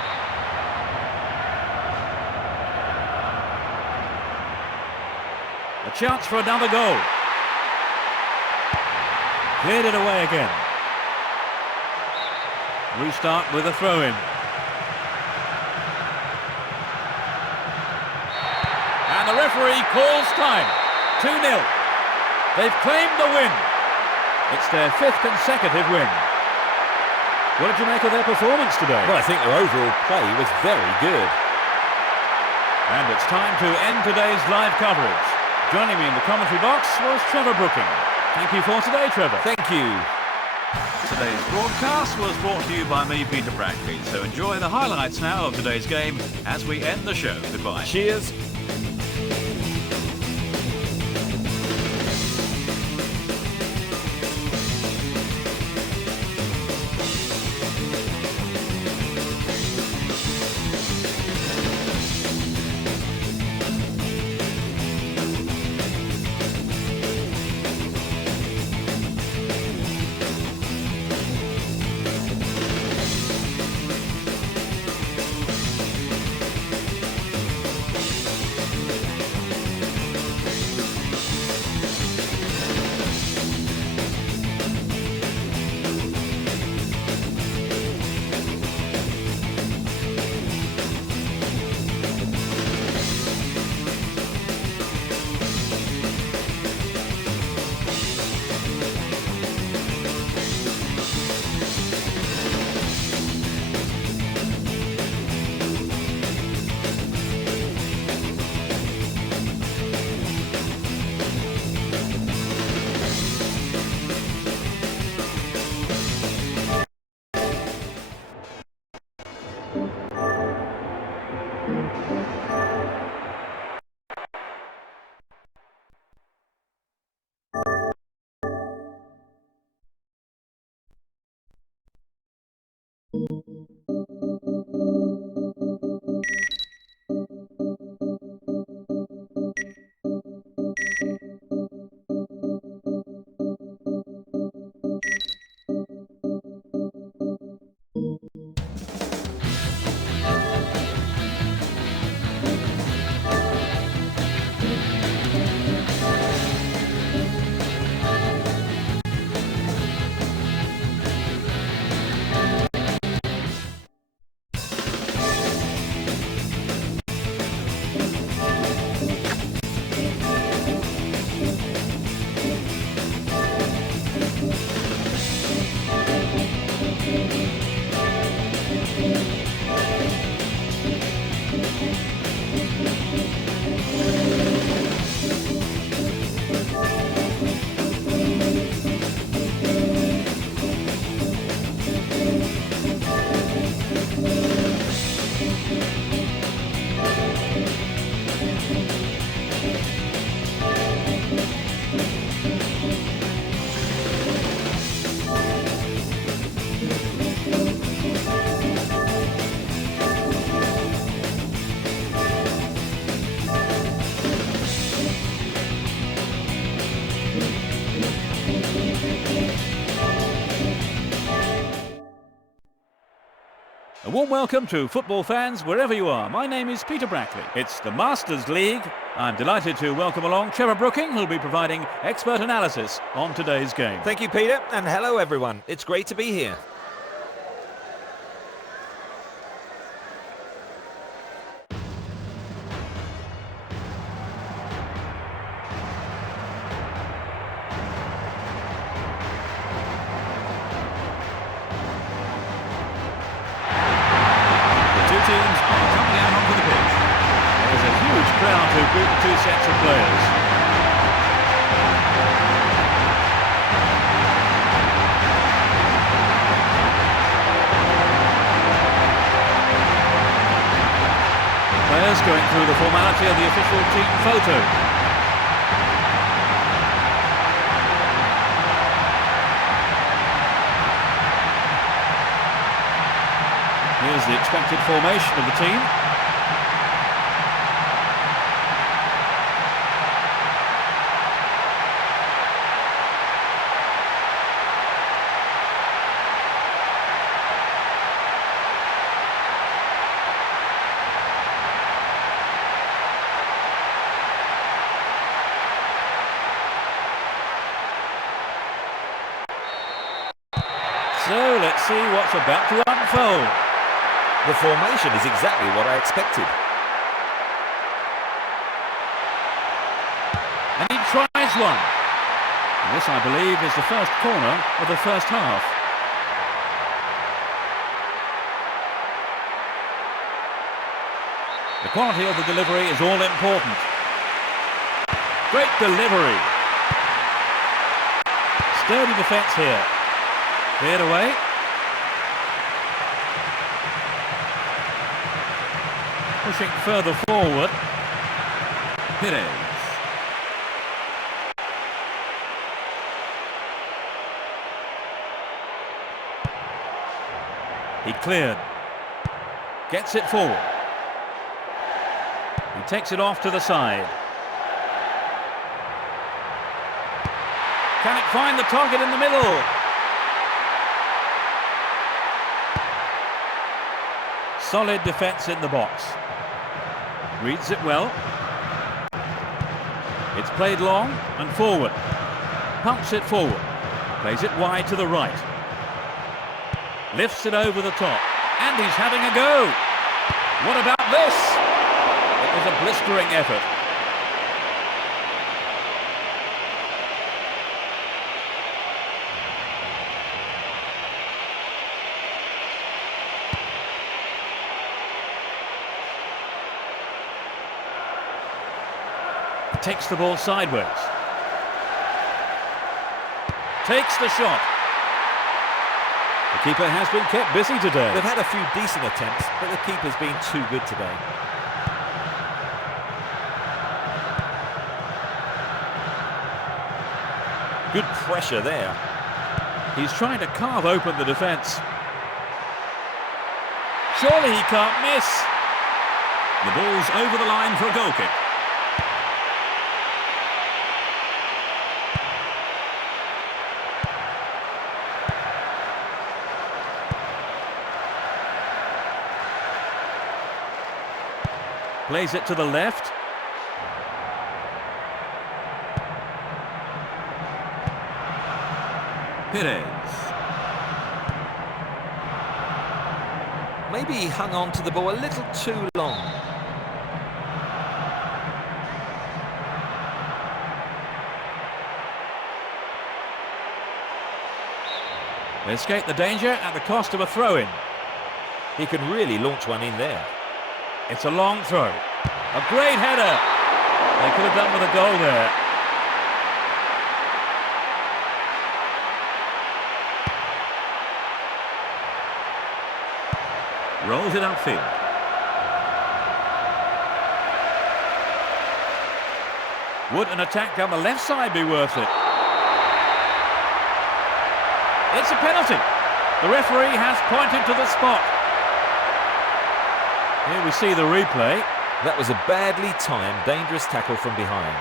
A chance for another goal. Cleared it away again. Restart with a throw-in. And the referee calls time. 2-0. They've claimed the win. It's their 5th consecutive win. What did you make of their performance today? Well, I think their overall play was very good. And it's time to end today's live coverage. Joining me in the commentary box was Trevor Brooking. Thank you for today, Trevor. Thank you. Today's broadcast was brought to you by me, Peter Brackley. So enjoy the highlights now of today's game as we end the show. Goodbye. Cheers. A warm welcome to football fans wherever you are. My name is Peter Brackley. It's the Masters League. I'm delighted to welcome along Trevor Brooking, who'll be providing expert analysis on today's game. Thank you, Peter, and hello everyone. It's great to be here. Teams are coming out onto the pitch. There's a huge crowd to greet the two sets of players. Players going through the formality of the official team photo. Here's the expected formation of the team. So let's see what's about to unfold. The formation is exactly what I expected. And he tries one. And this, I believe, is the first corner of the first half. The quality of the delivery is all important. Great delivery. Sturdy defence here. Cleared away. Pushing further forward. Perez. He cleared. Gets it forward. He takes it off to the side. Can it find the target in the middle? Solid defence in the box. Reads it well. It's played long and forward. Pumps it forward. Plays it wide to the right. Lifts it over the top. And he's having a go. What about this? It was a blistering effort. Takes the ball sideways. Takes the shot. The keeper has been kept busy today. They've had a few decent attempts, but the keeper's been too good today. Good pressure there. He's trying to carve open the defence. Surely he can't miss. The ball's over the line for a goal kick. Plays it to the left. Perez. Maybe he hung on to the ball a little too long. They escape the danger at the cost of a throw-in. He can really launch one in there. It's a long throw. A great header. They could have done with a goal there. Rolls it upfield. Would an attack down the left side be worth it? It's a penalty. The referee has pointed to the spot. Here we see the replay. That was a badly timed, dangerous tackle from behind.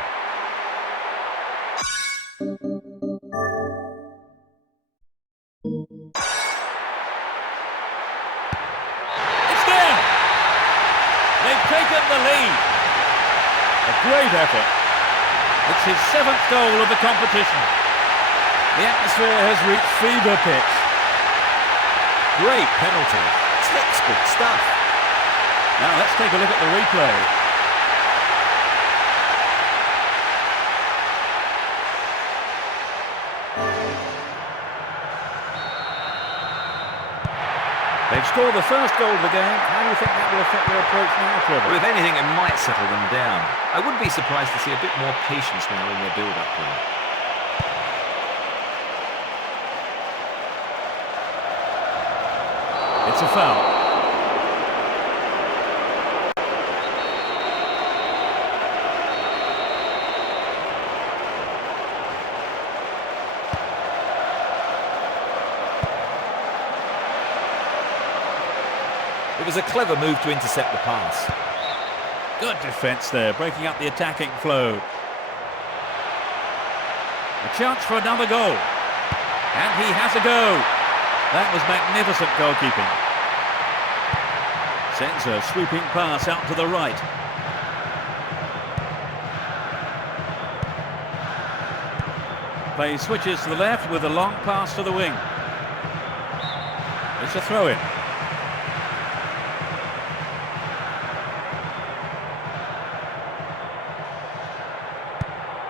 taken the lead. A great effort. It's his 7th goal of the competition. The atmosphere has reached fever pitch. Great penalty. Textbook stuff. Now let's take a look at the replay. They've scored the first goal of the game. How do you think that will affect their approach now, Trevor? Well, if anything, it might settle them down. I wouldn't be surprised to see a bit more patience now in their build-up play. It's a foul. It was a clever move to intercept the pass. Good defence there, breaking up the attacking flow. A chance for another goal. And he has a go. That was magnificent goalkeeping. Sends a sweeping pass out to the right. Play switches to the left with a long pass to the wing. It's a throw-in.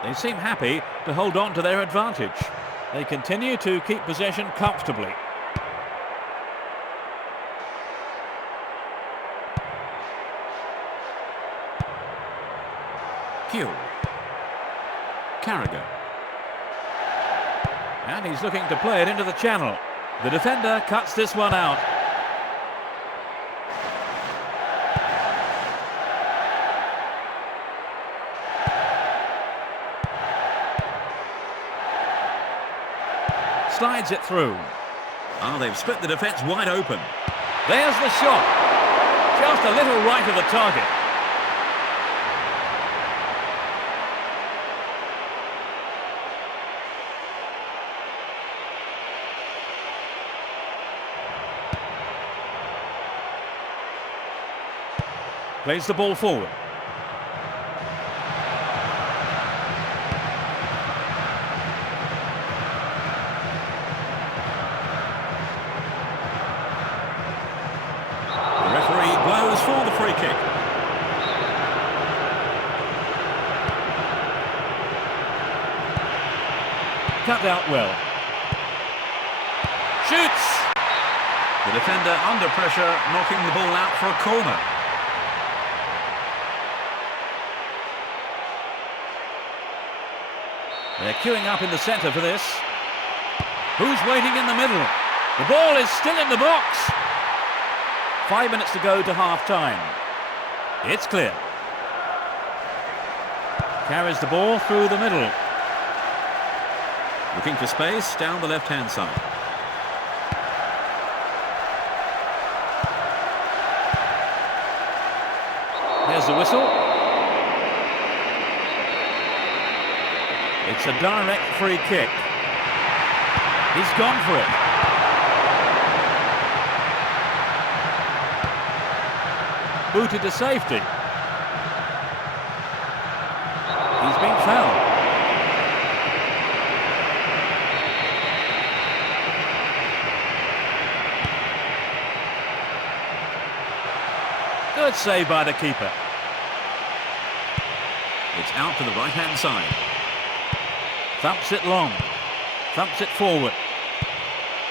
They seem happy to hold on to their advantage. They continue to keep possession comfortably. Kiel. Carragher. And he's looking to play it into the channel. The defender cuts this one out. Slides it through. Oh, they've split the defence wide open. There's the shot. Just a little right of the target. Plays the ball forward. For the free kick. Cut out well. Shoots! The defender under pressure, knocking the ball out for a corner. They're queuing up in the centre for this. Who's waiting in the middle? The ball is still in the box. 5 minutes to go to half-time. It's clear. Carries the ball through the middle. Looking for space down the left-hand side. There's the whistle. It's a direct free kick. He's gone for it. Booted to safety. He's been fouled. Good save by the keeper. It's out to the right-hand side. Thumps it long. Thumps it forward.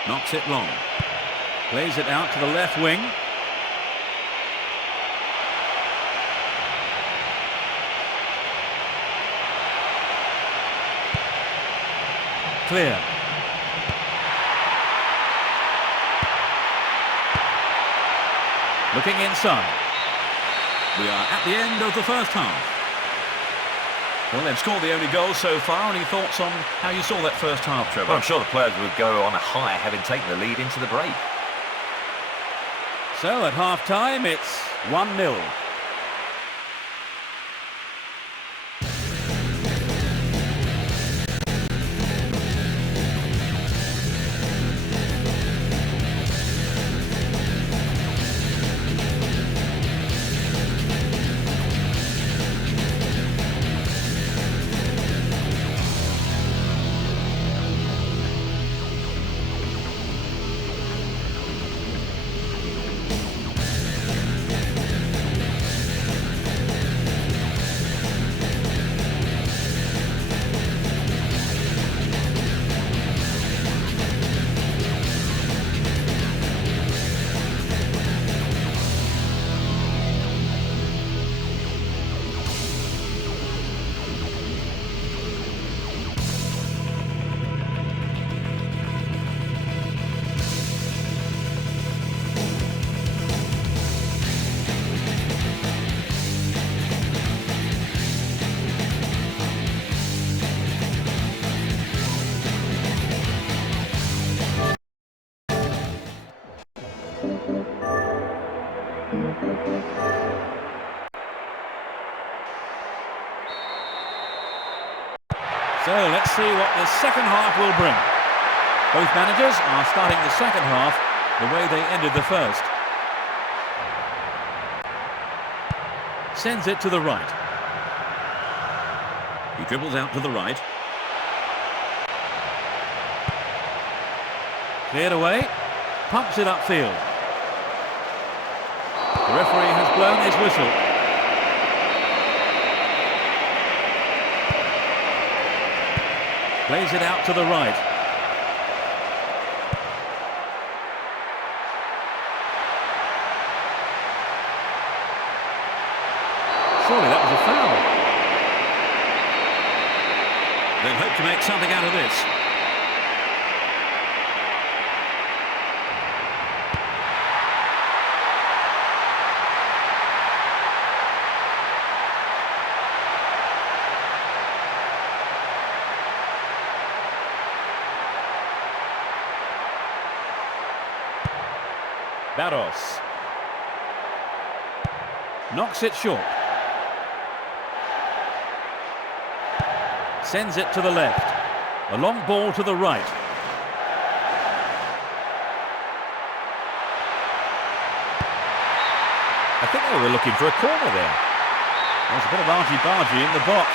Knocks it long. Plays it out to the left wing. Clear. Looking inside. We are at the end of the first half. Well, they've scored the only goal so far. Any thoughts on how you saw that first half, Trevor? Well, I'm sure the players would go on a high having taken the lead into the break. So at half-time, it's 1-0. So let's see what the second half will bring. Both managers are starting the second half the way they ended the first. Sends it to the right. He dribbles out to the right. Cleared away. Pumps it upfield. The referee has blown his whistle. Plays it out to the right. Surely that was a foul. They'll hope to make something out of this. Barros knocks it short. Sends it to the left. A long ball to the right. I think they were looking for a corner there. There's a bit of argy-bargy in the box.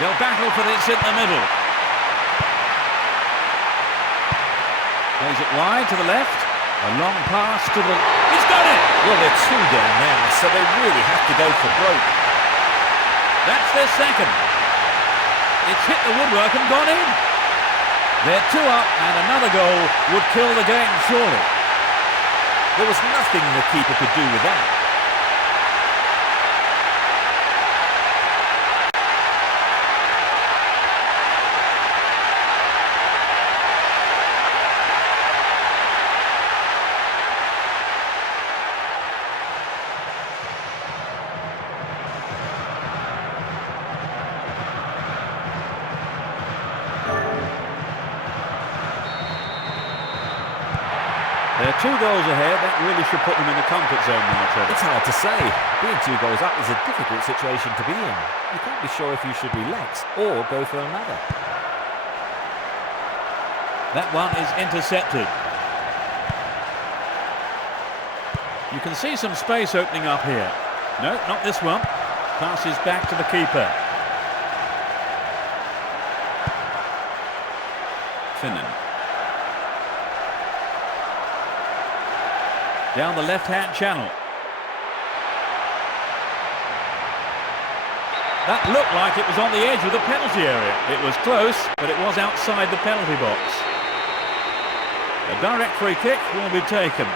They'll battle for this in the middle. Plays it wide to the left. A long pass to the... He's got it! Well, they're two down now, so they really have to go for broke. That's their second. It's hit the woodwork and gone in. They're two up and another goal would kill the game, surely. There was nothing the keeper could do with that. They're 2 goals ahead. That really should put them in the comfort zone now, Trevor. It's hard to say. Being 2 goals up is a difficult situation to be in. You can't be sure if you should relax or go for another. That one is intercepted. You can see some space opening up here. No, not this one. Passes back to the keeper. Finnan. Down the left-hand channel. That looked like it was on the edge of the penalty area. It was close, but it was outside the penalty box. A direct free kick will be taken.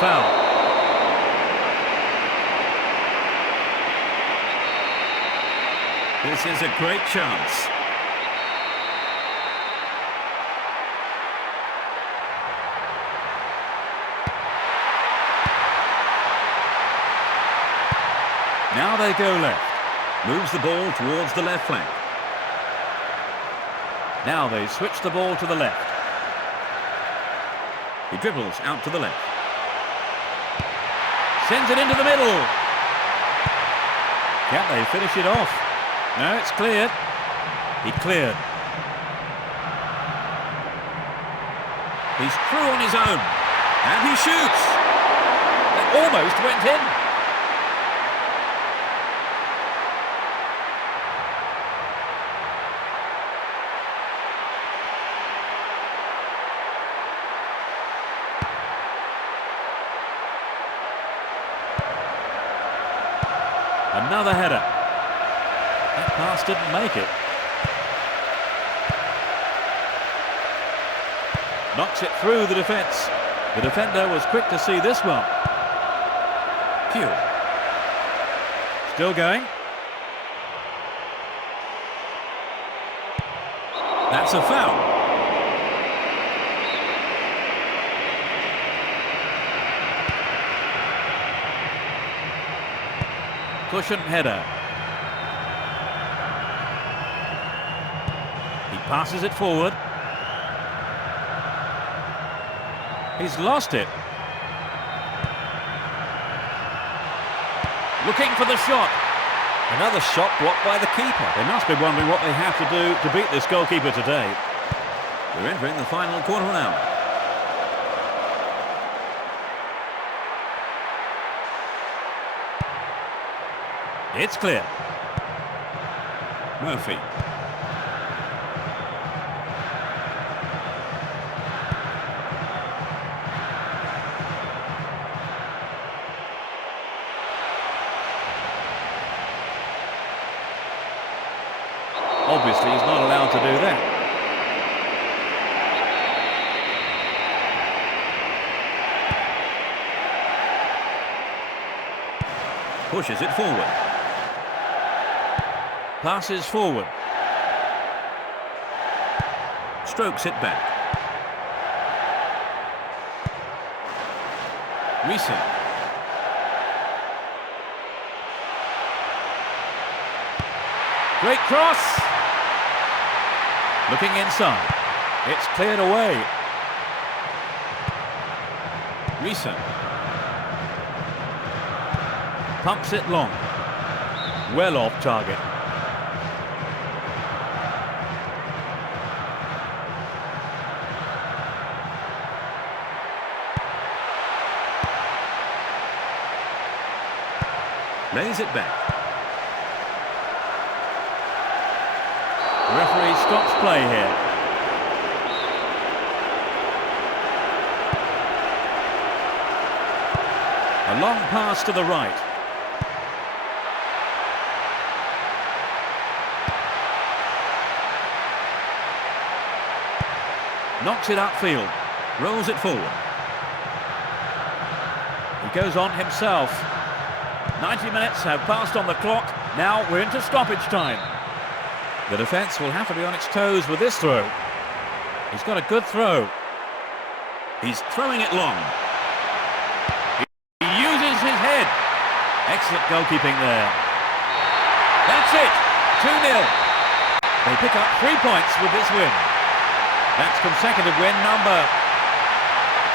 Foul. This is a great chance. Now they go left. Moves the ball towards the left flank. Now they switch the ball to the left. He dribbles out to the left. Sends it into the middle. Can they finish it off? No, it's cleared. He cleared. He's through on his own. And he shoots. That almost went in. Another header. That pass didn't make it. Knocks it through the defence. The defender was quick to see this one. Pugh. Still going. That's a foul. Cushion header. He passes it forward. He's lost it. Looking for the shot. Another shot blocked by the keeper. They must be wondering what they have to do to beat this goalkeeper today. We're entering the final quarter of an hour. It's clear. Murphy. Obviously, he's not allowed to do that. Pushes it forward. Passes forward. Strokes it back. Recent. Great cross. Looking inside. It's cleared away. Recent. Pumps it long. Well off target. Lays it back. The referee stops play here. A long pass to the right. Knocks it upfield. Rolls it forward. He goes on himself. 90 minutes have passed on the clock. Now we're into stoppage time. The defence will have to be on its toes with this throw. He's got a good throw. He's throwing it long. He uses his head. Excellent goalkeeping there. That's it. 2-0. They pick up 3 points with this win. That's consecutive win number.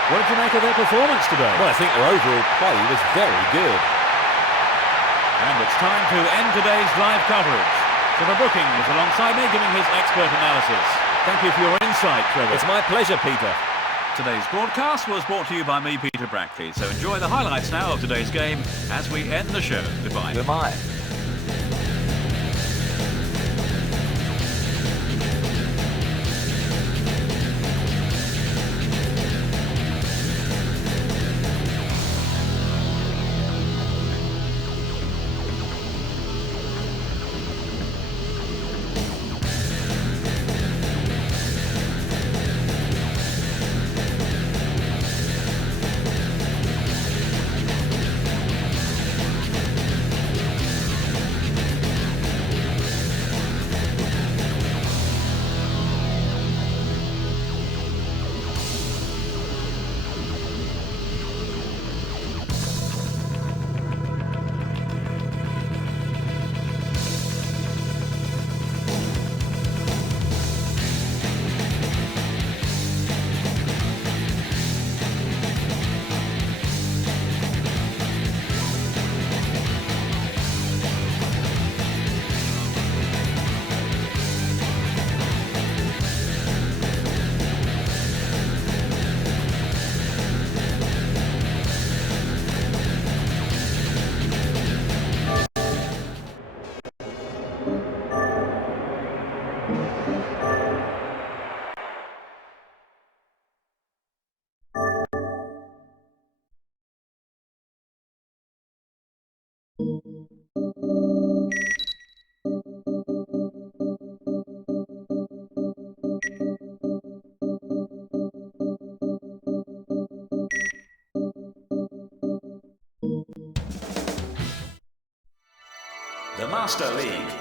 What did you make of their performance today? Well, I think their overall play was very good. And it's time to end today's live coverage. Trevor Booking is alongside me giving his expert analysis. Thank you for your insight, Trevor. It's my pleasure, Peter. Today's broadcast was brought to you by me, Peter Brackley. So enjoy the highlights now of today's game as we end the show. Goodbye. Goodbye. The Master League.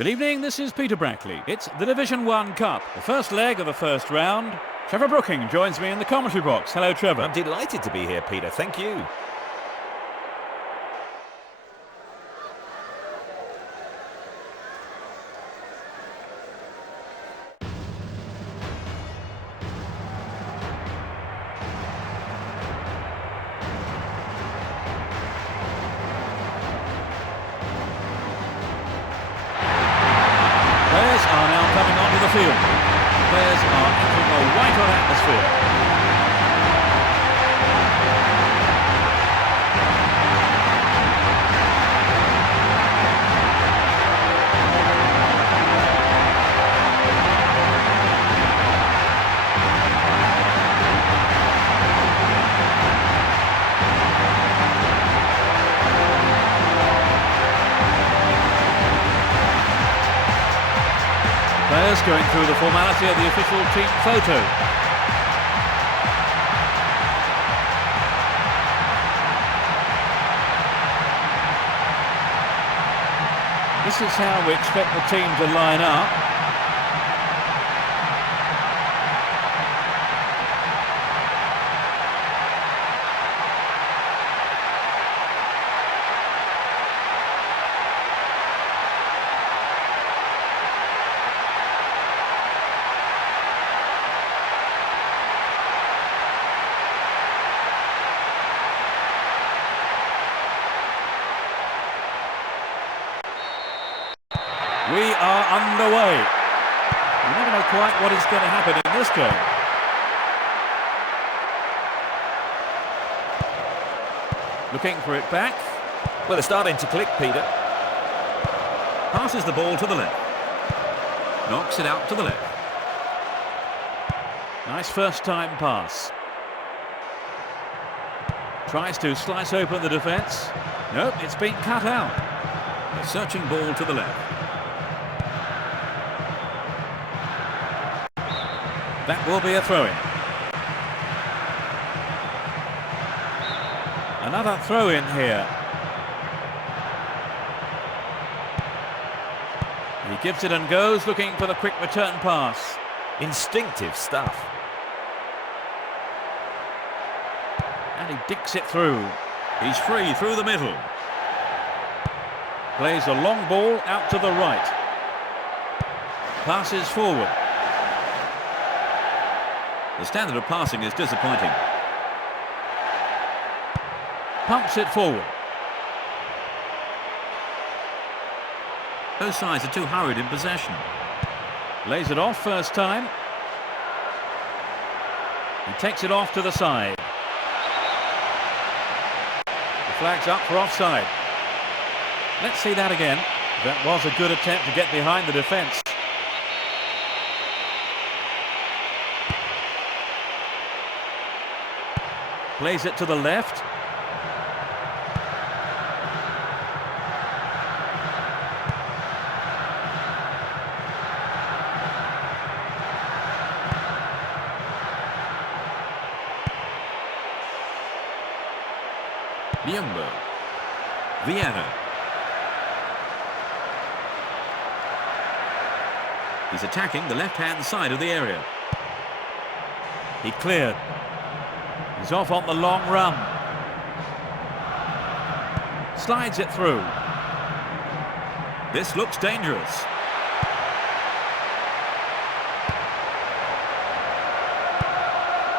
Good evening, this is Peter Brackley. It's the Division 1 Cup, the first leg of the first round. Trevor Brooking joins me in the commentary box. Hello, Trevor. I'm delighted to be here, Peter. Thank you. Players are now coming onto the field. Players are entering a white-hot atmosphere. Players going through the formality of the official team photo. This is how we expect the team to line up. We are underway. You never know quite what is going to happen in this game. Looking for it back. Well, they're starting to click, Peter. Passes the ball to the left. Knocks it out to the left. Nice first time pass. Tries to slice open the defence. Nope, it's been cut out. A searching ball to the left. That will be a throw-in. Another throw-in here. He gives it and goes, looking for the quick return pass. Instinctive stuff. And he dicks it through. He's free through the middle. Plays a long ball out to the right. Passes forward. The standard of passing is disappointing. Pumps it forward. Both sides are too hurried in possession. Lays it off first time. He takes it off to the side. The flag's up for offside. Let's see that again. That was a good attempt to get behind the defence. Plays it to the left. Biombo. Vieira. He's attacking the left-hand side of the area. He cleared. He's off on the long run. Slides it through. This looks dangerous.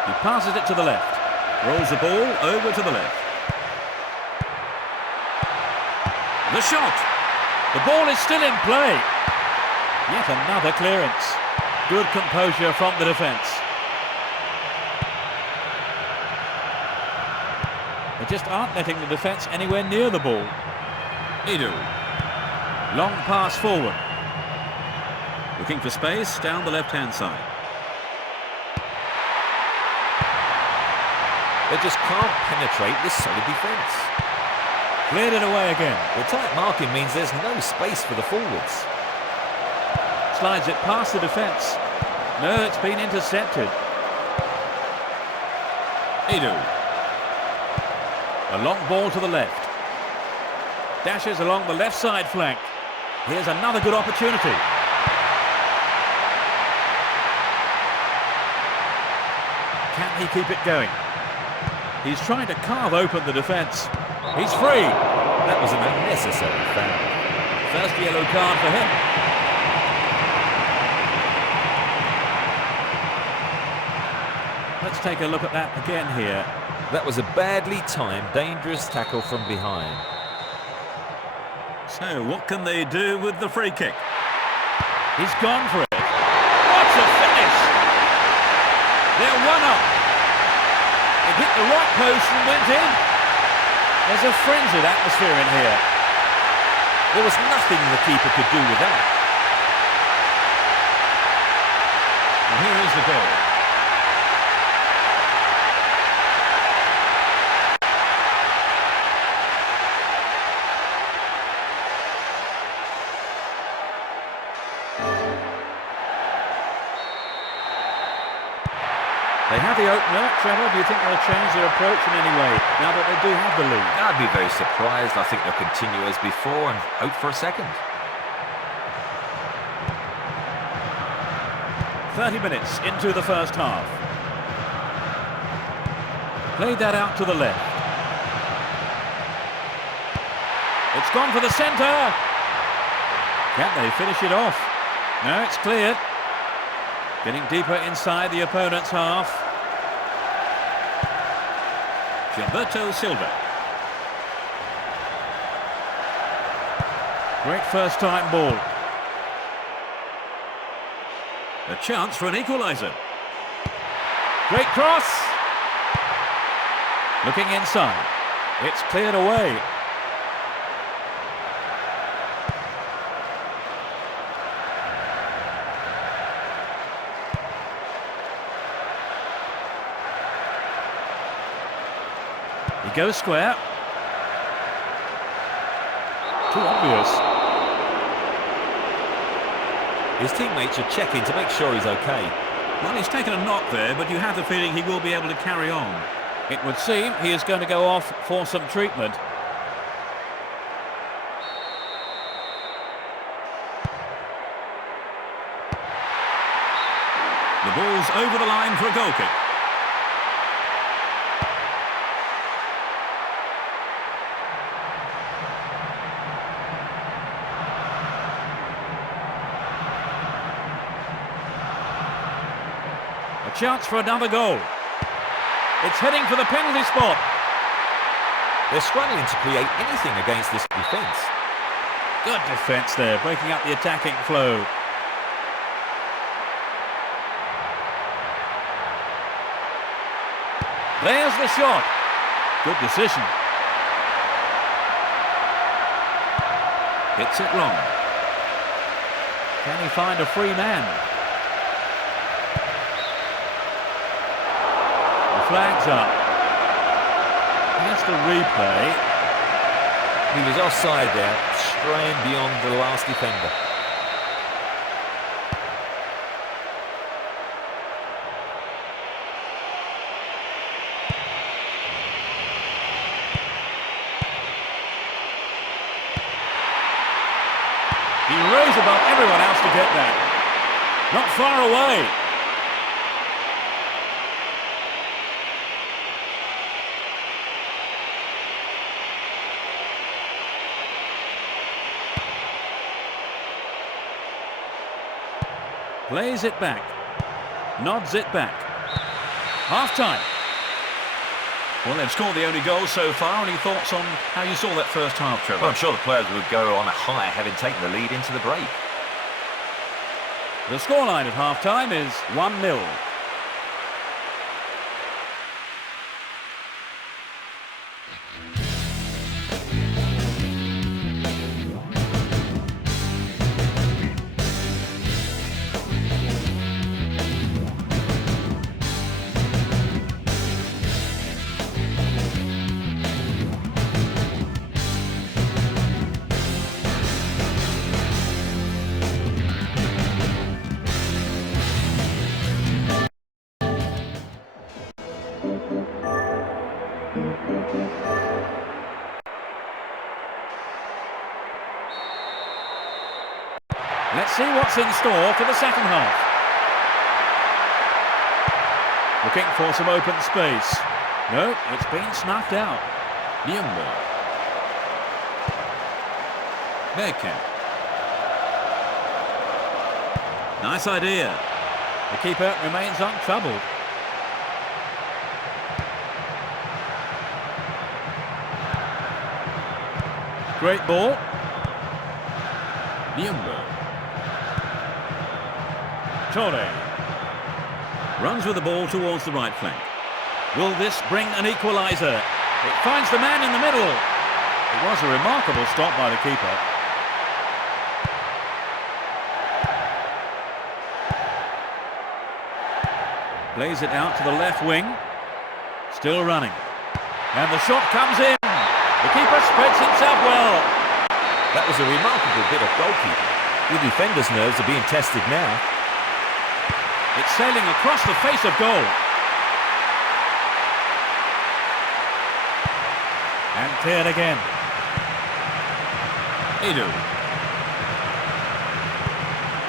He passes it to the left. Rolls the ball over to the left. The shot! The ball is still in play. Yet another clearance. Good composure from the defence. They just aren't letting the defence anywhere near the ball. Edu. Long pass forward. Looking for space down the left-hand side. They just can't penetrate this solid defence. Cleared it away again. The tight marking means there's no space for the forwards. Slides it past the defence. No, it's been intercepted. Edu. A long ball to the left. Dashes along the left side flank. Here's another good opportunity. Can he keep it going? He's trying to carve open the defence. He's free. That was an unnecessary foul. First yellow card for him. Let's take a look at that again here. That was a badly timed, dangerous tackle from behind. So what can they do with the free kick? He's gone for it. What a finish! They're one up. It hit the right post and went in. There's a frenzied atmosphere in here. There was nothing the keeper could do with that. And here is the goal. They have the opener. Trevor, do you think they'll change their approach in any way now that they do have the lead? I'd be very surprised. I think they'll continue as before and hope for a second. 30 minutes into the first half. Played that out to the left. It's gone for the centre. Can they finish it off? No, it's cleared. Getting deeper inside the opponent's half. Gilberto Silva. Great first time ball. A chance for an equaliser. Great cross. Looking inside. It's cleared away. He goes square. Too obvious. His teammates are checking to make sure he's okay. Well, he's taken a knock there, but you have the feeling he will be able to carry on. It would seem he is going to go off for some treatment. The ball's over the line for a goal kick. A chance for another goal. It's heading for the penalty spot. They're struggling to create anything against this defence. Good defence there, breaking up the attacking flow. There's the shot. Good decision. Hits it long. Can he find a free man? The flag's up. Here's the replay. He was offside there, straying beyond the last defender. He rose above everyone else to get that. Not far away. Plays it back. Nods it back. Half-time. Well, they've scored the only goal so far. Any thoughts on how you saw that first half, Trevor? Well, I'm sure the players would go on a high, having taken the lead into the break. The scoreline at half-time is 1-0. Let's see what's in store for the second half. Looking for some open space. No, it's been snuffed out. Liumbo. Bergkamp. Nice idea. The keeper remains untroubled. Great ball. Liumbo. Torre. Runs with the ball towards the right flank. Will this bring an equaliser? It finds the man in the middle. It was a remarkable stop by the keeper. Plays it out to the left wing. Still running. And the shot comes in. The keeper spreads himself well. That was a remarkable bit of goalkeeping. The defenders' nerves are being tested now. It's sailing across the face of goal. And cleared again. Edu.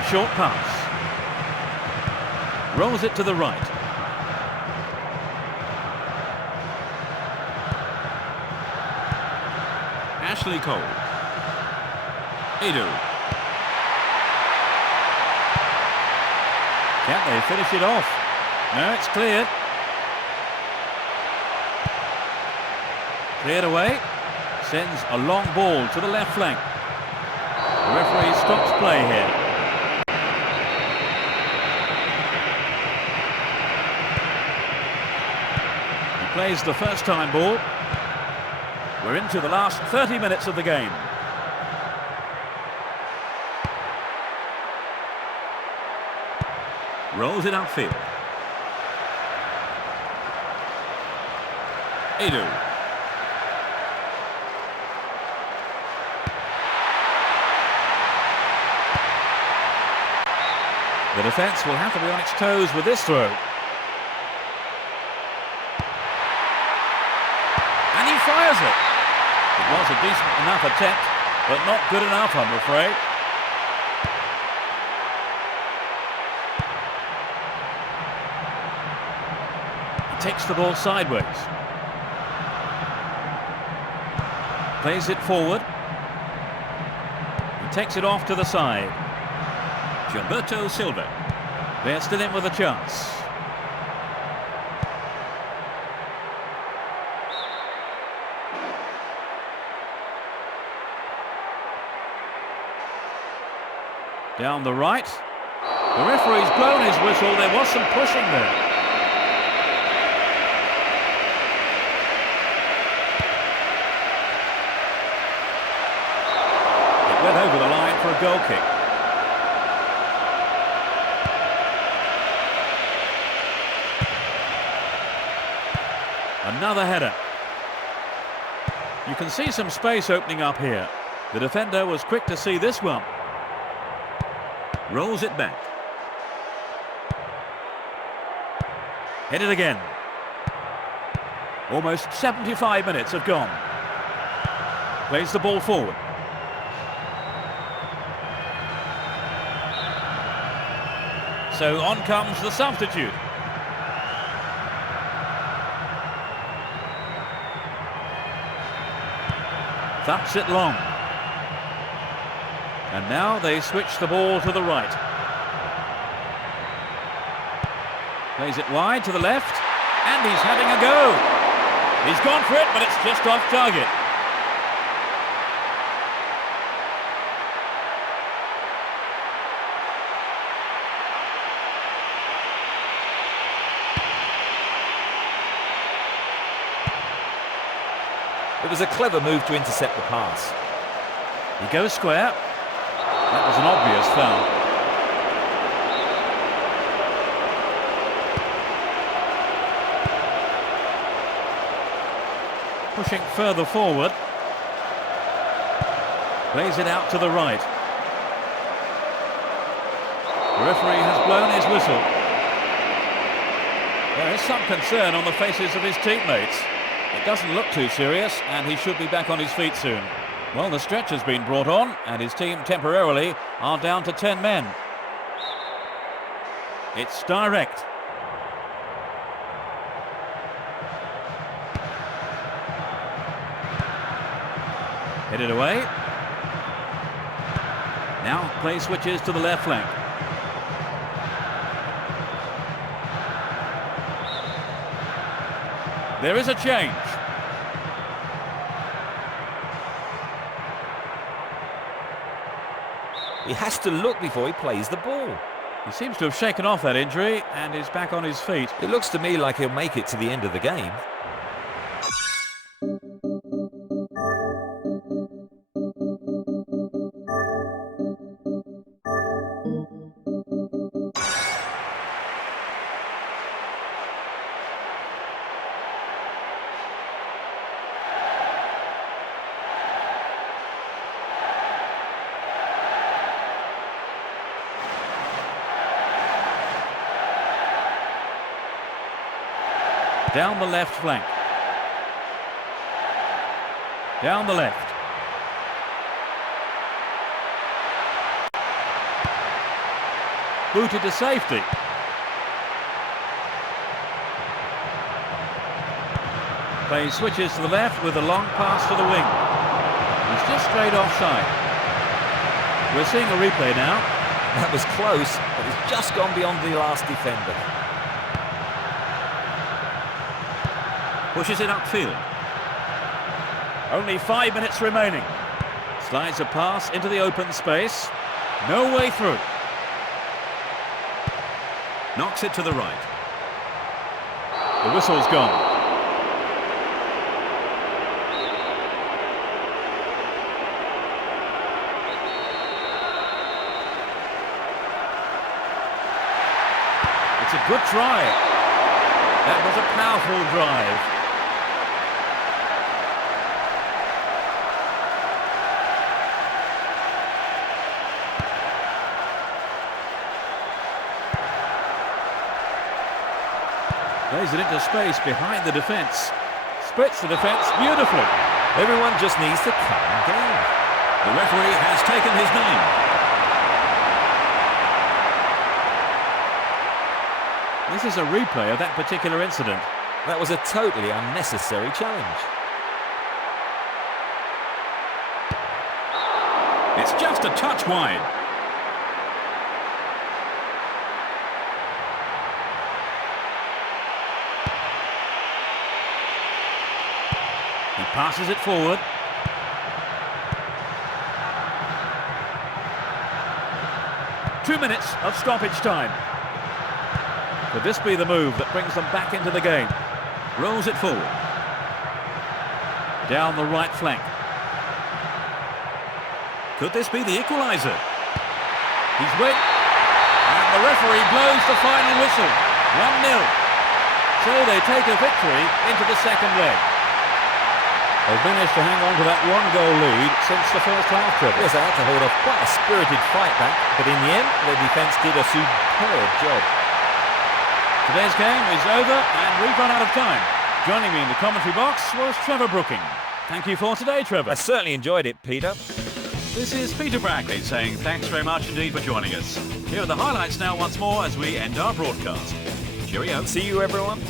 Short pass. Rolls it to the right. Ashley Cole. Edu. Can't they finish it off? No, it's cleared. Cleared away. Sends a long ball to the left flank. The referee stops play here. He plays the first time ball. We're into the last 30 minutes of the game. Rolls it upfield. Edu. The defence will have to be on its toes with this throw. And he fires it. It was a decent enough attempt, but not good enough, I'm afraid. He takes the ball sideways. Plays it forward. He takes it off to the side. Gilberto Silva. They're still in with a chance. Down the right. The referee's blown his whistle. There was some pushing there. It went over the line for a goal kick. Another header. You can see some space opening up here. The defender was quick to see this one. Rolls it back. Hit it again. Almost 75 minutes have gone. Plays the ball forward. So on comes the substitute. Thumps it long. And now they switch the ball to the right. Plays it wide to the left. And he's having a go. He's gone for it, but it's just off target. It was a clever move to intercept the pass. He goes square. That was an obvious foul. Pushing further forward. Plays it out to the right. The referee has blown his whistle. There is some concern on the faces of his teammates. It doesn't look too serious, and he should be back on his feet soon. Well, the stretch has been brought on, and his team temporarily are down to 10 men. It's direct. Headed away. Now play switches to the left flank. There is a change. He has to look before he plays the ball. He seems to have shaken off that injury and is back on his feet. It looks to me like he'll make it to the end of the game. Down the left flank. Down the left. Booted to safety. Play switches to the left with a long pass to the wing. He's just straight offside. We're seeing a replay now. That was close, but it's just gone beyond the last defender. Pushes it upfield. Only 5 minutes remaining. Slides a pass into the open space. No way through. Knocks it to the right. The whistle's gone. It's a good try. That was a powerful drive. Plays it into space behind the defence. Splits the defence beautifully. Everyone just needs to calm down. The referee has taken his name. This is a replay of that particular incident. That was a totally unnecessary challenge. It's just a touch wide. He passes it forward. Two minutes of stoppage time. Could this be the move that brings them back into the game? Rolls it forward. Down the right flank. Could this be the equaliser? He's win. And the referee blows the final whistle. 1-0. So they take a victory into the second leg. They've managed to hang on to that one-goal lead since the first half, Trevor. Yes, they had to hold off quite a spirited fight back, but in the end, their defence did a superb job. Today's game is over and we've run out of time. Joining me in the commentary box was Trevor Brooking. Thank you for today, Trevor. I certainly enjoyed it, Peter. This is Peter Brackley saying thanks very much indeed for joining us. Here are the highlights now once more as we end our broadcast. Cheerio. See you, everyone.